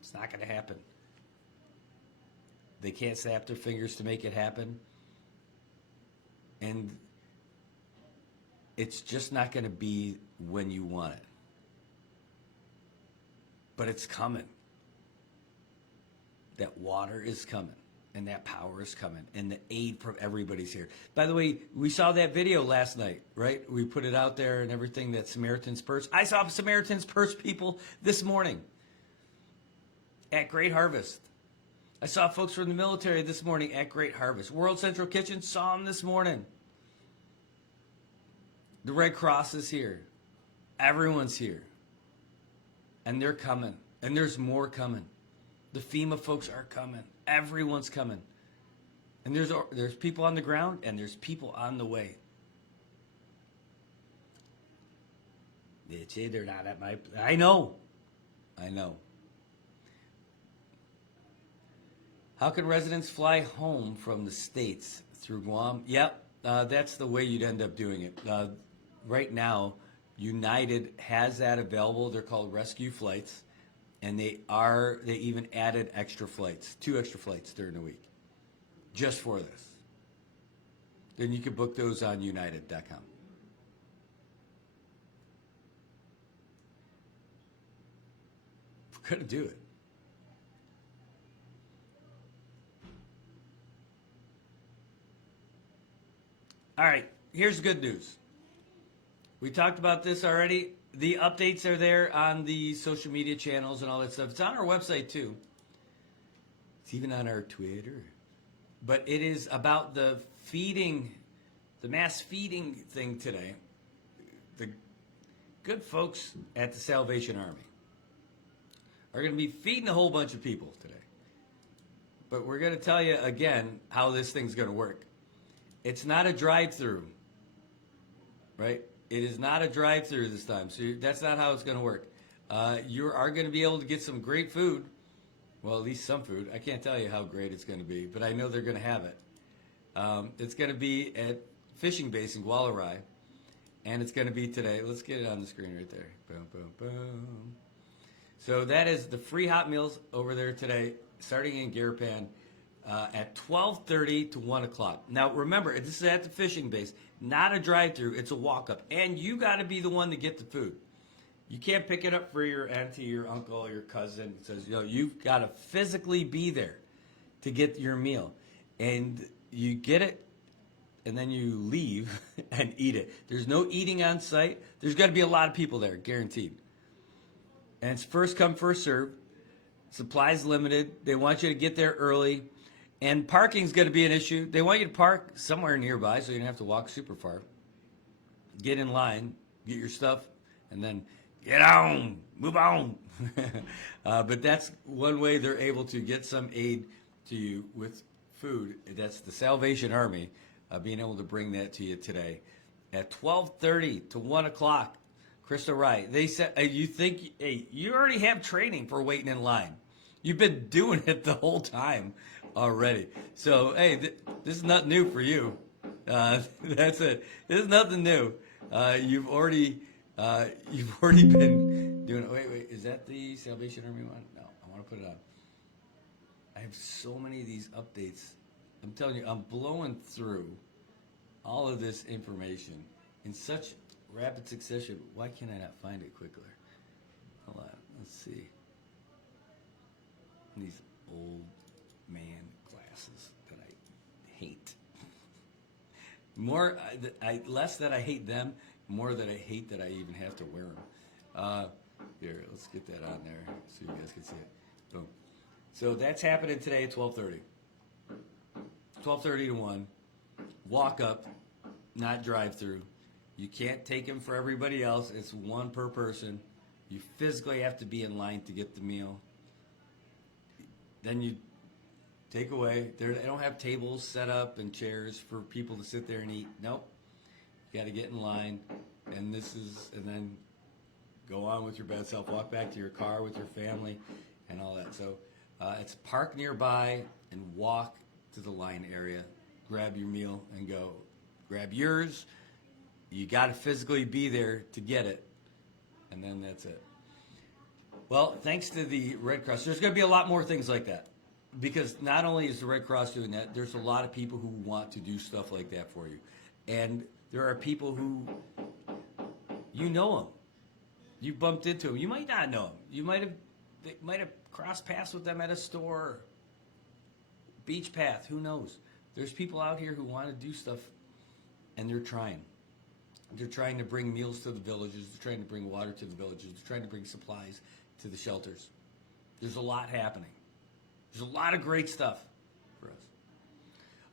It's not going to happen. They can't snap their fingers to make it happen. And it's just not going to be when you want it. But it's coming. That water is coming. And that power is coming. And the aid from everybody's here. By the way, we saw that video last night, right? We put it out there and everything, that Samaritan's Purse. I saw Samaritan's Purse people this morning at Great Harvest. I saw folks from the military this morning at Great Harvest. World Central Kitchen saw them this morning. The Red Cross is here. Everyone's here. And they're coming. And there's more coming. The FEMA folks are coming. Everyone's coming. And there's people on the ground and there's people on the way. They're not at my... I know. How can residents fly home from the States through Guam? Yep, that's the way you'd end up doing it. Right now, United has that available. They're called rescue flights. And they even added extra flights, 2 extra flights during the week, just for this. Then you can book those on United.com. We're gonna do it. All right, here's good news. We talked about this already. The updates are there on the social media channels and all that stuff. It's on our website too. It's even on our Twitter. But it is about the mass feeding thing today. The good folks at the Salvation Army are going to be feeding a whole bunch of people today. But we're going to tell you again how this thing's going to work. It's not a drive-through, right? It is not a drive-through this time, so that's not how it's going to work. You are going to be able to get some great food. Well, at least some food. I can't tell you how great it's going to be, but I know they're going to have it. It's going to be at Fishing Base in Gualarai, and it's going to be today. Let's get it on the screen right there. Boom, boom, boom. So that is the free hot meals over there today, starting in Garapan at 12:30 to 1 o'clock. Now, remember, this is at the Fishing Base. Not a drive-through, it's a walk-up. And you got to be the one to get the food. You can't pick it up for your auntie, your uncle, your cousin. It says, you've got to physically be there to get your meal. And you get it, and then you leave and eat it. There's no eating on site. There's got to be a lot of people there, guaranteed. And it's first come, first serve. Supplies limited. They want you to get there early. And parking's going to be an issue. They want you to park somewhere nearby so you don't have to walk super far. Get in line, get your stuff, and then get on, move on. But that's one way they're able to get some aid to you with food. That's the Salvation Army being able to bring that to you today at 12:30 to 1 o'clock. Krista Wright, they said, you already have training for waiting in line. You've been doing it the whole time already. So, hey, this is nothing new for you. That's it. This is nothing new. You've already been doing it. Wait, is that the Salvation Army one? No, I want to put it on. I have so many of these updates. I'm telling you, I'm blowing through all of this information in such rapid succession. Why can I not find it quicker? Hold on, let's see. These old man glasses that I hate. More, less that I hate them, more that I hate that I even have to wear them. Here, let's get that on there so you guys can see it. Boom. So that's happening today at 12:30. 12:30 to 1. Walk up, not drive through. You can't take them for everybody else. It's one per person. You physically have to be in line to get the meal. Then you take away. They don't have tables set up and chairs for people to sit there and eat. Nope. You got to get in line, and then go on with your best self. Walk back to your car with your family, and all that. So it's park nearby and walk to the line area. Grab your meal and go. Grab yours. You got to physically be there to get it, and then that's it. Well, thanks to the Red Cross, there's going to be a lot more things like that. Because not only is the Red Cross doing that, there's a lot of people who want to do stuff like that for you. And there are people who, you know them. You bumped into them. You might not know them. They might have crossed paths with them at a store, beach path, who knows. There's people out here who want to do stuff, and they're trying. They're trying to bring meals to the villages. They're trying to bring water to the villages. They're trying to bring supplies to the shelters. There's a lot happening. There's a lot of great stuff for us.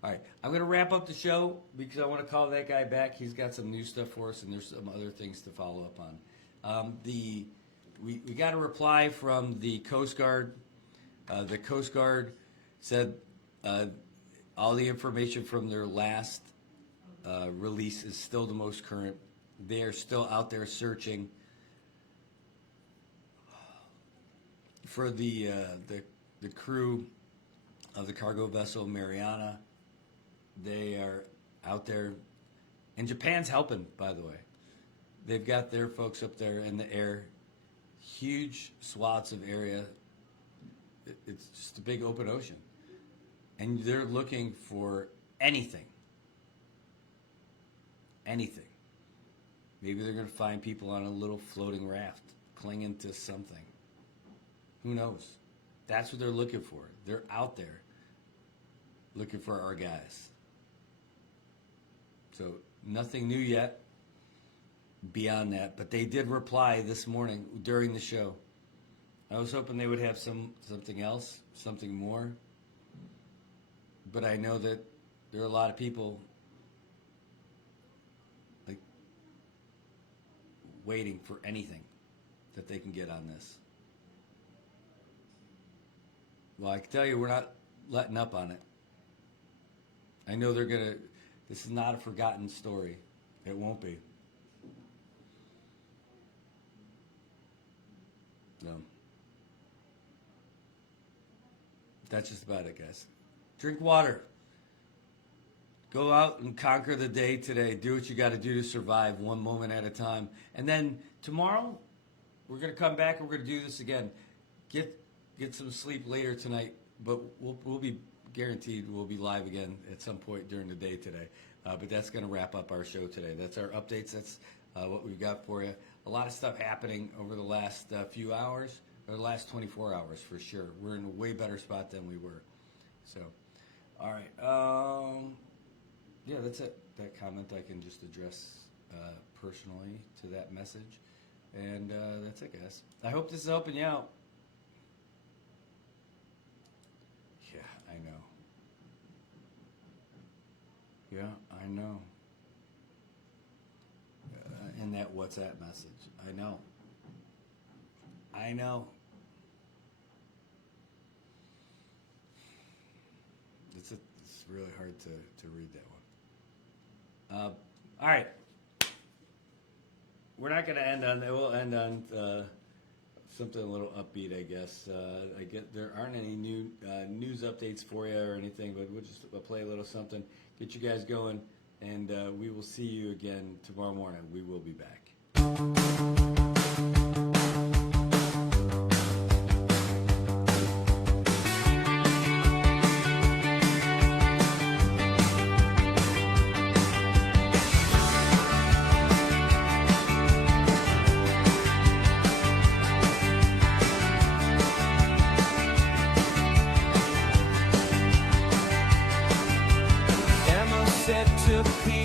All right, I'm going to wrap up the show because I want to call that guy back. He's got some new stuff for us, and there's some other things to follow up on. We got a reply from the Coast Guard. The Coast Guard said all the information from their last release is still the most current. They are still out there searching for the crew of the cargo vessel Mariana. They are out there, and Japan's helping, by the way. They've got their folks up there in the air, huge swaths of area. It's just a big open ocean, and they're looking for anything. Anything. Maybe they're going to find people on a little floating raft clinging to something. Who knows? That's what they're looking for. They're out there looking for our guys. So nothing new yet beyond that, but they did reply this morning during the show. I was hoping they would have something else, something more. But I know that there are a lot of people waiting for anything that they can get on this. Well, I can tell you we're not letting up on it. I know this is not a forgotten story. It won't be. No. That's just about it, guys. Drink water. Go out and conquer the day today. Do what you got to do to survive, one moment at a time. And then tomorrow, we're going to come back and we're going to do this again. Get some sleep later tonight, but we'll be guaranteed we'll be live again at some point during the day today. But that's going to wrap up our show today. That's our updates. That's what we've got for you. A lot of stuff happening over the last few hours, or the last 24 hours for sure. We're in a way better spot than we were. So, all right. Yeah, that's it. That comment I can just address personally to that message. And that's it, guys. I hope this is helping you out. Yeah, I know. Yeah, I know. In that WhatsApp message. I know. I know. It's really hard to read that one. All right. We're not going to end on that. We'll end on something a little upbeat, I guess. There aren't any new news updates for you or anything, but we'll play a little something, get you guys going, and we will see you again tomorrow morning. We will be back. disappear.